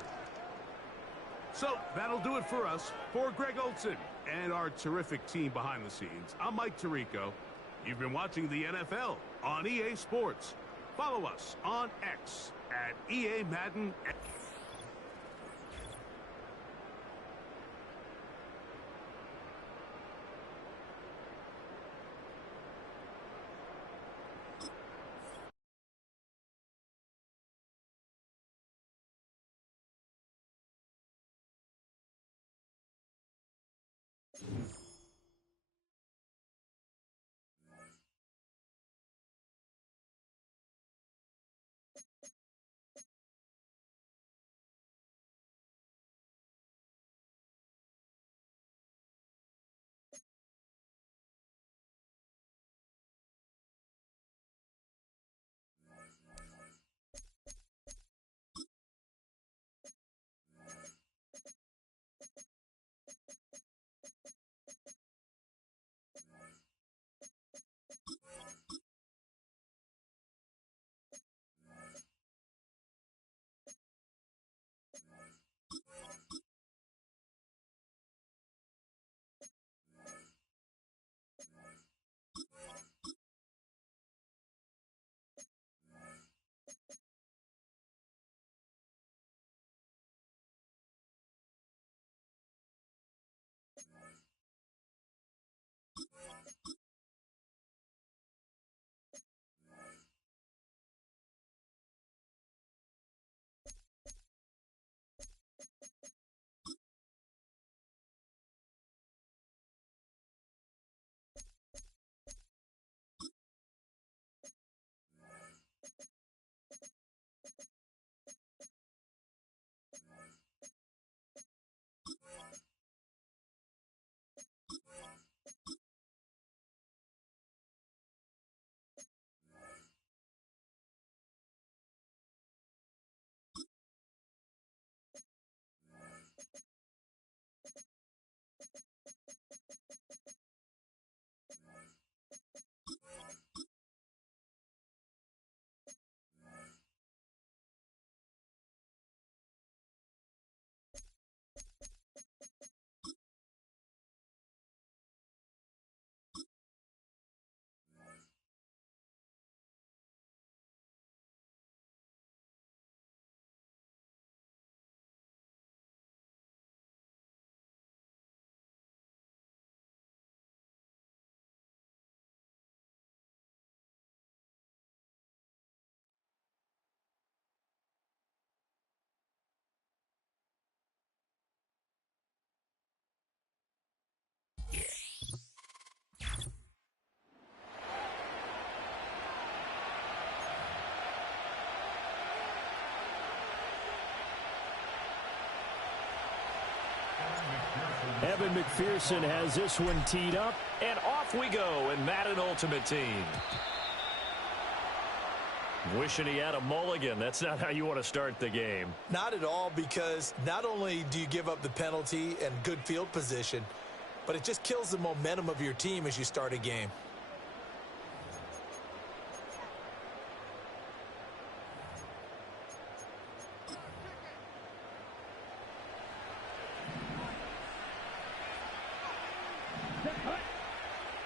So, that'll do it for us. For Greg Olson and our terrific team behind the scenes, I'm Mike Tirico. You've been watching the NFL on EA Sports. Follow us on X at EA Madden. Evan McPherson has this one teed up, and off we go in Madden Ultimate Team. Wishing he had a mulligan. That's not how you want to start the game. Not at all, because not only do you give up the penalty and good field position, but it just kills the momentum of your team as you start a game.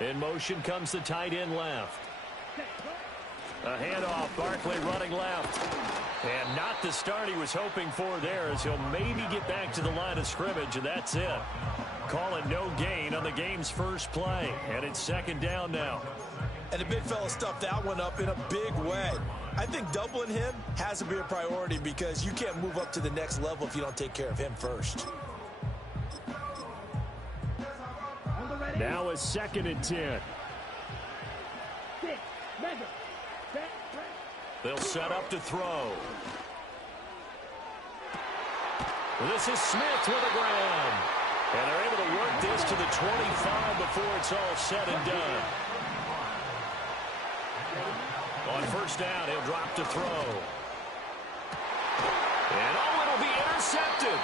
In motion comes the tight end left. A handoff, Barkley running left. And not the start he was hoping for there, as he'll maybe get back to the line of scrimmage, and that's it. Call it no gain on the game's first play, and it's second down now. And the big fella stuffed that one up in a big way. I think doubling him has to be a priority, because you can't move up to the next level if you don't take care of him first. Now a 2nd and 10. They'll set up to throw. This is Smith with a grab. And they're able to work this to the 25 before it's all said and done. On first down, he'll drop to throw. And it'll be intercepted.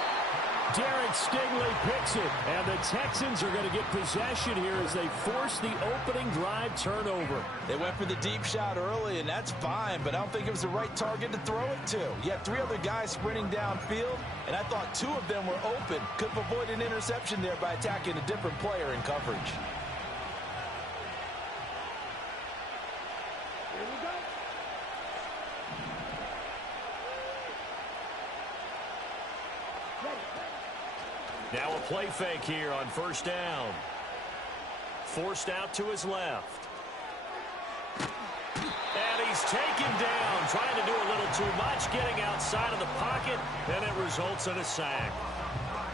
Derek Stingley picks it, and the Texans are going to get possession here as they force the opening drive turnover. They went for the deep shot early, and that's fine, but I don't think it was the right target to throw it to. You had 3 other guys sprinting downfield, and I thought 2 of them were open. Could have avoided an interception there by attacking a different player in coverage. Now a play fake here on first down. Forced out to his left. And he's taken down, trying to do a little too much, getting outside of the pocket, and it results in a sack.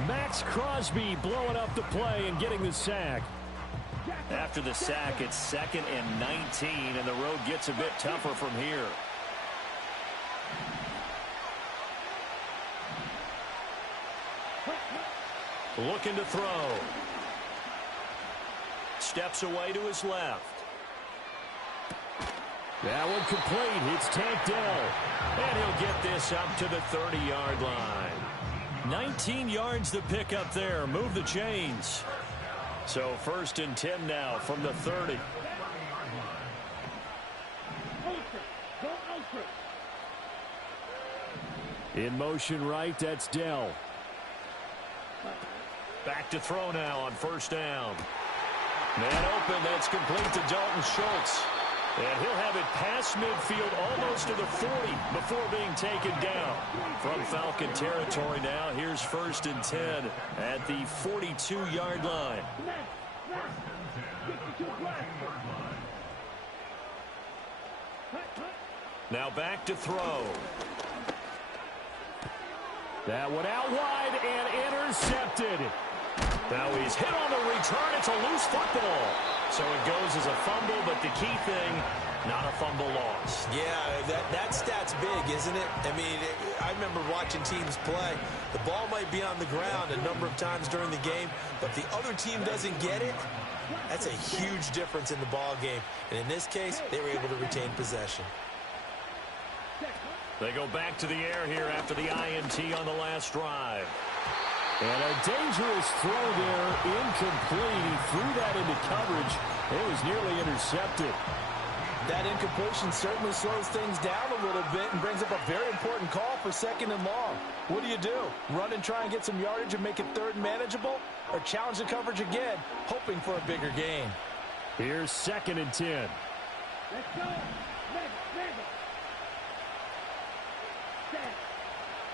Max Crosby blowing up the play and getting the sack. After the sack, it's 2nd and 19, and the road gets a bit tougher from here. Looking to throw. Steps away to his left. That one complete. It's tanked down. And he'll get this up to the 30-yard line. 19 yards to pick up there. Move the chains. So 1st and 10 now from the 30. In motion right, that's Dell. Back to throw now on first down. Man open, that's complete to Dalton Schultz. And he'll have it past midfield almost to the 40 before being taken down. From Falcon territory now, here's 1st and 10 at the 42-yard line. Now back to throw. That one out wide and intercepted. Now he's hit on the return. It's a loose football. So it goes as a fumble, but the key thing, not a fumble loss. Yeah, that stat's big, isn't it? I mean, I remember watching teams play. The ball might be on the ground a number of times during the game, but the other team doesn't get it. That's a huge difference in the ball game. And in this case, they were able to retain possession. They go back to the air here after the INT on the last drive. And a dangerous throw there, incomplete. He threw that into coverage. It was nearly intercepted. That incompletion certainly slows things down a little bit and brings up a very important call for 2nd and long. What do? Run and try and get some yardage and make it 3rd and manageable? Or challenge the coverage again, hoping for a bigger gain? Here's 2nd and 10. Let's go.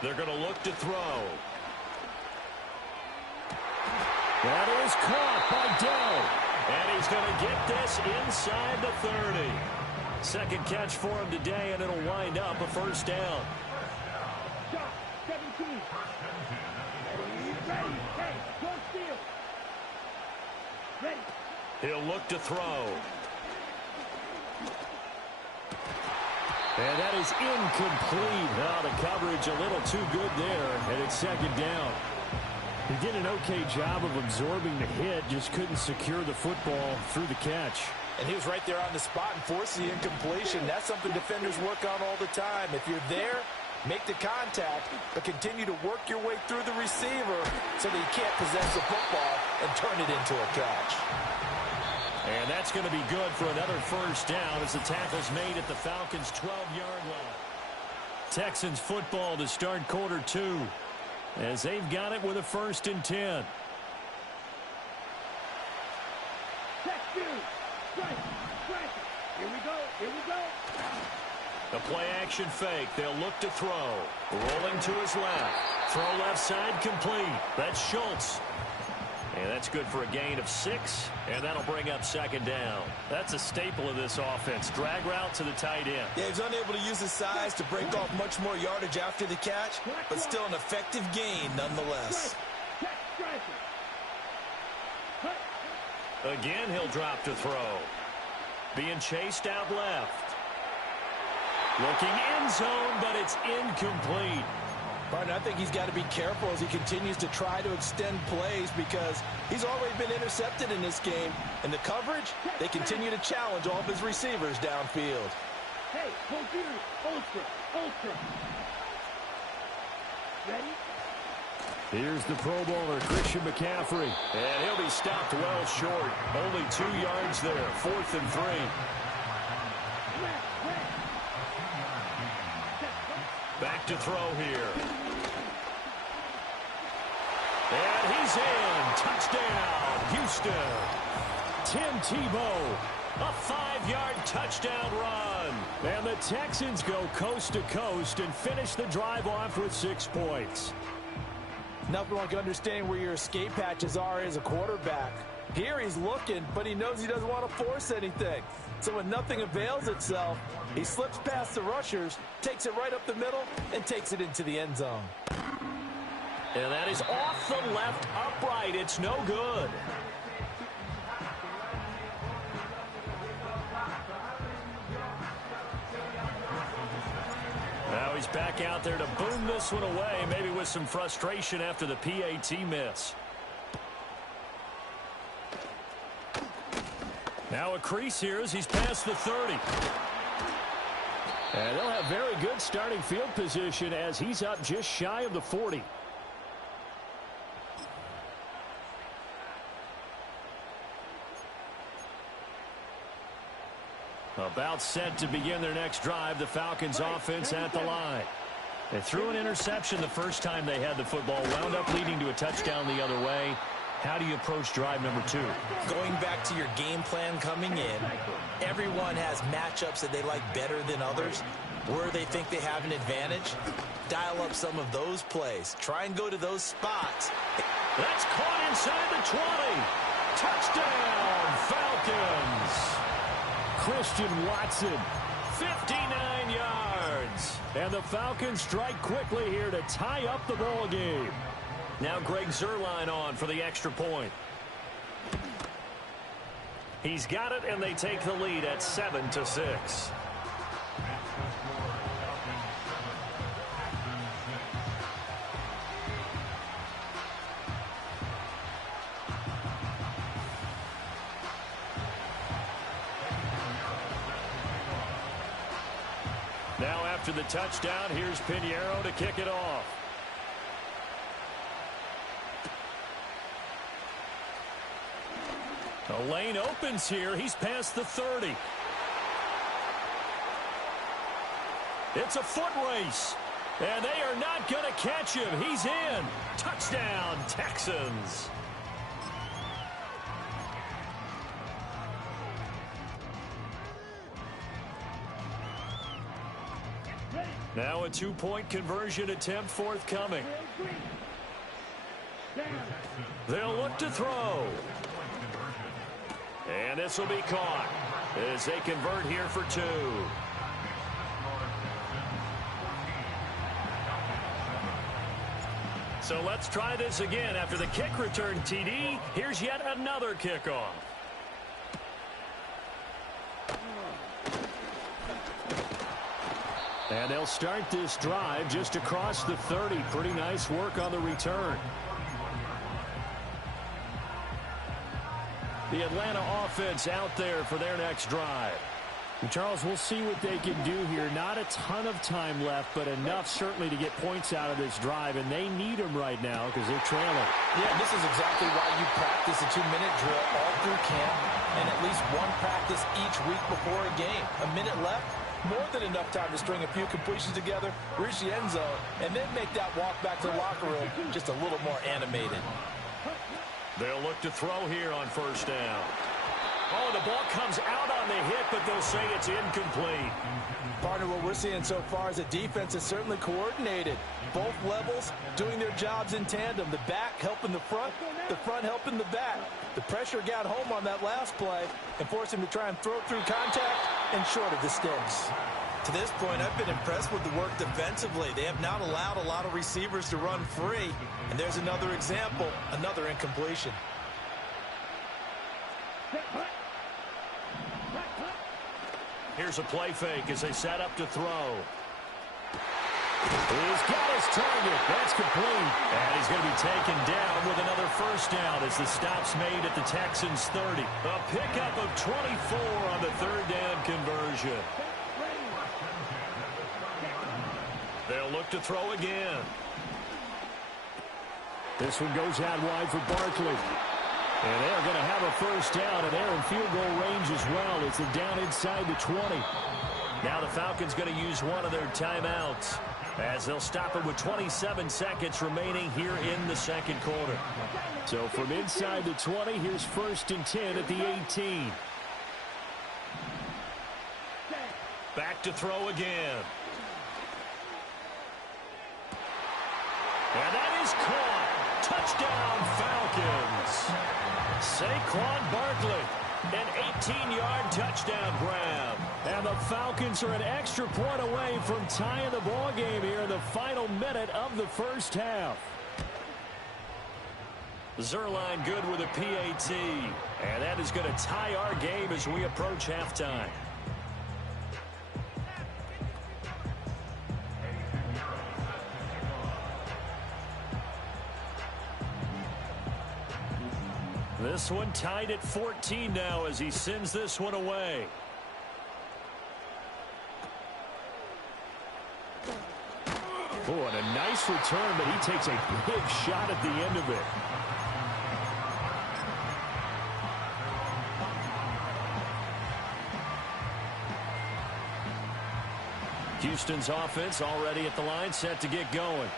They're going to look to throw. That is caught by Dell. And he's going to get this inside the 30. 2nd catch for him today, and it'll wind up a 1st down. 17. Ready. Hey, don't steal. Ready. He'll look to throw. And that is incomplete. Now the coverage a little too good there, and it's 2nd down. He did an okay job of absorbing the hit, just couldn't secure the football through the catch. And he was right there on the spot and forced the incompletion. That's something defenders work on all the time. If you're there, make the contact, but continue to work your way through the receiver so that you can't possess the football and turn it into a catch. And that's going to be good for another first down as the tackle's made at the Falcons' 12-yard line. Texans football to start quarter 2 as they've got it with a 1st and 10. Here we go. Here we go. The play-action fake. They'll look to throw. Rolling to his left. Throw left side complete. That's Schultz. And that's good for a gain of 6, and that'll bring up 2nd down. That's a staple of this offense. Drag route to the tight end. Yeah, he's unable to use his size to break off much more yardage after the catch, but still an effective gain nonetheless. Again, he'll drop to throw. Being chased out left. Looking end zone, but it's incomplete. Partner, I think he's got to be careful as he continues to try to extend plays because he's already been intercepted in this game. And the coverage, they continue to challenge all of his receivers downfield. Hey, ultra. Ready? Here's the Pro Bowler, Christian McCaffrey. And he'll be stopped well short. Only 2 yards there, 4th and 3. Back to throw here. And he's in. Touchdown, Houston. Tim Tebow, a 5-yard touchdown run. And the Texans go coast to coast and finish the drive off with 6 points. Nothing like understanding where your escape hatches are as a quarterback. Here he's looking, but he knows he doesn't want to force anything. So when nothing avails itself, he slips past the rushers, takes it right up the middle, and takes it into the end zone. And that is off the left upright. It's no good. Now he's back out there to boom this one away, maybe with some frustration after the PAT miss. Now a crease here as he's past the 30. And they'll have very good starting field position as he's up just shy of the 40. About set to begin their next drive, the Falcons offense at the line. They threw an interception the first time they had the football, wound up leading to a touchdown the other way. How do you approach drive number 2? Going back to your game plan coming in, everyone has matchups that they like better than others. Where they think they have an advantage, dial up some of those plays. Try and go to those spots. That's caught inside the 20. Touchdown, Falcons. Christian Watson, 59 yards. And the Falcons strike quickly here to tie up the ball game. Now Greg Zuerlein on for the extra point. He's got it, and they take the lead at 7-6. Now after the touchdown, here's Pinheiro to kick it off. The lane opens here. He's past the 30. It's a foot race. And they are not going to catch him. He's in. Touchdown, Texans. Now a 2-point conversion attempt forthcoming. They'll look to throw. And this will be caught as they convert here for 2. So let's try this again. After the kick return TD, here's yet another kickoff. And they'll start this drive just across the 30. Pretty nice work on the return. The Atlanta offense out there for their next drive. And Charles, we'll see what they can do here. Not a ton of time left, but enough certainly to get points out of this drive, and they need them right now because they're trailing. Yeah, this is exactly why you practice a 2-minute drill all through camp and at least one practice each week before a game. A minute left, more than enough time to string a few completions together, reach the end zone, and then make that walk back to the locker room just a little more animated. They'll look to throw here on first down. Oh, the ball comes out on the hit, but they'll say it's incomplete. Partner, what we're seeing so far is the defense is certainly coordinated. Both levels doing their jobs in tandem. The back helping the front helping the back. The pressure got home on that last play and forced him to try and throw through contact and short of the sticks. To this point, I've been impressed with the work defensively. They have not allowed a lot of receivers to run free. And there's another example, another incompletion. Here's a play fake as they set up to throw. He's got his target. That's complete. And he's going to be taken down with another first down as the stop's made at the Texans' 30. A pickup of 24 on the third down conversion. They'll look to throw again. This one goes out wide for Barkley. And they're going to have a first down, and they're in field goal range as well. It's down inside the 20. Now the Falcons going to use one of their timeouts as they'll stop it with 27 seconds remaining here in the second quarter. So from inside the 20, here's 1st and 10 at the 18. Back to throw again. And that is caught. Touchdown, Falcons. Saquon Barkley, an 18-yard touchdown grab. And the Falcons are an extra point away from tying the ball game here in the final minute of the first half. Zerline good with a PAT. And that is going to tie our game as we approach halftime. This one tied at 14 now as he sends this one away. Oh, and a nice return, but he takes a big shot at the end of it. Houston's offense already at the line, set to get going.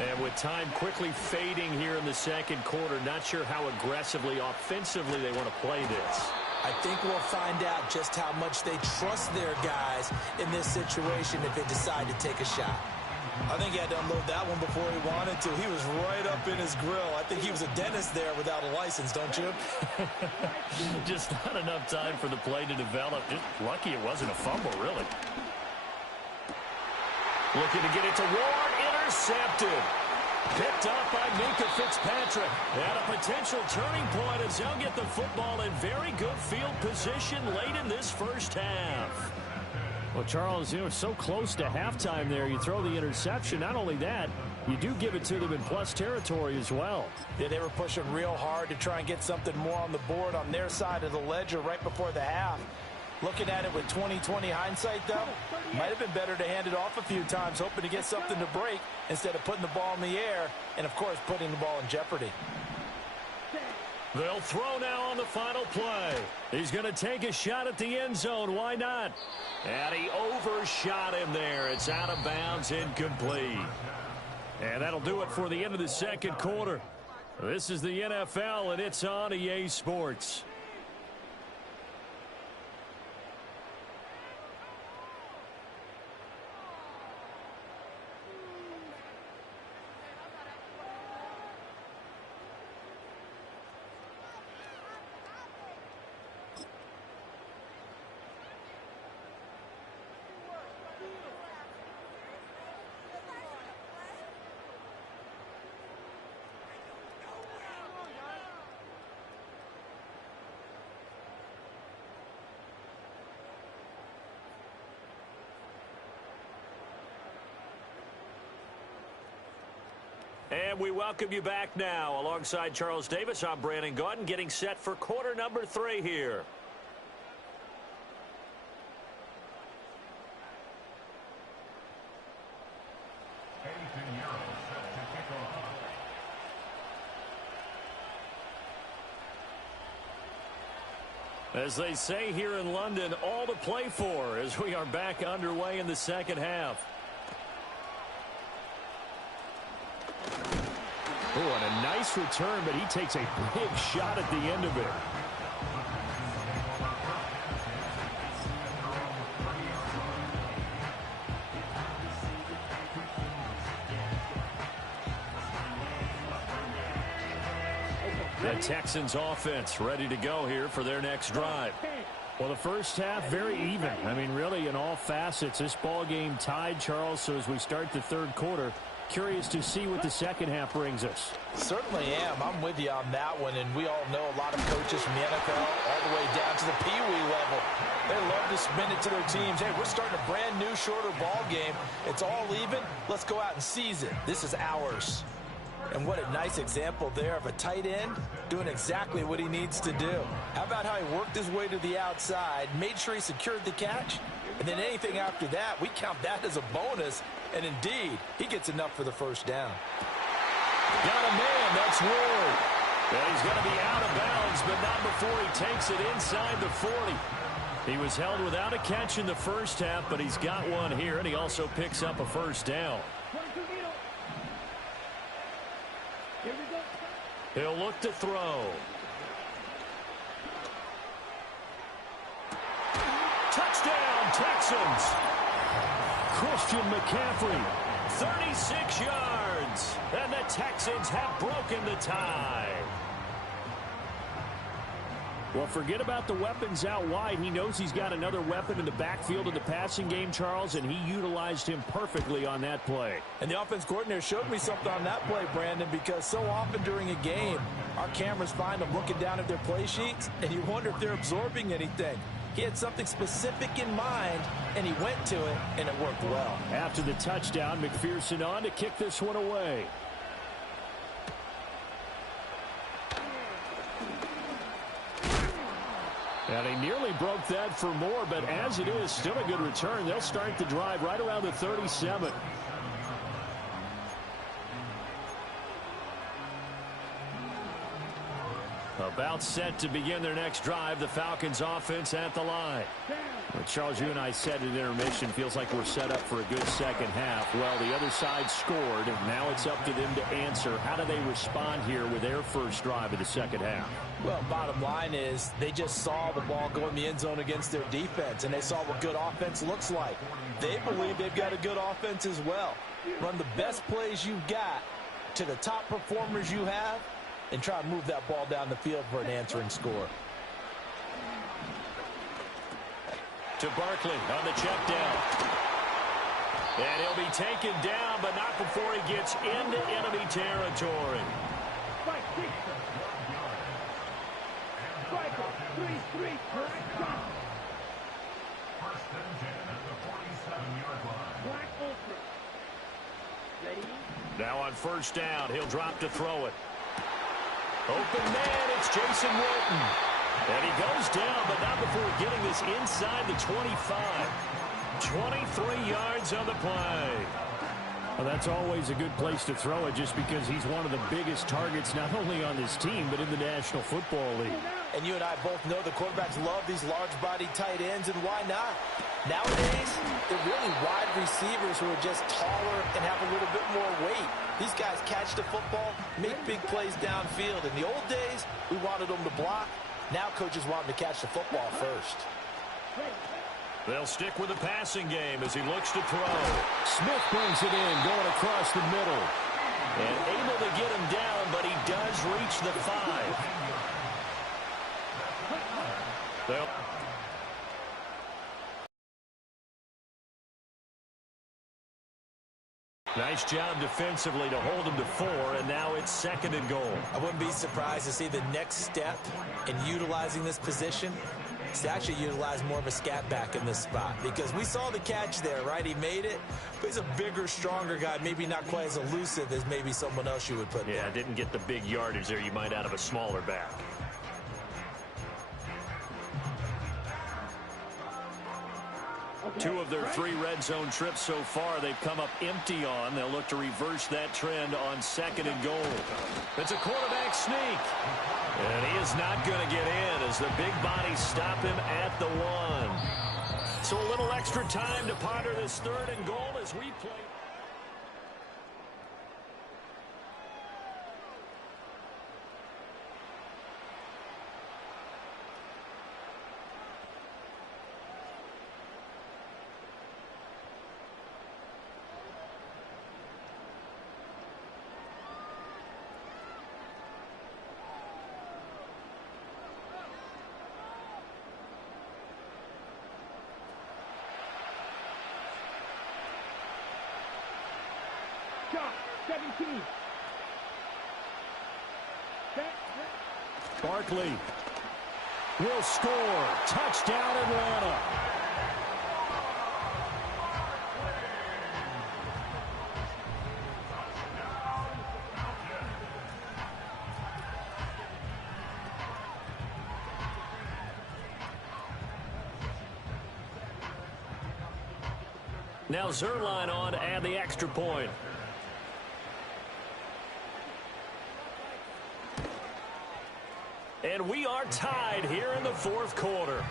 And with time quickly fading here in the second quarter, not sure how aggressively, offensively they want to play this. I think we'll find out just how much they trust their guys in this situation if they decide to take a shot. I think he had to unload that one before he wanted to. He was right up in his grill. I think he was a dentist there without a license, don't you? Just not enough time for the play to develop. Just lucky it wasn't a fumble, really. Looking to get it to Ward, intercepted. Picked up by Minka Fitzpatrick. And a potential turning point as they'll get the football in very good field position late in this first half. Well, Charles, you know, it's so close to halftime there. You throw the interception. Not only that, you do give it to them in plus territory as well. Yeah, they were pushing real hard to try and get something more on the board on their side of the ledger right before the half. Looking at it with 20/20 hindsight, though, might have been better to hand it off a few times, hoping to get something to break instead of putting the ball in the air and, of course, putting the ball in jeopardy. They'll throw now on the final play. He's going to take a shot at the end zone. Why not? And he overshot him there. It's out of bounds, incomplete. And that'll do it for the end of the second quarter. This is the NFL, and it's on EA Sports. And we welcome you back now. Alongside Charles Davis, I'm Brandon Gaudin, getting set for quarter number 3 here. As they say here in London, all to play for as we are back underway in the second half. Oh, and a nice return, but he takes a big shot at the end of it. The Texans offense ready to go here for their next drive. Well, the first half, very even. I mean, really, in all facets, this ball game tied, Charles. So as we start the third quarter, curious to see what the second half brings us. Certainly am. I'm with you on that one. And we all know a lot of coaches from the NFL all the way down to the Pee Wee level. They love to spin it to their teams. Hey, we're starting a brand new, shorter ball game. It's all even. Let's go out and seize it. This is ours. And what a nice example there of a tight end doing exactly what he needs to do. How about how he worked his way to the outside, made sure he secured the catch, and then anything after that, we count that as a bonus. And indeed, he gets enough for the first down. Got a man, that's Ward. And he's going to be out of bounds, but not before he takes it inside the 40. He was held without a catch in the first half, but he's got one here, and he also picks up a first down. He'll look to throw. Touchdown, Texans. Christian McCaffrey, 36 yards. And the Texans have broken the tie. Well, forget about the weapons out wide. He knows he's got another weapon in the backfield of the passing game, Charles, and he utilized him perfectly on that play. And the offense coordinator showed me something on that play, Brandon, because so often during a game, our cameras find them looking down at their play sheets, and you wonder if they're absorbing anything. He had something specific in mind, and he went to it, and it worked well. After the touchdown, McPherson on to kick this one away. And he nearly broke that for more, but as it is, still a good return. They'll start the drive right around the 37. About set to begin their next drive, the Falcons offense at the line. Well, Charles, you and I said at intermission, feels like we're set up for a good second half. Well, the other side scored, and now it's up to them to answer. How do they respond here with their first drive of the second half? Well, bottom line is they just saw the ball go in the end zone against their defense, and they saw what good offense looks like. They believe they've got a good offense as well. Run the best plays you've got to the top performers you have, and try to move that ball down the field for an answering score. To Barkley on the check down. And he'll be taken down, but not before he gets into enemy territory. Now on first down, he'll drop to throw it. Open man, it's Jason Wilton. And he goes down, but not before getting this inside the 25. 23 yards on the play. Well, that's always a good place to throw it just because he's one of the biggest targets not only on this team but in the National Football League. And you and I both know the quarterbacks love these large-bodied tight ends, and why not? Nowadays, they're really wide receivers who are just taller and have a little bit more weight. These guys catch the football, make big plays downfield. In the old days, we wanted them to block. Now coaches want them to catch the football first. They'll stick with the passing game as he looks to throw. Smith brings it in, going across the middle. And able to get him down, but he does reach the 5. Nice job defensively to hold him to 4, and now it's 2nd and goal. I wouldn't be surprised to see the next step in utilizing this position is to actually utilize more of a scat back in this spot, because we saw the catch there, right? He made it, but he's a bigger, stronger guy, maybe not quite as elusive as maybe someone else you would put there. Yeah, didn't get the big yardage there you might out of a smaller back. Two of their 3 red zone trips so far they've come up empty on. They'll look to reverse that trend on 2nd and goal. It's a quarterback sneak. And he is not going to get in as the big bodies stop him at the 1. So a little extra time to ponder this 3rd and goal as we play. Shot, 17. Barkley will score. Touchdown, Atlanta. Now Zerline on to add the extra point. And we are tied here in the 4th quarter.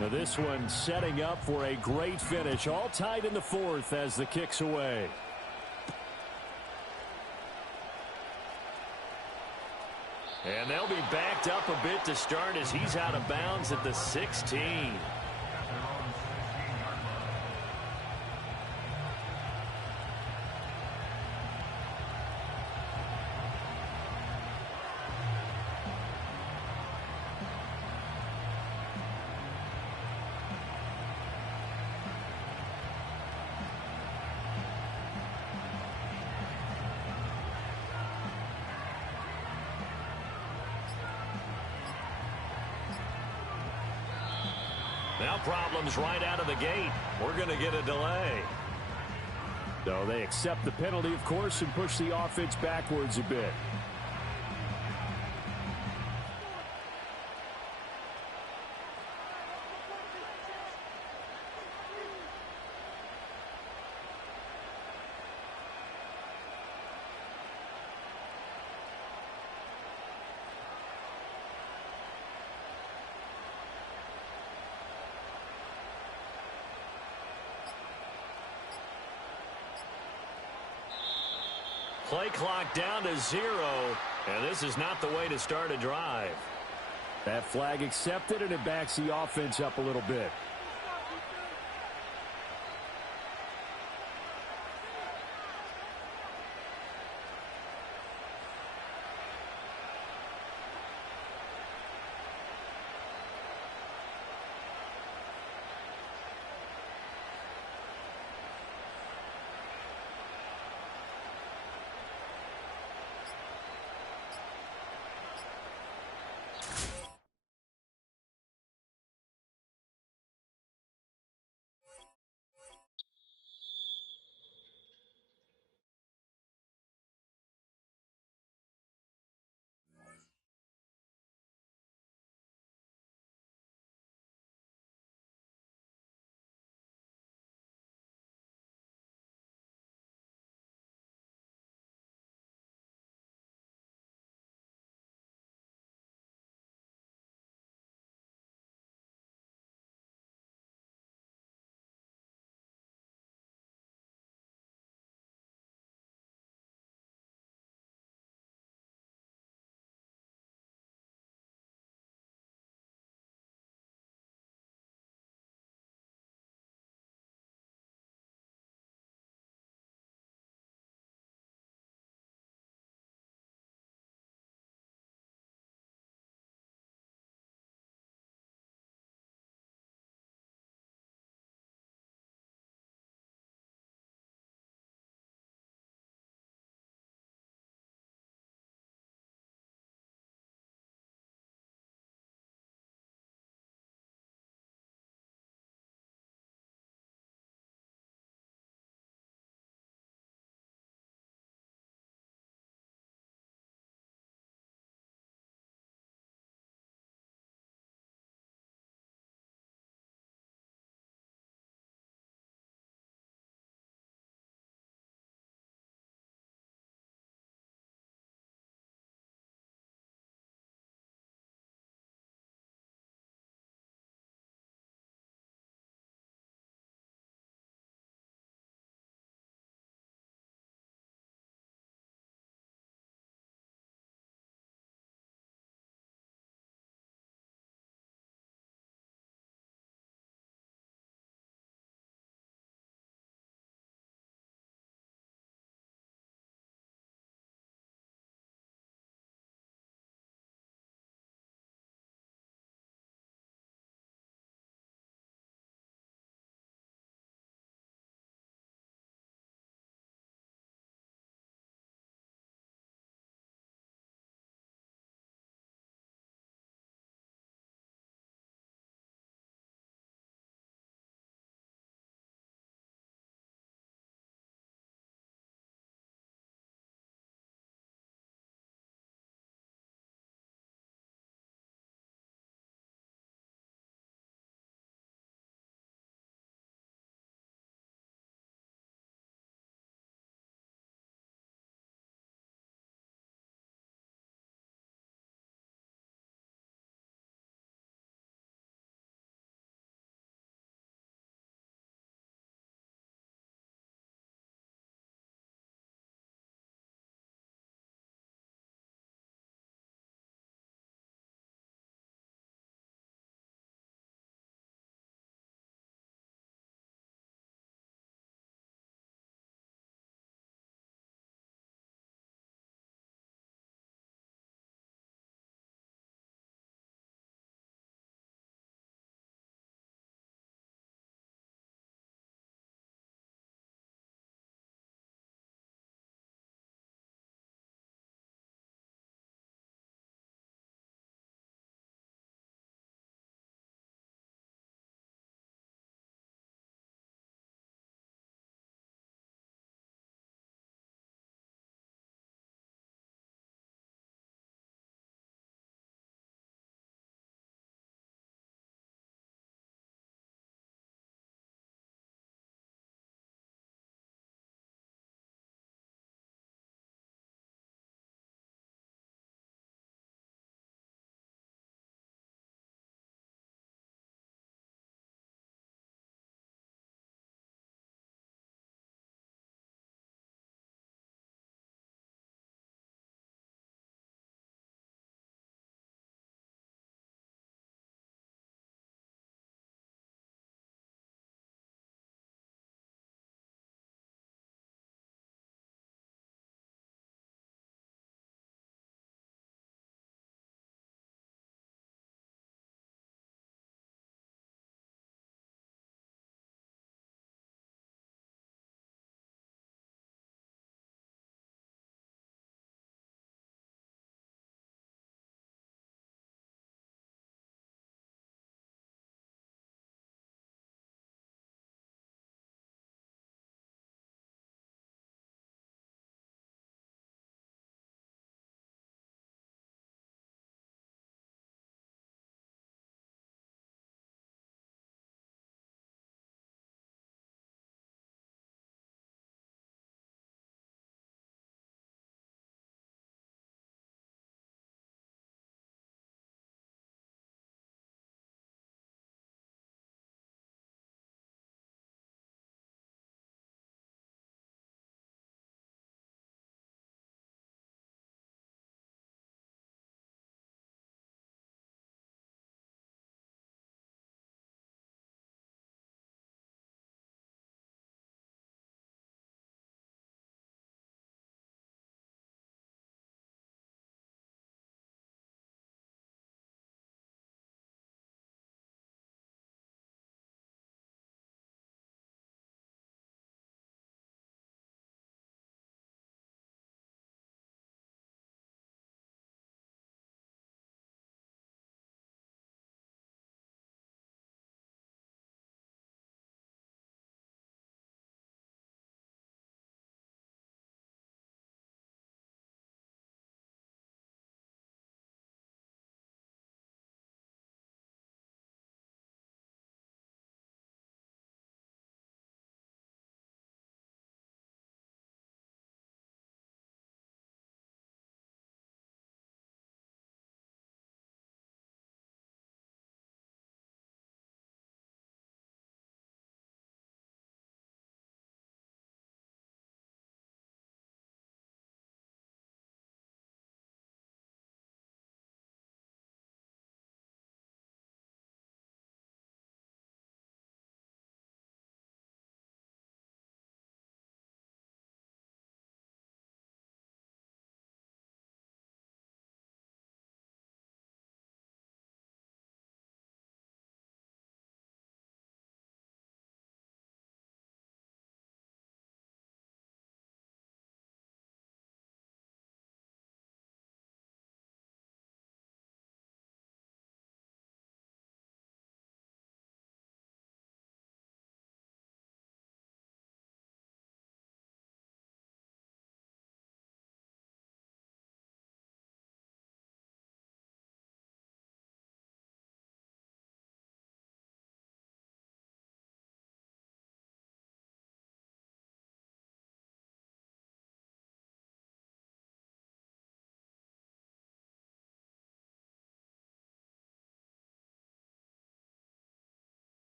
Now this one setting up for a great finish. All tied in the 4th as the kick's away. And they'll be backed up a bit to start as he's out of bounds at the 16. Now problems right out of the gate. We're going to get a delay. So they accept the penalty, of course, and push the offense backwards a bit. Play clock down to 0, and this is not the way to start a drive. That flag accepted, and it backs the offense up a little bit.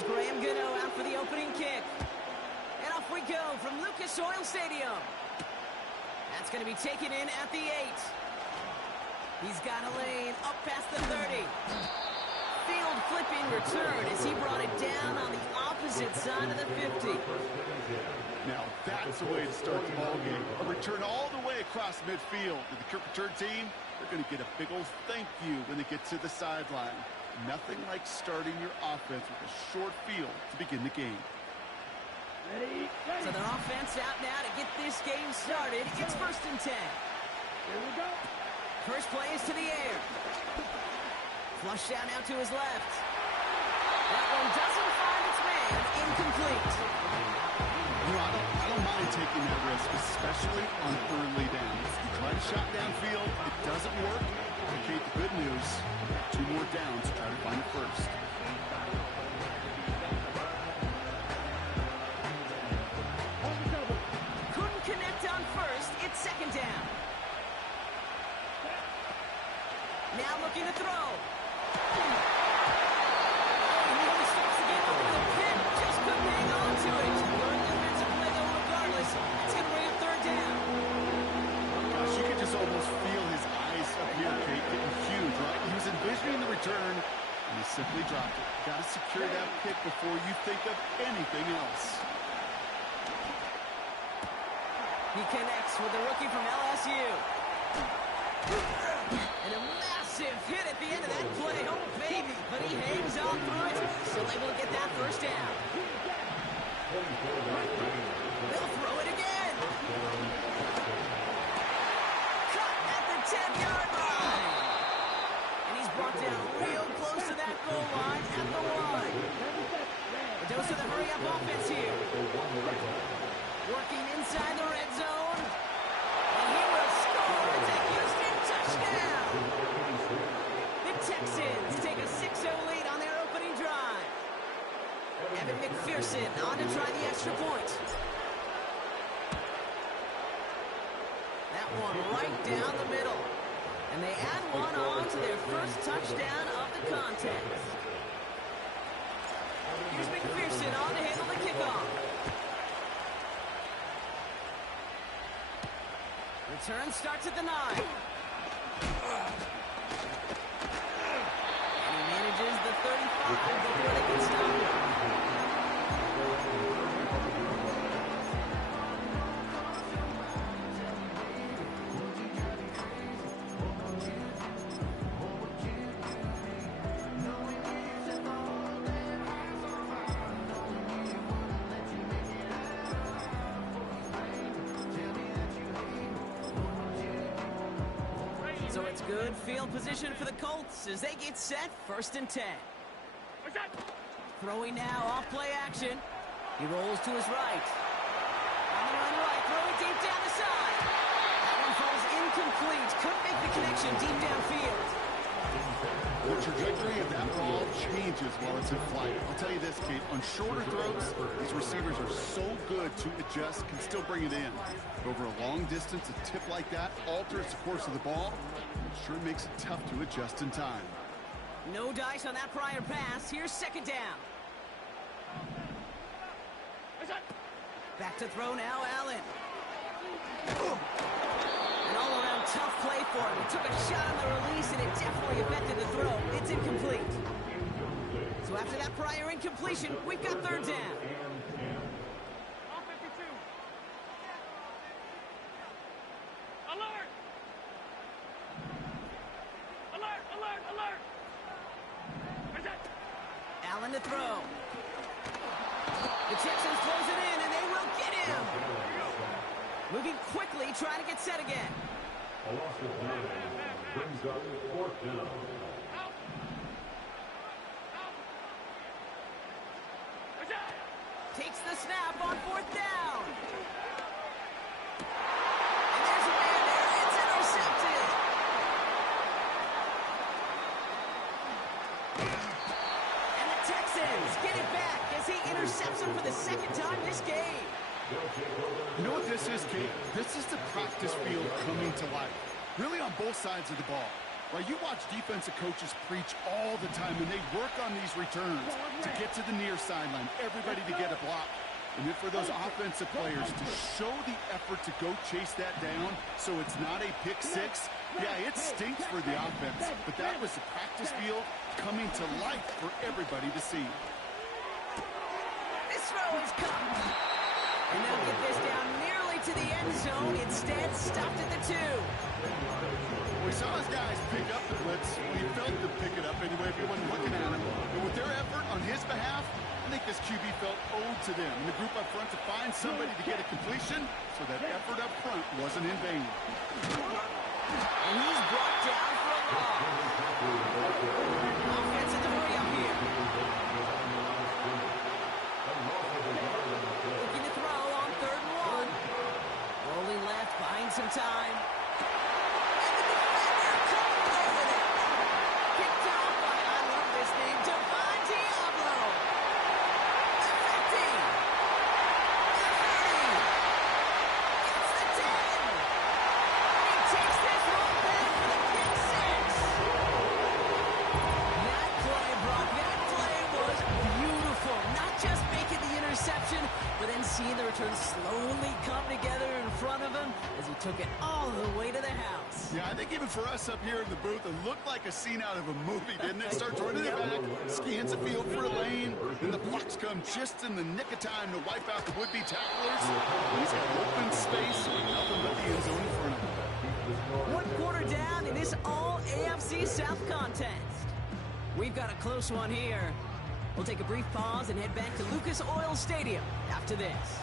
is Graham Gano out for the opening kick. And off we go from Lucas Oil Stadium. That's going to be taken in at the 8. He's got a lane up past the 30. Field flipping return as he brought it down on the opposite side of the 50. Now that's a way to start the ball game. A return all the way across midfield. And the kick return team, they're going to get a big old thank you when they get to the sideline. Nothing like starting your offense with a short field to begin the game. So their offense out now to get this game started. It's 1st and 10. Here we go. First play is to the air. Flush down now to his left. That one doesn't find its man. Incomplete. You know, I don't mind taking that risk, especially on early downs. You try to shot downfield, it doesn't work. Okay, the good news, 2 more downs to try to find it first. Couldn't connect on first. It's 2nd down. Now looking to throw. He nearly stops the game over the pin. Just couldn't hang on to it. Learned the defensive play though regardless. It's going to bring up 3rd down. Gosh, you could just almost feel his eyes up here, Kate, getting huge, right? He was envisioning the return, and he simply dropped it. Got to secure that pick before you think of anything else. He connects with the rookie from LSU. And a massive hit at the end of that play. Oh, baby. But he hangs on through it. Still able to get that 1st down. They'll throw it again. Caught at the 10-yard line. And he's brought down real close to that goal line at the 1. The dose of the hurry-up offense here. Working inside the red zone. And he will score. It's a Houston touchdown. The Texans take a 6-0 lead on their opening drive. Evan McPherson on to try the extra point. That one right down the middle. And they add one on to their first touchdown of the contest. Here's McPherson on to handle the kickoff. Return starts at the 9. And he manages the 35 before they can stop him. So it's good field position for the Colts as they get set 1st and 10. Throwing now off play action. He rolls to his right. On the run right, throwing deep down the side. That one falls incomplete. Couldn't make the connection deep downfield. The trajectory of that ball changes while it's in flight. I'll tell you this, Kate, on shorter throws, these receivers are so good to adjust, can still bring it in. But over a long distance, a tip like that alters the course of the ball. It sure makes it tough to adjust in time. No dice on that prior pass. Here's 2nd down. Back to throw now, Allen. An all-around tough play for him. He took a shot on the release, and it definitely affected the throw. It's incomplete. So after that prior incompletion, we've got 3rd down. Alert! Alert! Alert! Alert! Allen to throw. The Texans close it in, and they will get him. Moving quickly, trying to get set again. A loss of 9 brings up 4th down. Takes the snap on 4th down. And there's a man there. It's intercepted. And the Texans get it back as he intercepts him for the 2nd time this game. You know what this is, Kate? This is the practice field coming to life. Really on both sides of the ball. Well, you watch defensive coaches preach all the time, and they work on these returns to get to the near sideline, everybody to get a block. And then for those offensive players to show the effort to go chase that down so it's not a pick six, yeah, it stinks for the offense. But that was the practice field coming to life for everybody to see. This throw is caught. And they'll get this down nearly to the end zone. Instead, stopped at the 2. We saw his guys pick up the blitz. We felt them pick it up anyway if we wasn't looking at him. But with their effort on his behalf, I think this QB felt owed to them. And the group up front to find somebody to get a completion so that effort up front wasn't in vain. And he's brought down for a loss. Offense in the hurry up here. Looking to throw on 3rd and 1. Rolling left, buying some time. But then seeing the return slowly come together in front of him as he took it all the way to the house. Yeah, I think even for us up here in the booth, it looked like a scene out of a movie, didn't it? Starts running it back, scans the field for a lane, and the blocks come just in the nick of time to wipe out the would-be tacklers. He's got open space, nothing but the end zone in front of him. 1 quarter down in this all-AFC South contest. We've got a close one here. We'll take a brief pause and head back to Lucas Oil Stadium after this.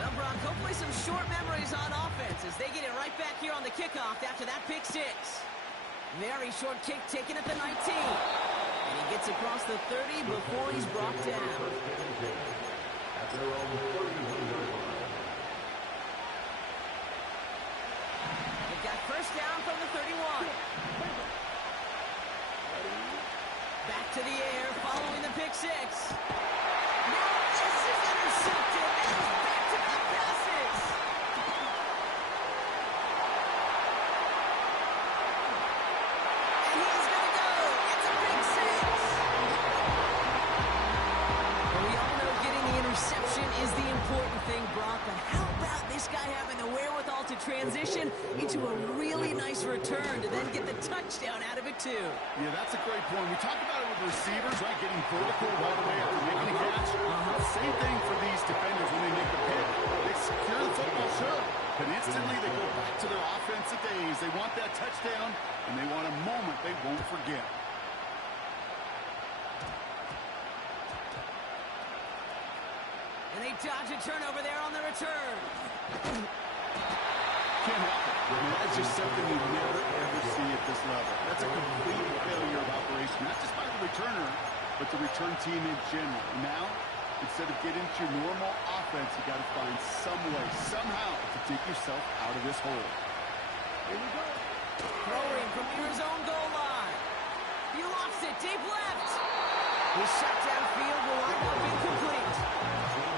Well, Brock, hopefully some short memories on offense as they get it right back here on the kickoff after that pick 6. Very short kick taken at the 19. And he gets across the 30 before he's brought down. First down from the 31. Back to the air following the pick 6. Now this is intercepted. And back-to-back passes. And he's going to go. It's a pick 6. But we all know getting the interception is the important thing, Brock. But how about this guy having the wherewithal to transition into a really nice return to then get the touchdown out of it too? Yeah, that's a great point. We talk about it with receivers, right? Getting vertical right away after making a catch. Same thing for these defenders when they make the pick. They secure the football, sure, but instantly they go back to their offensive days. They want that touchdown, and they want a moment they won't forget. And they dodge a turnover there on the return. Can't help it. I mean, that's just something you never, ever see at this level. That's a complete failure of operation, not just by the returner, but the return team in general. Now, instead of getting to your normal offense, you got to find some way, somehow, to dig yourself out of this hole. Here we go. Throwing from near his own goal line. He lost it deep left. His shot downfield will wind up incomplete.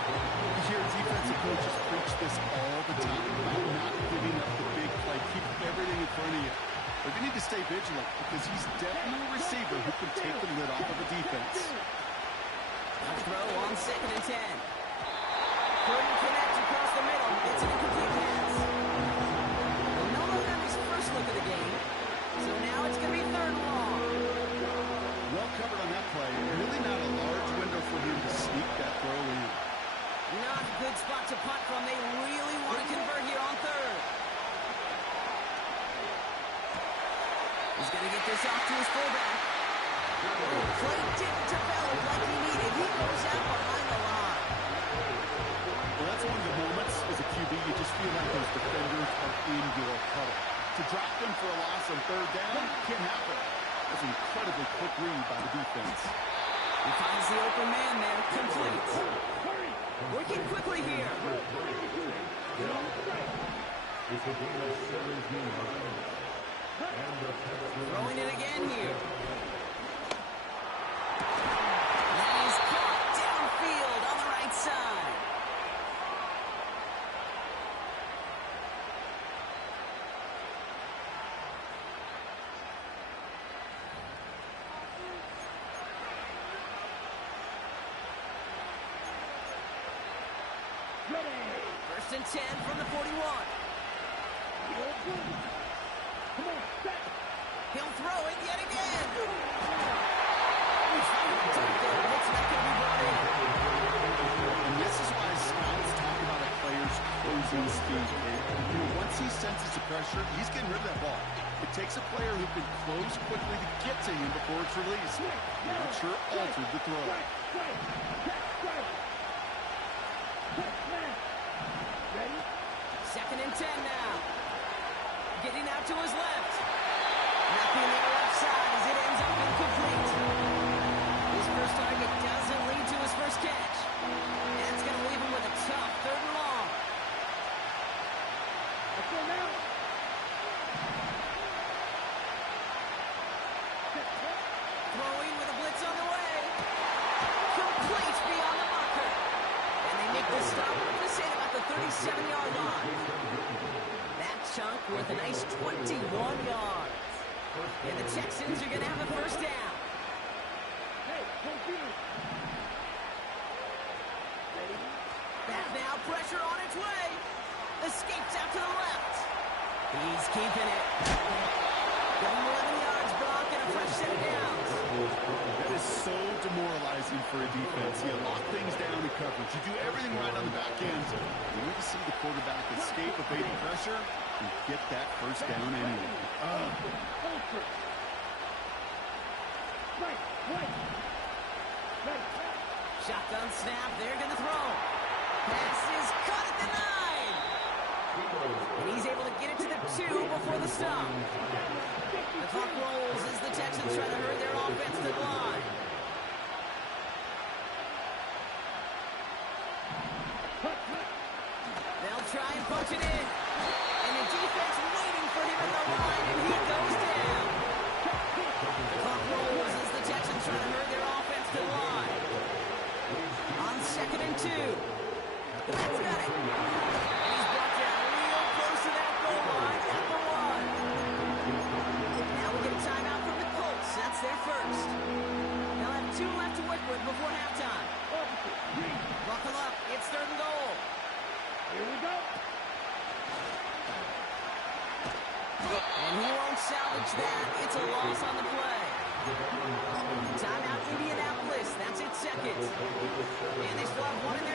You hear defensive coaches preach this all the time about not giving up the big play. Keep everything in front of you. But you need to stay vigilant because he's definitely a receiver who can take the lid off of a defense. A throw on 2nd and 10. Couldn't connect across the middle. It's an incomplete pass. Well, no longer on his first look of the game. So now it's going to be 3rd and long. Well covered on that play. Really not a large window for him to sneak that throw in. Not a good spot to punt from. They really want to convert here on 3rd. He's going to get this off to his fullback. Play didn't develop like he needed. He goes out behind the line. Well, that's one of the moments as a QB you just feel like those defenders are in your huddle. To drop them for a loss on 3rd down can't happen. That's an incredibly quick read by the defense. He finds the open man there, complete. Working quickly here. Throwing it again here. And he's caught downfield on the right side. First and 10 from the 41. Come on, set. He'll throw it yet again. It's not going to be brought in. And this is why scouts talk about a player's closing speed. You know, once he senses the pressure, he's getting rid of that ball. It takes a player who can close quickly to get to him before it's released. Not sure altered the throw. Second and 10 now. Getting out to his left. Nothing there left side as it ends up incomplete. His first target doesn't lead to his first catch. And it's going to leave him with a tough third and long. Throwing with a blitz on the way. Complete beyond the marker. And they make the stop. I'm going to say about the 37-yard line. That chunk worth a nice 21 yards. And the Texans are going to have a first down. Back now, pressure on its way. Escapes out to the left. He's keeping it. Got 11 yards, Brock, and a fresh set of downs. That is so demoralizing for a defense. You lock things down in coverage. You do everything right on the back end. You need to see the quarterback escape evading pressure and get that first down anyway. Shotgun snap. They're going to throw. Pass is caught at the 9. And he's able to get it to the 2 before the stop. The clock rolls as the Texans try to hurry their offense to the line. They'll try and punch it in. And the defense waiting for him at the line, and he goes down. The clock rolls as the Texans try to hurry their offense to the line. On second and 2. That's got it. And he's brought down real close to that goal line at the 1. Now we get a timeout from the Colts. That's their first. They'll have 2 left to work with before halftime. Buckle up. It's third and goal. Here we go. And he won't salvage that. It's a loss on the play. Timeout Indianapolis. That's its second. And they still have 1 in